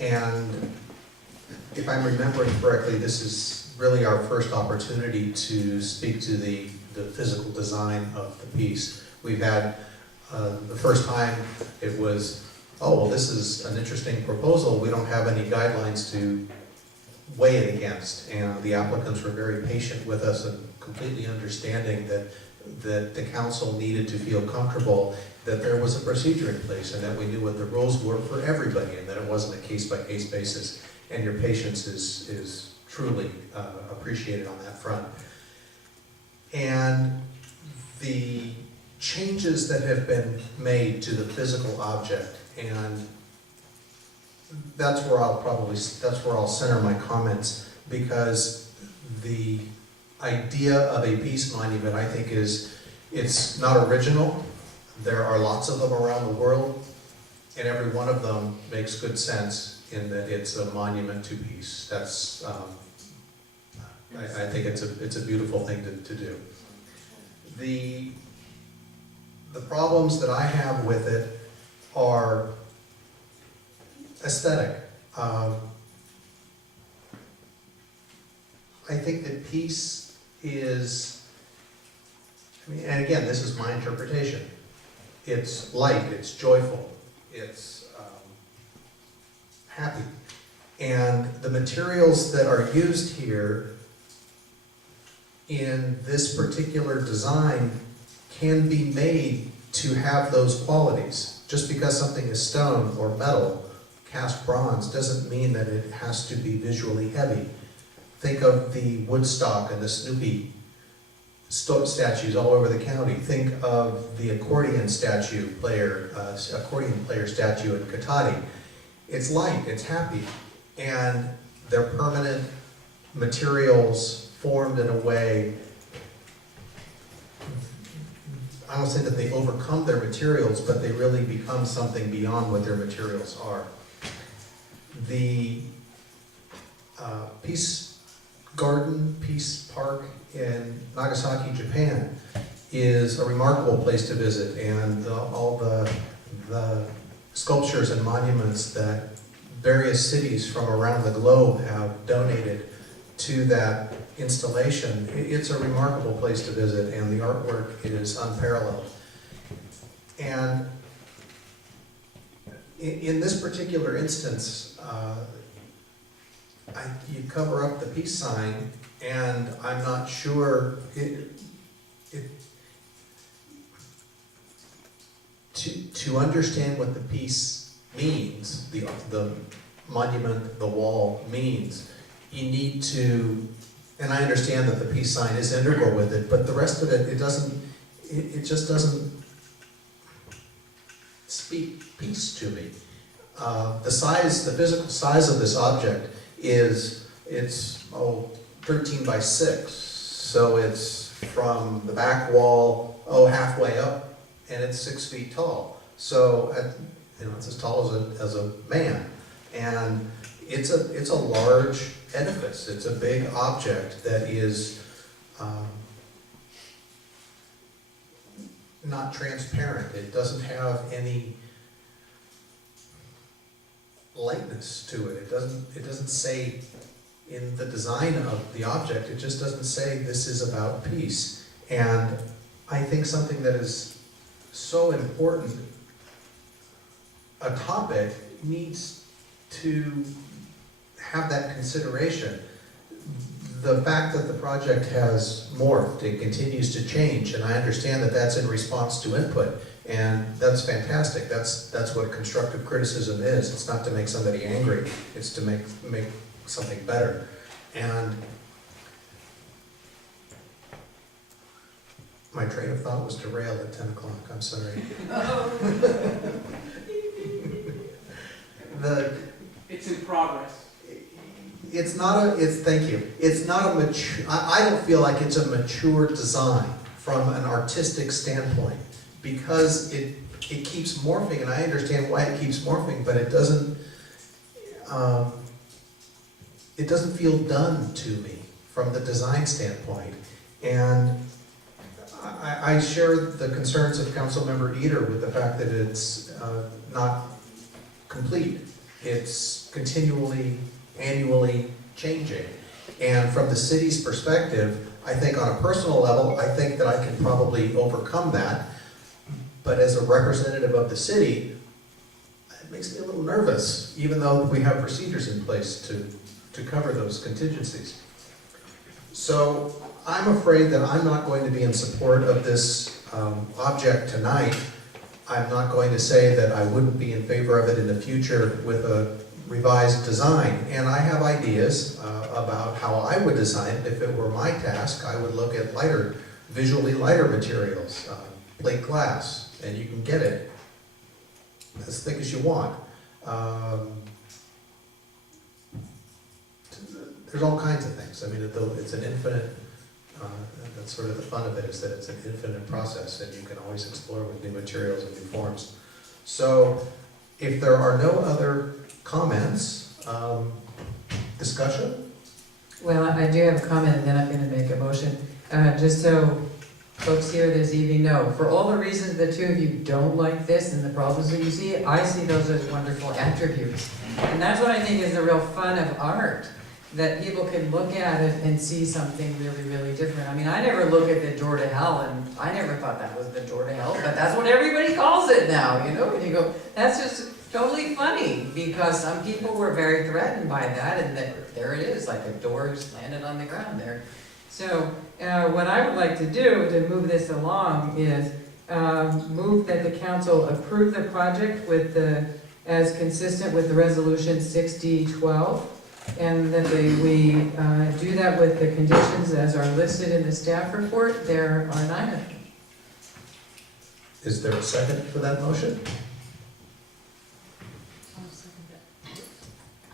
and if I'm remembering correctly, this is really our first opportunity to speak to the physical design of the piece. We've had, the first time it was, oh, well, this is an interesting proposal, we don't have any guidelines to weigh it against, and the applicants were very patient with us and completely understanding that the council needed to feel comfortable that there was a procedure in place and that we knew what the rules were for everybody and that it wasn't a case-by-case basis. And your patience is truly appreciated on that front. And the changes that have been made to the physical object, and that's where I'll center my comments, because the idea of a peace monument, I think, it's not original. There are lots of them around the world, and every one of them makes good sense in that it's a monument to peace. That's, I think it's a beautiful thing to do. The problems that I have with it are aesthetic. I think that peace is, and again, this is my interpretation. It's light, it's joyful, it's happy. And the materials that are used here in this particular design can be made to have those qualities. Just because something is stone or metal, cast bronze, doesn't mean that it has to be visually heavy. Think of the Woodstock and the Snoopy statues all over the county. Think of the accordion player statue in Katati. It's light, it's happy, and they're permanent materials formed in a way, I don't say that they overcome their materials, but they really become something beyond what their materials are. The Peace Garden, Peace Park in Nagasaki, Japan is a remarkable place to visit, and all the sculptures and monuments that various cities from around the globe have donated to that installation, it's a remarkable place to visit, and the artwork is unparalleled. And in this particular instance, you cover up the peace sign, and I'm not sure to understand what the piece means, the monument, the wall means, you need to, and I understand that the peace sign is integral with it, but the rest of it, it just doesn't speak peace to me. The physical size of this object it's 13 by 6. So it's from the back wall, halfway up, and it's 6 feet tall. So, it's as tall as a man. And it's a large edifice. It's a big object that is not transparent. It doesn't have any lightness to it. It doesn't say in the design of the object, it just doesn't say this is about peace. And I think something that is so important, a topic, needs to have that consideration. The fact that the project has morphed, it continues to change, and I understand that that's in response to input, and that's fantastic. That's what constructive criticism is. It's not to make somebody angry, it's to make something better. And my train of thought was derailed at 10 o'clock, I'm sorry. It's in progress. Thank you. It's not a mature, I don't feel like it's a mature design from an artistic standpoint, because it keeps morphing, and I understand why it keeps morphing, but it doesn't feel done to me from the design standpoint. And I share the concerns of Councilmember Eater with the fact that it's not complete. It's continually, annually changing. And from the city's perspective, I think on a personal level, I think that I can probably overcome that. But as a representative of the city, it makes me a little nervous, even though we have procedures in place to cover those contingencies. So I'm afraid that I'm not going to be in support of this object tonight. I'm not going to say that I wouldn't be in favor of it in the future with a revised design. And I have ideas about how I would design it. If it were my task, I would look at visually lighter materials, plate glass, and you can get it as thick as you want. There's all kinds of things. I mean, it's an infinite, that's sort of the fun of it, is that it's an infinite process, and you can always explore with new materials and new forms. So if there are no other comments, discussion? Well, I do have a comment, and then I'm gonna make a motion. Just so folks here this evening know, for all the reasons the two of you don't like this and the problems that you see, I see those as wonderful attributes. And that's what I think is the real fun of art, that people can look at it and see something really, really different. I mean, I never look at the door to hell, and I never thought that was the door to hell, but that's what everybody calls it now, you know? And you go, that's just totally funny, because some people were very threatened by that, and there it is, like a door landed on the ground there. So what I would like to do to move this along is move that the council approve the project as consistent with the resolution 6012, and that we do that with the conditions as are listed in the staff report. There are 9 of them. Is there a second for that motion?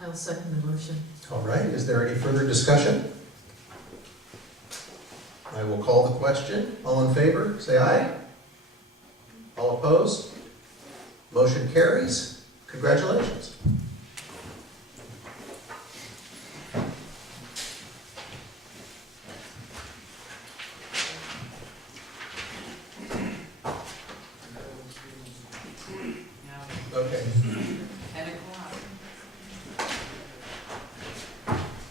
I'll second the motion. All right, is there any further discussion? I will call the question. All in favor, say aye. All opposed? Motion carries. Congratulations. Okay. 10 o'clock.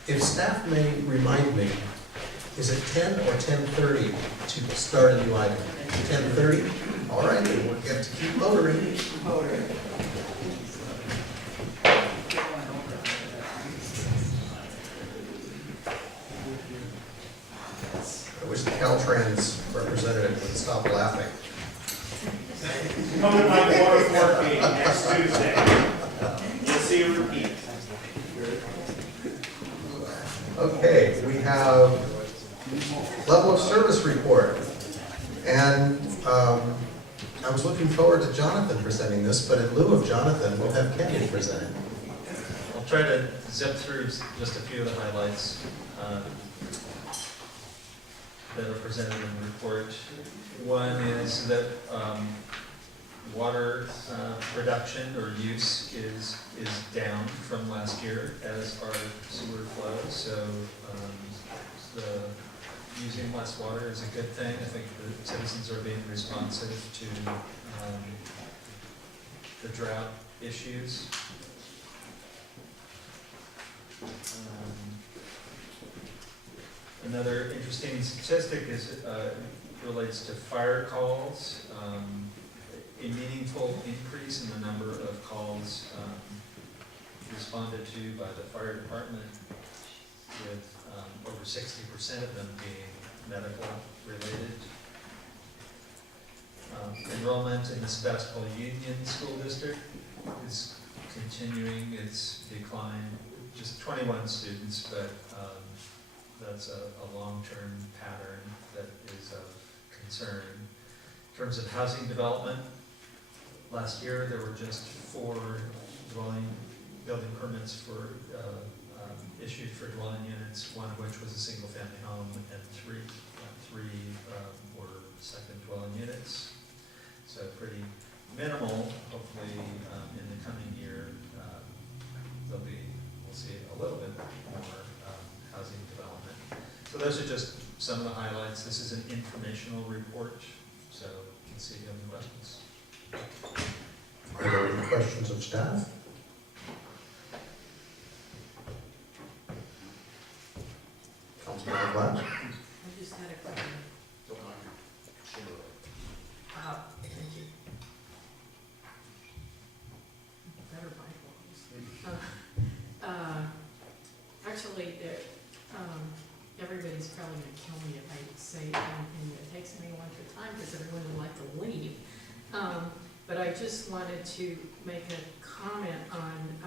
If staff may remind me, is it 10 or 10:30 to start a new item? 10:30? All right, then we'll get to keep motoring. I wish the Caltrans representative would stop laughing. Come to my water board meeting next Tuesday. You'll see a repeat. Okay, we have level of service report. And I was looking forward to Jonathan presenting this, but in lieu of Jonathan, we'll have Kenyon present it. I'll try to zip through just a few of the highlights that are presented in the report. One is that water production or use is down from last year, as our sewer flows. So using less water is a good thing. I think the citizens are being responsive to the drought issues. Another interesting statistic is relates to fire calls. A meaningful increase in the number of calls responded to by the fire department, with over 60% of them being medical related. Enrollment in the Sebastopol Union School District is continuing its decline, just 21 students, but that's a long-term pattern that is of concern. In terms of housing development, last year there were just 4 building permits for issued for dwelling units, one of which was a single-family home, and three were second dwelling units. So pretty minimal. Hopefully, in the coming year, we'll see a little bit more housing development. So those are just some of the highlights. This is an informational report, so you can see if you have any questions. Are there any questions of staff? Councilman Glass? I just had a question. Thank you. Better actually, everybody's probably gonna kill me if I say anything that takes any length of time, because everyone would like to leave. But I just wanted to make a comment on,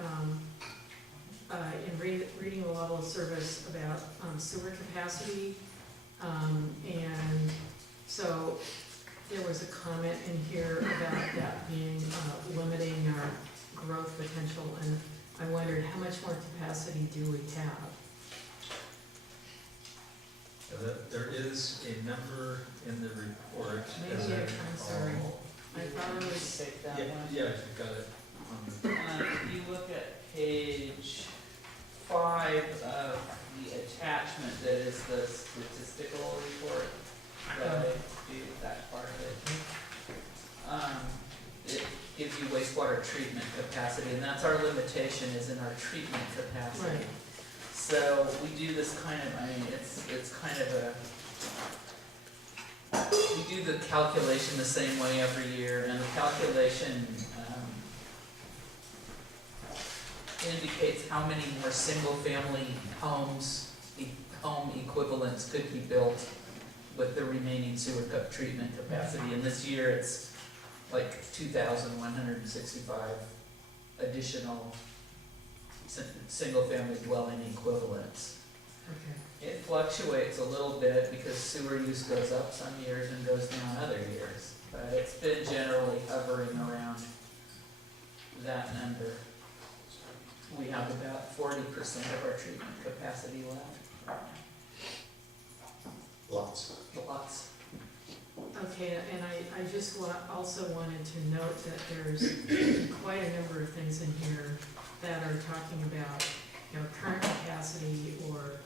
in reading the level of service about sewer capacity. And so there was a comment in here about that being limiting our growth potential, and I wondered how much more capacity do we have? There is a number in the report. Maybe I'm sorry. I thought it was. Take that Yeah, one. yeah, you've got it on the. If you look at page 5 of the attachment, that is the statistical report that I do that part of it. It gives you wastewater treatment capacity, and that's our limitation, is in our treatment capacity. Right. So we do this kind of, it's kind of we do the calculation the same way every year, and the calculation indicates how many more single-family homes, home equivalents could be built with the remaining sewer treatment capacity. And this year it's like 2,165 additional single-family dwelling equivalents. Okay. It fluctuates a little bit because sewer use goes up some years and goes down other years, but it's been generally hovering around that number. We have about 40% of our treatment capacity left. Lots. Lots. Okay, and I just also wanted to note that there's quite a number of things in here that are talking about, current capacity, or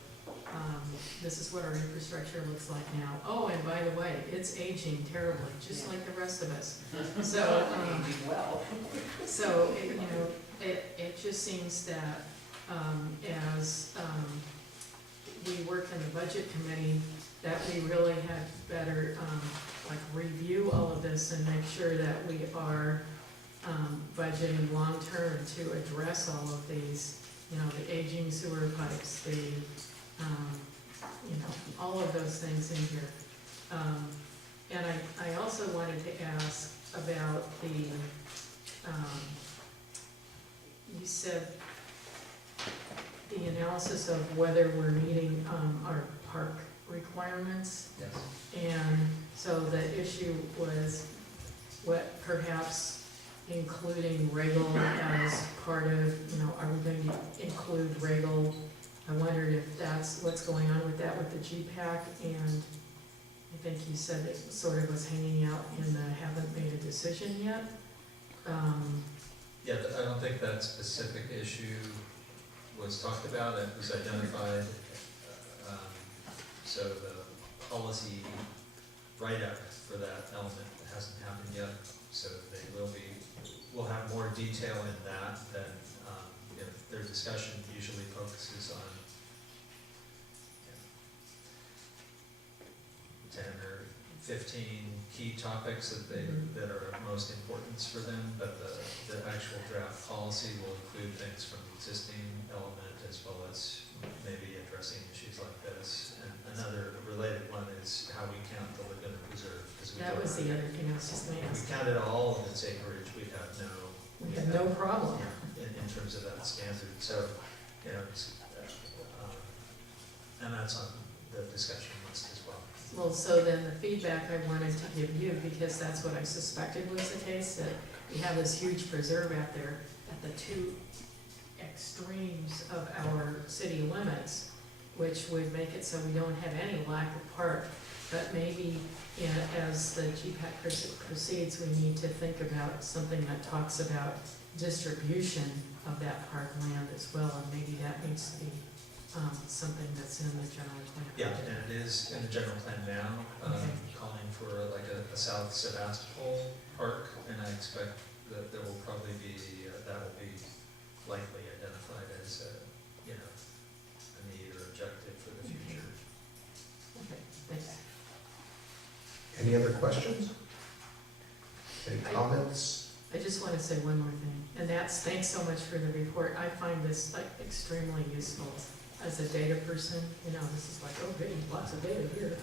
this is what our infrastructure looks like now. Oh, and by the way, it's aging terribly, just like the rest of us. So, so it just seems that as we work in the budget committee, that we really had better review all of this and make sure that we are budgeting long-term to address all of these, the aging sewer pipes, the, all of those things in here. And I also wanted to ask about the, you said the analysis of whether we're meeting our park requirements. Yes. And so the issue was what perhaps including Regal as part of, you know, are we going to include Regal? I wondered if that's what's going on with that with the GPAC, and I think you said it sort of was hanging out in the haven't made a decision yet. Yeah, I don't think that specific issue was talked about, it was identified. So the policy write-up for that element hasn't happened yet, so we'll have more detail in that than, you know, their discussion usually focuses on 10 or 15 key topics that are of most importance for them, but the actual draft policy will include things from the existing element as well as maybe addressing issues like this. And another related one is how we count the Laguna Preserve. That was the other thing I was just going to If ask. we counted all of its acreage, we'd have no. We have no problem. In terms of that standard, so, you know, and that's on the discussion list as well. Well, so then the feedback I wanted to give you, because that's what I suspected was the case, that we have this huge preserve out there at the two extremes of our city limits, which would make it so we don't have any lack of park. But maybe, you know, as the GPAC proceeds, we need to think about something that talks about distribution of that park land as well, and maybe that needs to be something that's in the general plan. Yeah, and it is in the general plan now, calling for like a South Sebastopol park, and I expect that there will probably be, that will be likely identified as a, you know, a need or objective for the future. Okay, thanks. Any other questions? Any comments? I just want to say one more thing, and that's, thanks so much for the report. I find this like extremely useful as a data person. You know, this is like, oh, goody, lots of data here.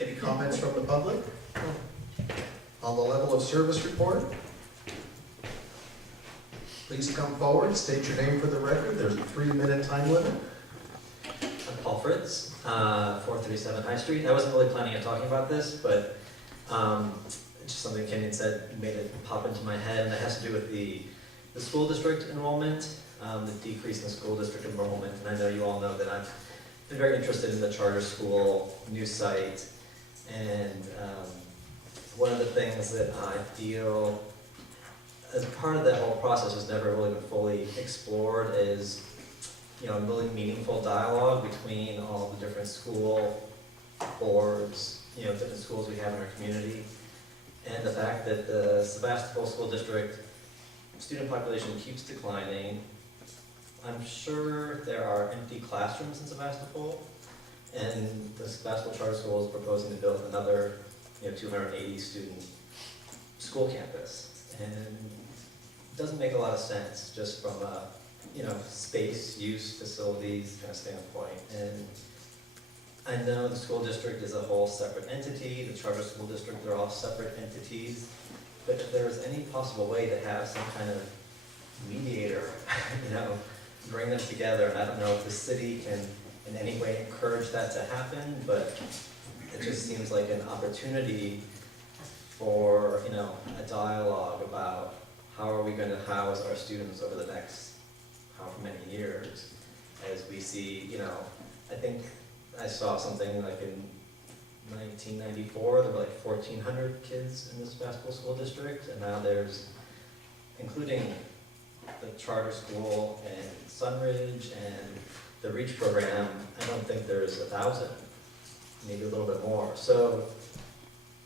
Any comments from the public? On the level of service report? Please come forward, state your name for the record. There's a 3-minute time limit. I'm Paul Fritz, 437 High Street. I wasn't really planning on talking about this, but just something Kenyon said made it pop into my head, and that has to do with the school district enrollment, the decrease in the school district enrollment. And I know you all know that I've been very interested in the charter school new site, and one of the things that I feel as part of that whole process has never really been fully explored is, you know, really meaningful dialogue between all the different school boards, you know, different schools we have in our community. And the fact that the Sebastopol School District student population keeps declining. I'm sure there are empty classrooms in Sebastopol, and the Sebastopol Charter School is proposing to build another, you know, 280 student school campus. And it doesn't make a lot of sense just from a, you know, space, use, facilities kind of standpoint. And I know the school district is a whole separate entity, the charter school district, they're all separate entities. But if there was any possible way to have some kind of mediator, you know, bring them together, and I don't know if the city can in any way encourage that to happen, but it just seems like an opportunity for, you know, a dialogue about how are we going to house our students over the next however many years, as we see, you know, I think I saw something like in 1994, there were like 1,400 kids in this Sebastopol school district, and now there's, including the charter school and Sunridge and the REACH program, I don't think there's 1,000, maybe a little bit more. So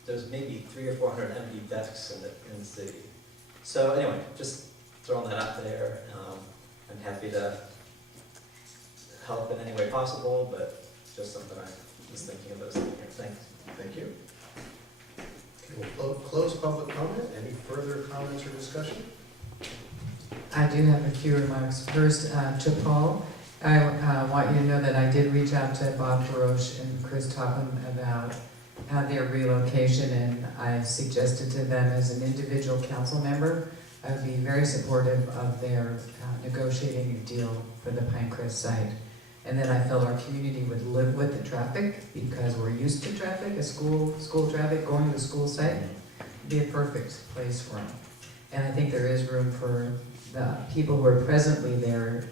there's maybe 300 or 400 empty desks in the city. So anyway, just throwing that out there. I'm happy to help in any way possible, but just something I was thinking of those things. Thanks. Thank you. Okay, we'll close public comment. Any further comments or discussion? I do have a few remarks. First, to Paul, I want you to know that I did reach out to Bob Baroche and Chris Topham about their relocation, and I suggested to them as an individual council member, I would be very supportive of their negotiating a deal for the Pinecrest site. And then I felt our community would live with the traffic because we're used to traffic, school traffic going to the school site. It'd be a perfect place for them. And I think there is room for the people who are presently there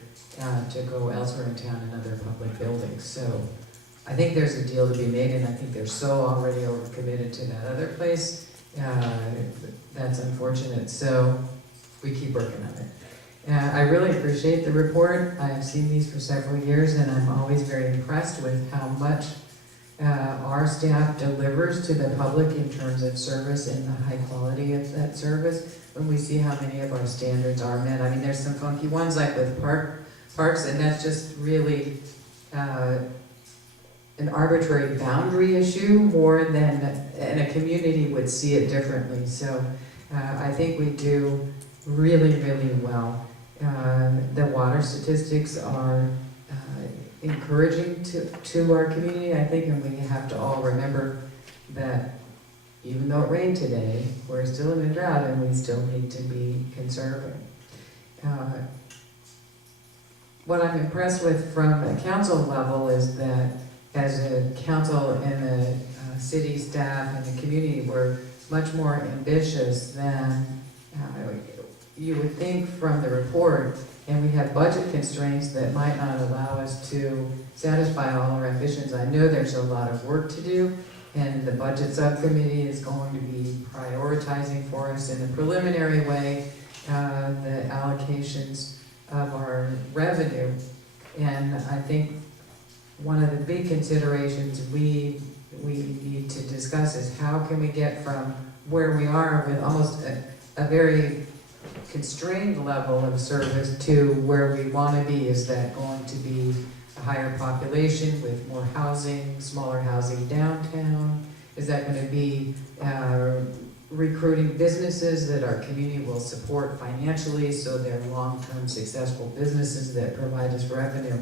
to go elsewhere in town in other public buildings. So I think there's a deal to be made, and I think they're so already overcommitted to that other place. That's unfortunate. So we keep working on it. I really appreciate the report. I've seen these for several years, and I'm always very impressed with how much our staff delivers to the public in terms of service and the high quality of that service. When we see how many of our standards are met, I mean, there's some funky ones like with parks, and that's just really an arbitrary boundary issue more than, and a community would see it differently. So I think we do really, really well. The water statistics are encouraging to our community, I think, and we have to all remember that even though it rained today, we're still in a drought and we still need to be conserving. What I'm impressed with from a council level is that as a council and a city staff and the community, we're much more ambitious than you would think from the report, and we have budget constraints that might not allow us to satisfy all our ambitions. I know there's a lot of work to do, and the budget subcommittee is going to be prioritizing for us in a preliminary way the allocations of our revenue. And I think one of the big considerations we need to discuss is how can we get from where we are with almost a very constrained level of service to where we want to be. Is that going to be a higher population with more housing, smaller housing downtown? Is that going to be recruiting businesses that our community will support financially so they're long-term successful businesses that provide us revenue?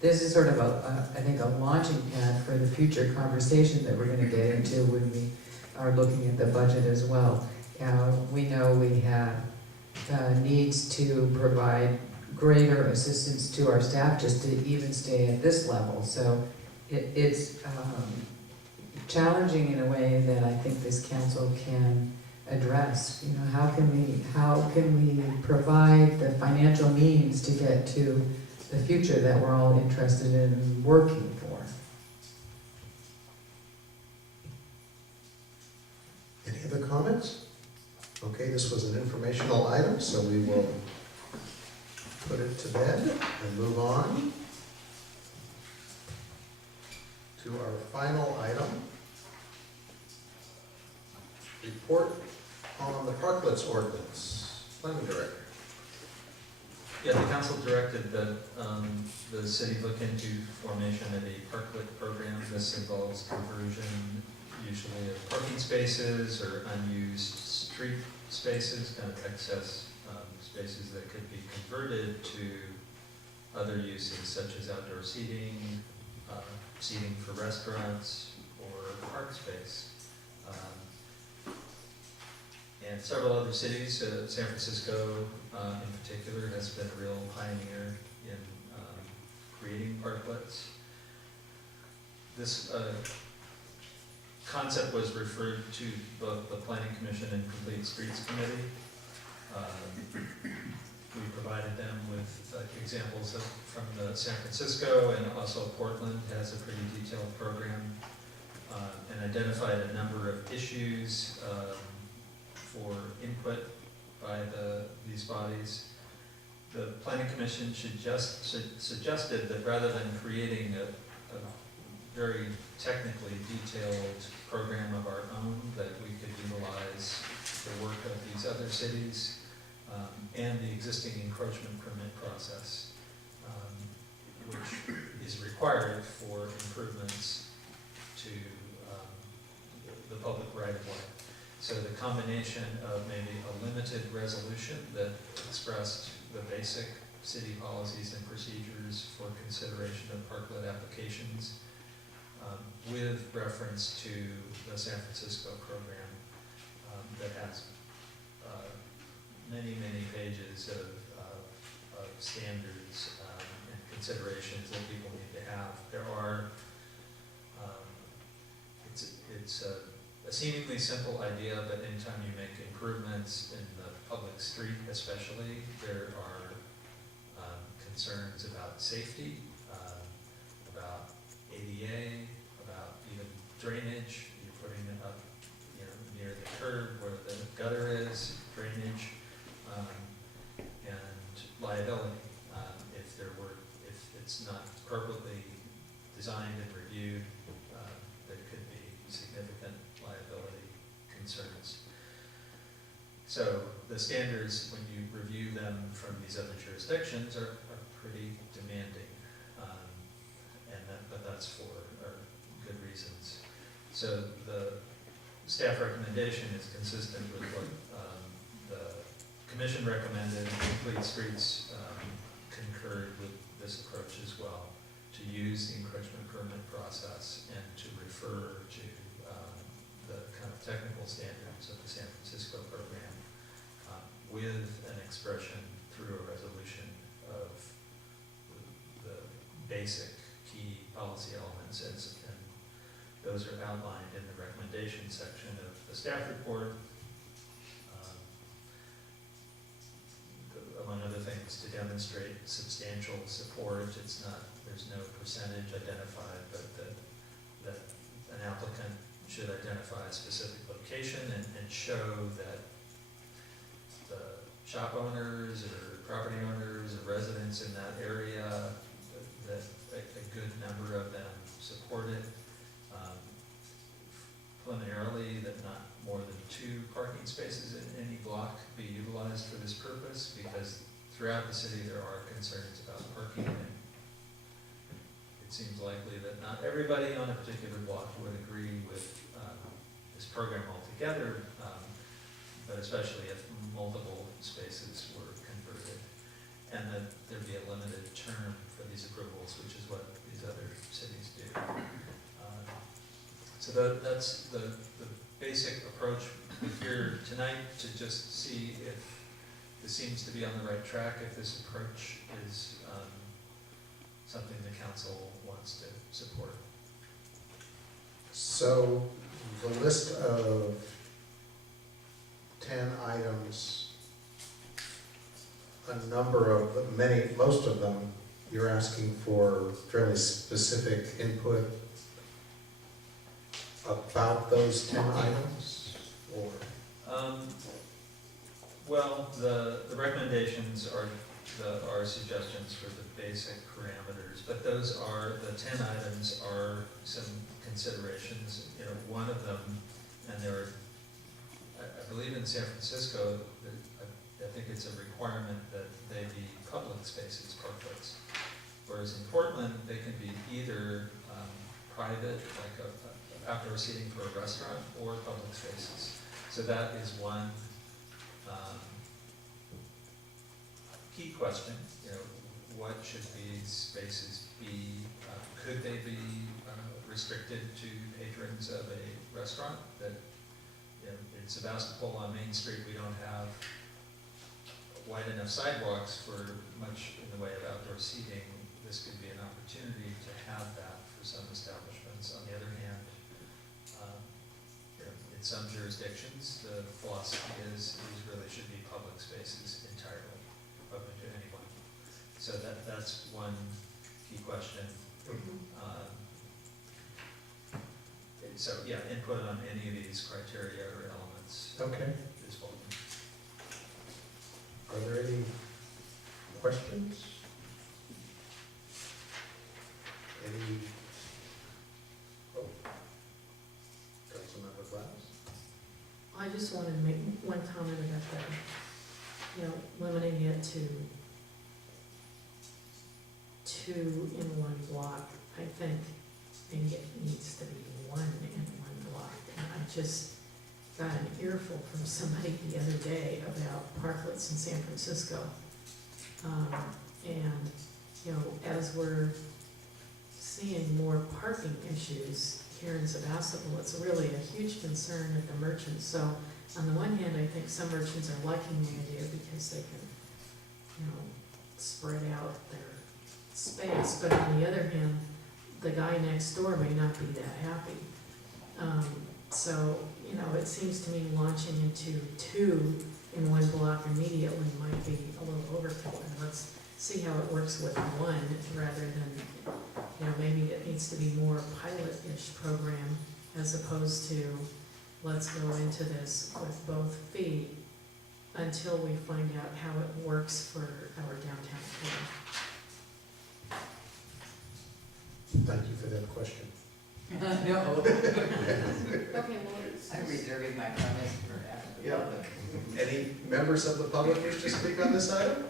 This is sort of I think a launching pad for the future conversation that we're going to get into when we are looking at the budget as well. We know we have needs to provide greater assistance to our staff just to even stay at this level. So it's challenging in a way that I think this council can address. You know, how can we provide the financial means to get to the future that we're all interested in working for? Any other comments? Okay, this was an informational item, so we will put it to bed and move on to our final item. Report on the parklets ordinance. Planning Director. Yeah, the council directed that the city look into formation of a parklet program. This involves conversion usually of parking spaces or unused street spaces, kind of excess spaces that could be converted to other uses such as outdoor seating, seating for restaurants, or park space. And several other cities, San Francisco in particular has been a real pioneer in creating parklets. This concept was referred to both the Planning Commission and Complete Streets Committee. We provided them with examples from the San Francisco, and also Portland has a pretty detailed program, and identified a number of issues for input by these bodies. The Planning Commission suggested that rather than creating a very technically detailed program of our own, that we could utilize the work of these other cities and the existing encroachment permit process, which is required for improvements to the public right-of-way. So the combination of maybe a limited resolution that expressed the basic city policies and procedures for consideration of parklet applications, with reference to the San Francisco program that has many, many pages of standards and considerations that people need to have. There are, it's a seemingly simple idea, but anytime you make improvements in the public street especially, there are concerns about safety, about ADA, about even drainage. You're putting it up, you know, near the curb where the gutter is, drainage, and liability. If it's not appropriately designed and reviewed, there could be significant liability concerns. So the standards, when you review them from these other jurisdictions, are pretty demanding, but that's for good reasons. So the staff recommendation is consistent with what the commission recommended. Complete Streets concurred with this approach as well, to use the encroachment permit process and to refer to the kind of technical standards of the San Francisco program with an expression through a resolution of the basic key policy elements, and those are outlined in the recommendation section of the staff report. Among other things, to demonstrate substantial support. It's not, there's no percentage identified, but that an applicant should identify a specific location and show that the shop owners or property owners or residents in that area, that a good number of them support it. Preliminarily, that not more than 2 parking spaces in any block be utilized for this purpose, because throughout the city there are concerns about parking, and it seems likely that not everybody on a particular block would agree with this program altogether, but especially if multiple spaces were converted, and that there be a limited term for these approvals, which is what these other cities do. So that's the basic approach. We're here tonight to just see if this seems to be on the right track, if this approach is something the council wants to support. So the list of 10 items, a number of, most of them, you're asking for fairly specific input about those 10 items, or? Well, the recommendations are our suggestions for the basic parameters, but those are, the 10 items are some considerations. You know, one of them, and there are, I believe in San Francisco, I think it's a requirement that they be public spaces, parklets. Whereas in Portland, they can be either private, like a outdoor seating for a restaurant, or public spaces. So that is one key question. You know, what should these spaces be? Could they be restricted to patrons of a restaurant? That, you know, in Sebastopol on Main Street, we don't have wide enough sidewalks for much in the way of outdoor seating. This could be an opportunity to have that for some establishments. On the other hand, you know, in some jurisdictions, the philosophy is these really should be public spaces entirely, open to anyone. So that's one key question. So yeah, input on any of these criteria or elements Okay. is welcome. Are there any questions? Any? Oh, Councilmember Glass? I just wanted to make one comment about that, you know, limiting it to 2 in one block. I think maybe it needs to be 1 in one block. And I just got an earful from somebody the other day about parklets in San Francisco. And, you know, as we're seeing more parking issues here in Sebastopol, it's really a huge concern at the merchants. So on the one hand, I think some merchants are liking the idea because they can, you know, spread out their space, but on the other hand, the guy next door may not be that happy. So, you know, it seems to me launching into two in one block immediately might be a little overkill, and let's see how it works with one, rather than, you know, maybe it needs to be more pilot-ish program, as opposed to, let's go into this with both feet until we find out how it works for our downtown core. Thank you for that question. No. Okay, well, I'm reserving my comments for after the Yeah. public. Any members of the public wish to speak on this item?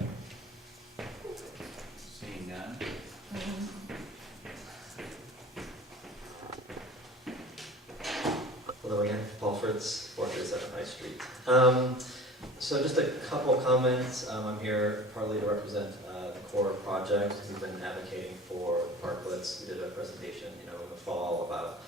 Seeing none? Hello again, Paul Fritz, 437 High Street. So just a couple comments. I'm here partly to represent the core project. We've been advocating for parklets. We did a presentation, in the fall about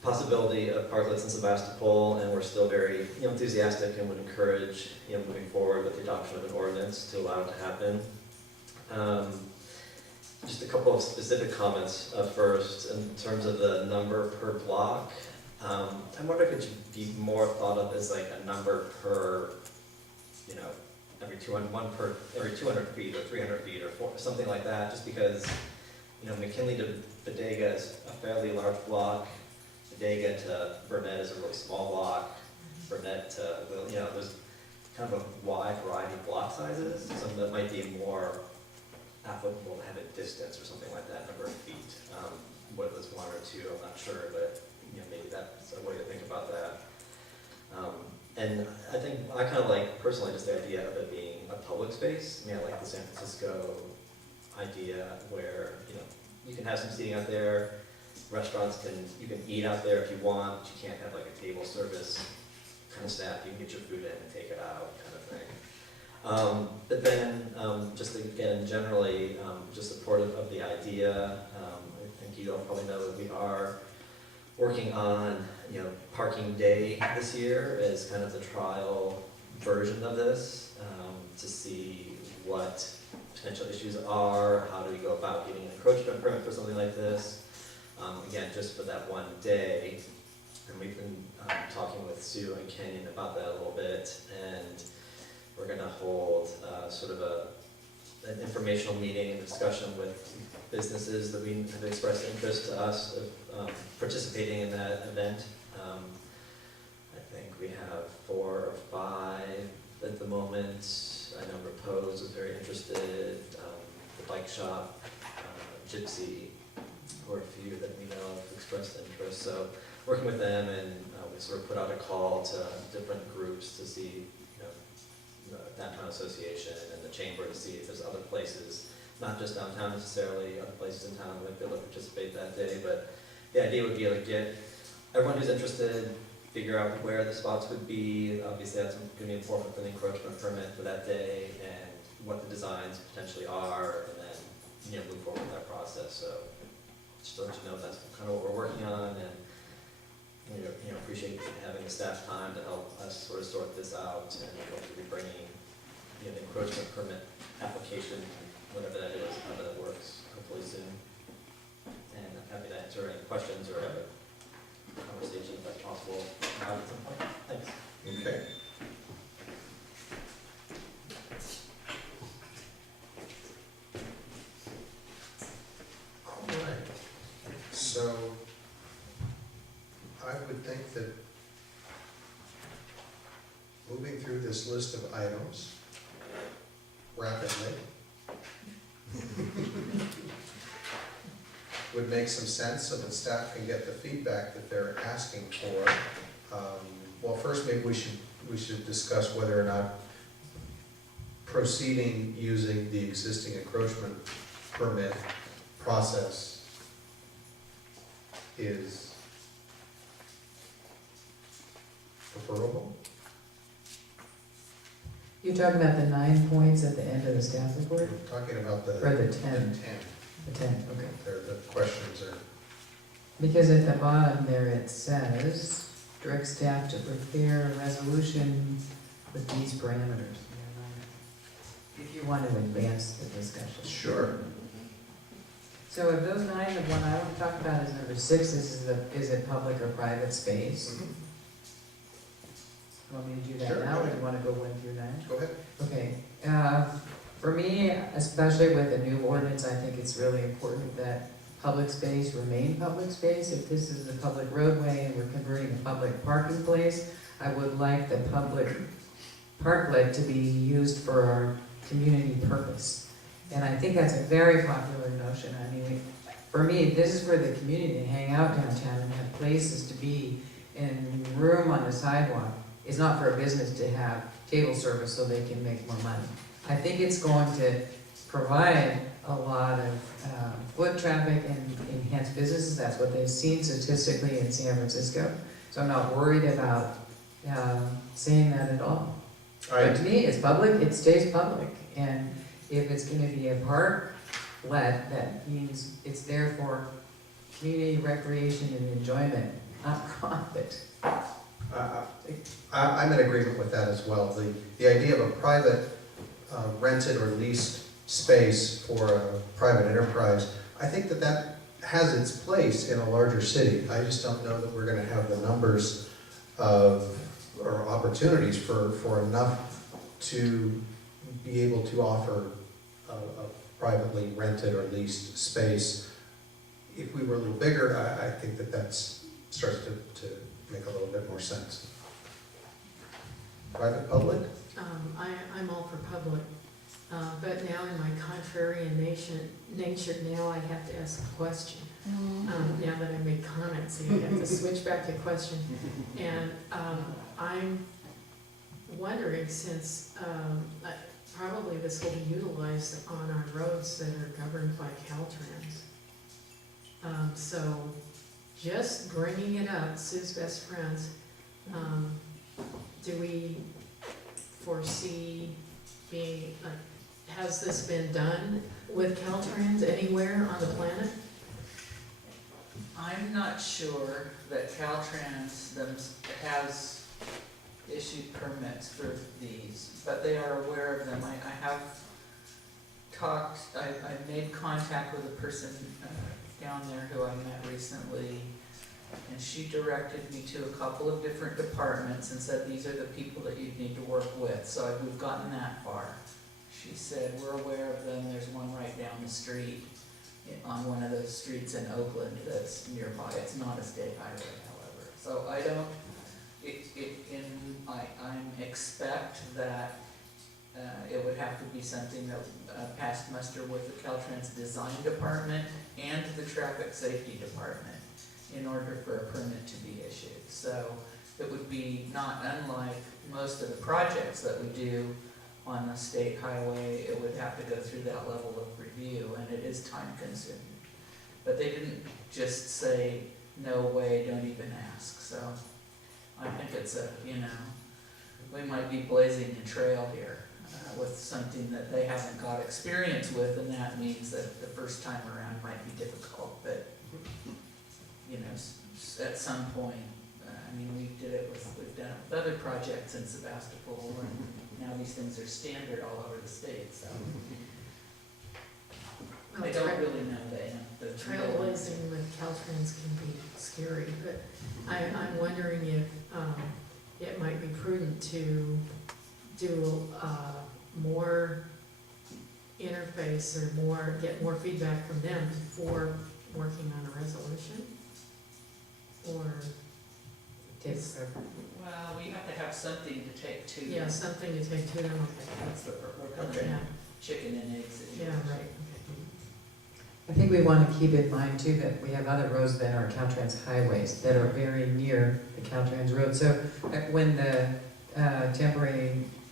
possibility of parklets in Sebastopol, and we're still very enthusiastic and would encourage moving forward with the adoption of an ordinance to allow it to happen. Just a couple of specific comments first, in terms of the number per block. I wonder if it should be more thought of as like a number per, every 200 feet or 300 feet or something like that, just because, McKinley to Bodega is a fairly large block. Bodega to Burnett is a really small block. Burnett to, there's kind of a wide variety of block sizes. Some that might be more applicable to have a distance or something like that, number of feet. Whether it's one or two, I'm not sure, but maybe that's a way to think about that. And I think I kind of like personally just the idea of it being a public space. I like the San Francisco idea where you can have some seating out there. Restaurants you can eat out there if you want, but you can't have like a table service kind of staff. You can get your food in and take it out kind of thing. But then just again generally just supportive of the idea. I think you all probably know that we are working on parking day this year as kind of the trial version of this, to see what potential issues are, how do we go about getting an encroachment permit for something like this. Again, just for that one day, and we've been talking with Sue and Kenyon about that a little bit, and we're going to hold sort of an informational meeting and discussion with businesses that we have expressed interest to us of participating in that event. I think we have 4 or 5 at the moment. I know Repose is very interested, the bike shop, Gypsy, or a few that we know have expressed interest. So working with them, and we sort of put out a call to different groups to see, the Downtown Association and the Chamber, to see if there's other places, not just downtown necessarily, other places in town that might be able to participate that day. But the idea would be to get everyone who's interested, figure out where the spots would be. Obviously that's going to be important for the encroachment permit for that day, and what the designs potentially are, and then move forward with that process. So just to let you know that's kind of what we're working on, and appreciate having the staff time to help us sort of sort this out, and hopefully be bringing the encroachment permit application, whatever that is, however that works, hopefully soon. And I'm happy to answer any questions or have a conversation if that's possible at some point. Thanks. Okay. All right. So I would think that moving through this list of items rapidly would make some sense so that staff can get the feedback that they're asking for. Well, first maybe we should discuss whether or not proceeding using the existing encroachment permit process is preferable. You're talking about the 9 points at the end of the staff report? We're talking about the Or the 10? The 10. The 10, okay. The questions are, Because at the bottom there it says, direct staff to prepare a resolution with these parameters. If you want to advance the discussion. Sure. So of those 9, the one I want to talk about is number 6, is it public or private space? Mhm. You want me to do Sure, that now, go or do ahead. you want to go 1 through 9? Go ahead. Okay, for me, especially with the new ordinance, I think it's really important that public space remain public space. If this is a public roadway and we're converting a public parking place, I would like the public parklet to be used for our community purpose. And I think that's a very popular notion. I mean, for me, this is for the community to hang out downtown and have places to be and room on the sidewalk. It's not for a business to have table service so they can make more money. I think it's going to provide a lot of foot traffic and enhance businesses. That's what they've seen statistically in San Francisco. So I'm not worried about saying that at all. But to me, it's public, it stays public. And if it's gonna be a parklet, that means it's there for community recreation and enjoyment, not profit. I'm in agreement with that as well. The idea of a private rented or leased space for a private enterprise, I think that has its place in a larger city. I just don't know that we're gonna have the numbers of, or opportunities for enough to be able to offer a privately rented or leased space. If we were a little bigger, I think that starts to make a little bit more sense. Private, public? I'm all for public, but now in my contrarian nature, now I have to ask a question. Now that I made comments, so you have to switch back to question. And I'm wondering, since probably this will be utilized on our roads that are governed by Caltrans. So just bringing it up, Sue's best friends, do we foresee being, has this been done with Caltrans anywhere on the planet? I'm not sure that Caltrans has issued permits for these, but they are aware of them. I have talked, I made contact with a person down there who I met recently, and she directed me to a couple of different departments and said, these are the people that you need to work with. So we've gotten that far. She said, we're aware of them. There's one right down the street on one of those streets in Oakland that's nearby. It's not a state highway, however. So I don't, I expect that it would have to be something that passed muster with the Caltrans design department and the traffic safety department in order for a permit to be issued. So it would be not unlike most of the projects that we do on a state highway. It would have to go through that level of review, and it is time consuming. But they didn't just say, no way, don't even ask. So I think it's we might be blazing a trail here with something that they haven't got experience with, and that means that the first time around might be difficult. But at some point, we've done it with other projects in Sebastopol, and now these things are standard all over the state. So I don't really know the Trailblazing with Caltrans can be scary, but I'm wondering if it might be prudent to do more interface or get more feedback from them before working on a resolution? Or is, well, we have to have something to take to them. yeah, something to take to them, okay. That's the, we're Okay. kind of chicken and egg situation. Yeah, right, I think we want to keep in mind too that we have other roads that are Caltrans highways that are very near the Caltrans road. So when the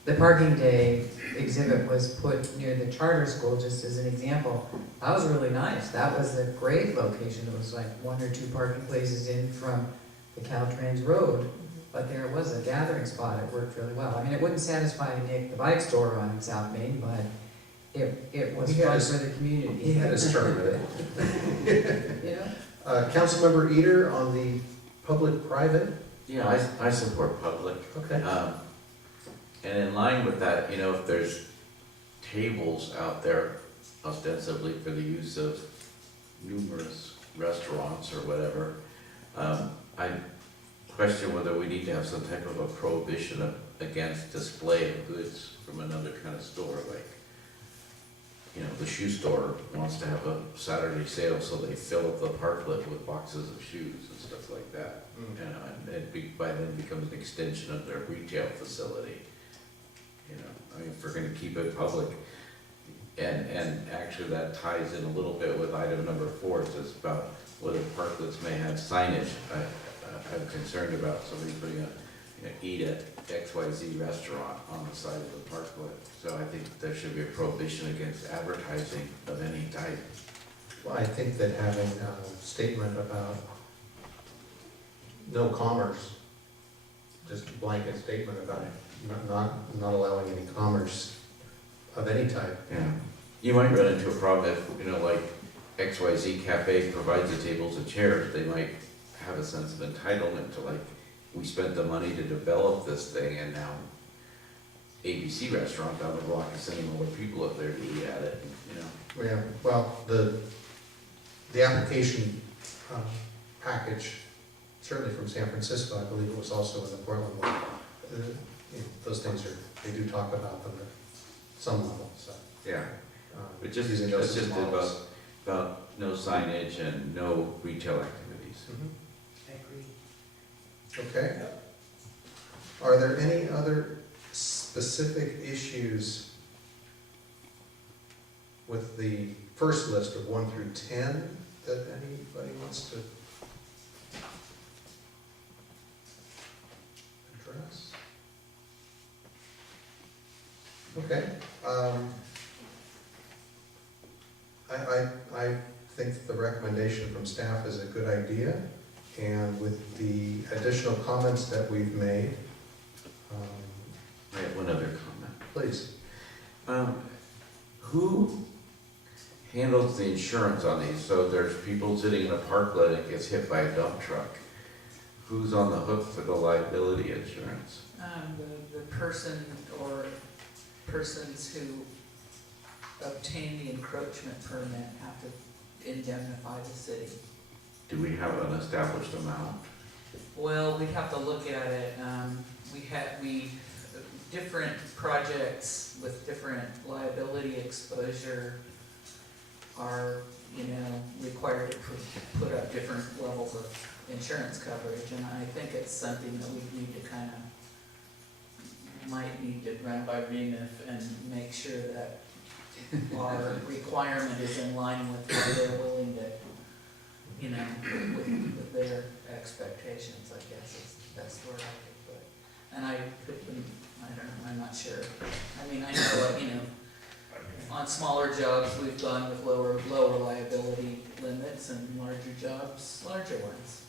the parking day exhibit was put near the charter school, just as an example, that was really nice. That was a great location. It was like 1 or 2 parking places in from the Caltrans road, but there was a gathering spot. It worked really well. It wouldn't satisfy Nick, the bike store on South Main, but it was He had fun his- for the community. He had his turn with it. You know? Councilmember Eater on the public-private Yeah, I support public. Okay. And in line with that, you know, if there's tables out there ostensibly for the use of numerous restaurants or whatever, I question whether we need to have some type of a prohibition against display of goods from another kind of store, like, you know, the shoe store wants to have a Saturday sale, so they fill up the parklet with boxes of shoes and stuff like that. You know, and by then becomes an extension of their retail facility. You know, I mean, if we're gonna keep it public, and actually that ties in a little bit with item number 4, it's just about whether parklets may have signage. I'm concerned about somebody putting a, you know, eat at XYZ restaurant on the side of the parklet. So I think there should be a prohibition against advertising of any type. Well, I think that having a statement about no commerce, just a blanket statement about not allowing any commerce of any type. Yeah, you might run into a problem if, you know, like XYZ Cafe provides the tables and chairs, they might have a sense of entitlement to, like, we spent the money to develop this thing and now ABC restaurant down the block is sending all the people up there to eat at it, you know. Yeah, well, the application package, certainly from San Francisco, I believe it was also in the Portland one. Those things they do talk about them at some level, so. Yeah, but just, using it's those as just models. about no signage and no retail activities. Mhm. I agree. Okay. Are there any other specific issues with the first list of 1 through 10 that anybody wants to address? Okay. I think the recommendation from staff is a good idea, and with the additional comments that we've made, I have one other comment. please. Who handles the insurance on these? So there's people sitting in a parklet and gets hit by a dump truck. Who's on the hook for the liability insurance? The person or persons who obtain the encroachment permit have to indemnify the city. Do we have an established amount? Well, we'd have to look at it. Different projects with different liability exposure are, you know, required to put up different levels of insurance coverage. And I think it's something that we need to might need to run by REMIF and make sure that our requirement is in line with what they're willing to, you know, with their expectations, I guess, is that's where I could put. And I don't know, I'm not sure. I mean, I know, you know, on smaller jobs, we've gone with lower liability limits, and larger jobs, larger ones.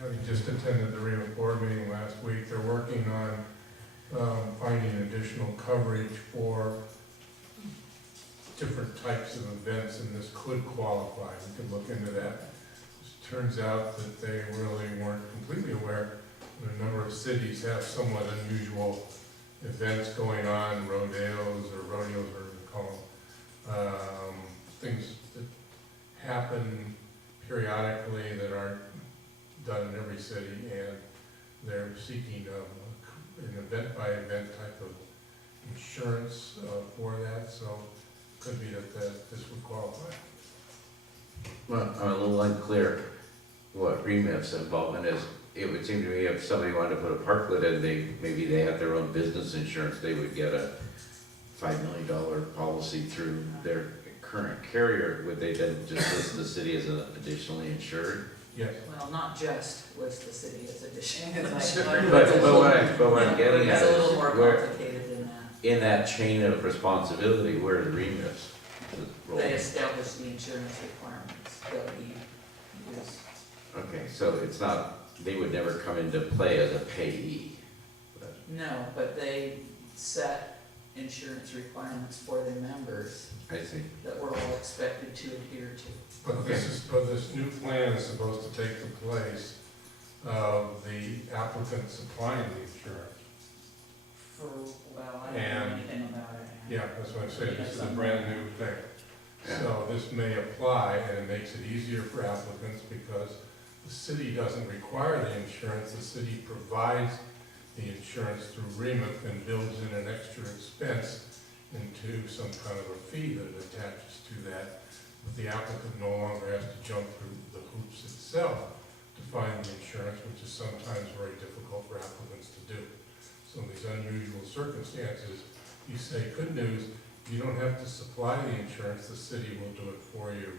Having just attended the REMA board meeting last week, they're working on finding additional coverage for different types of events, and this could qualify. We could look into that. It turns out that they really weren't completely aware that a number of cities have somewhat unusual events going on, rodeos, or whatever we call them. Things that happen periodically that aren't done in every city, and they're seeking an event-by-event type of insurance for that, so it could be that this would qualify. Well, I'm a little unclear what REMIF's involvement is. It would seem to me if somebody wanted to put a parklet in, maybe they have their own business insurance, they would get a $5 million policy through their current carrier. Would they then just list the city as additionally insured? Yes. Well, not just list the city as additionally insured. But what I'm getting at It's a little is more where, complicated than that. in that chain of responsibility, where are the REMIF's role? They establish the insurance requirements that we use. Okay, so it's not, they would never come into play as a payee. No, but they set insurance requirements for their members I see. that we're all expected to adhere to. But this new plan is supposed to take the place of the applicant supplying the insurance. Well, I don't know And- anything about it. Yeah, that's what I said, this is a brand new thing. So this may apply, and it makes it easier for applicants because the city doesn't require the insurance, the city provides the insurance through Remit and builds in an extra expense into some kind of a fee that attaches to that. But the applicant no longer has to jump through the hoops itself to find the insurance, which is sometimes very difficult for applicants to do. So in these unusual circumstances, you say, good news, you don't have to supply the insurance, the city will do it for you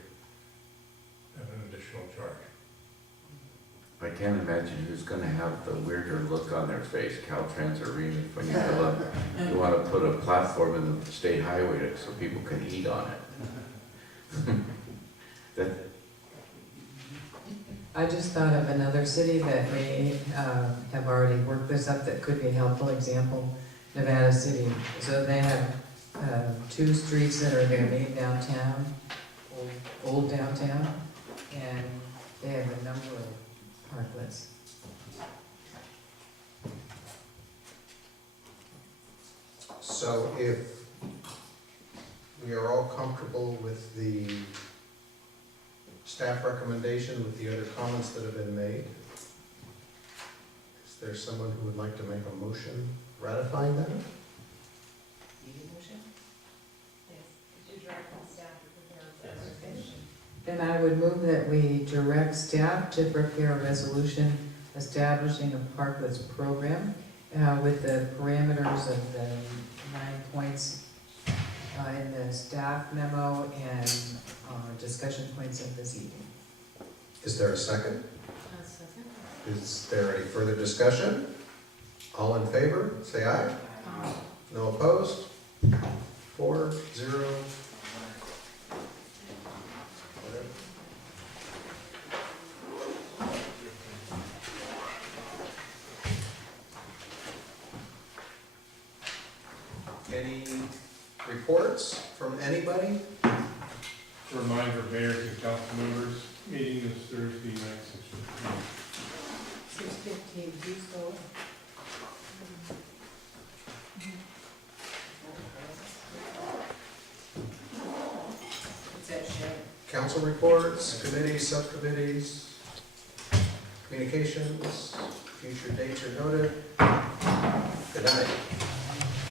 at an additional charge. I can't imagine who's gonna have the weirder look on their face, Caltrans or Remit, when you fill up. You wanna put a platform in the state highway so people can eat on it. That, I just thought of another city that may have already worked this up that could be a helpful example, Nevada City. So they have 2 streets that are their main downtown, old downtown, and they have a number of parklets. So if we are all comfortable with the staff recommendation with the other comments that have been made, is there someone who would like to make a motion ratifying that? Then I would move that we direct staff to prepare a resolution establishing a parklets program with the parameters of the 9 points in the staff memo and discussion points of this evening. Is there a second? A second. Is there any further discussion? All in favor, say aye. No opposed? 4-0. Any reports from anybody? Reminder, mayors and council members, meeting is Thursday night, 6:15. 6:15, please go. Council reports, committees, subcommittees, communications, future dates are noted. Good night.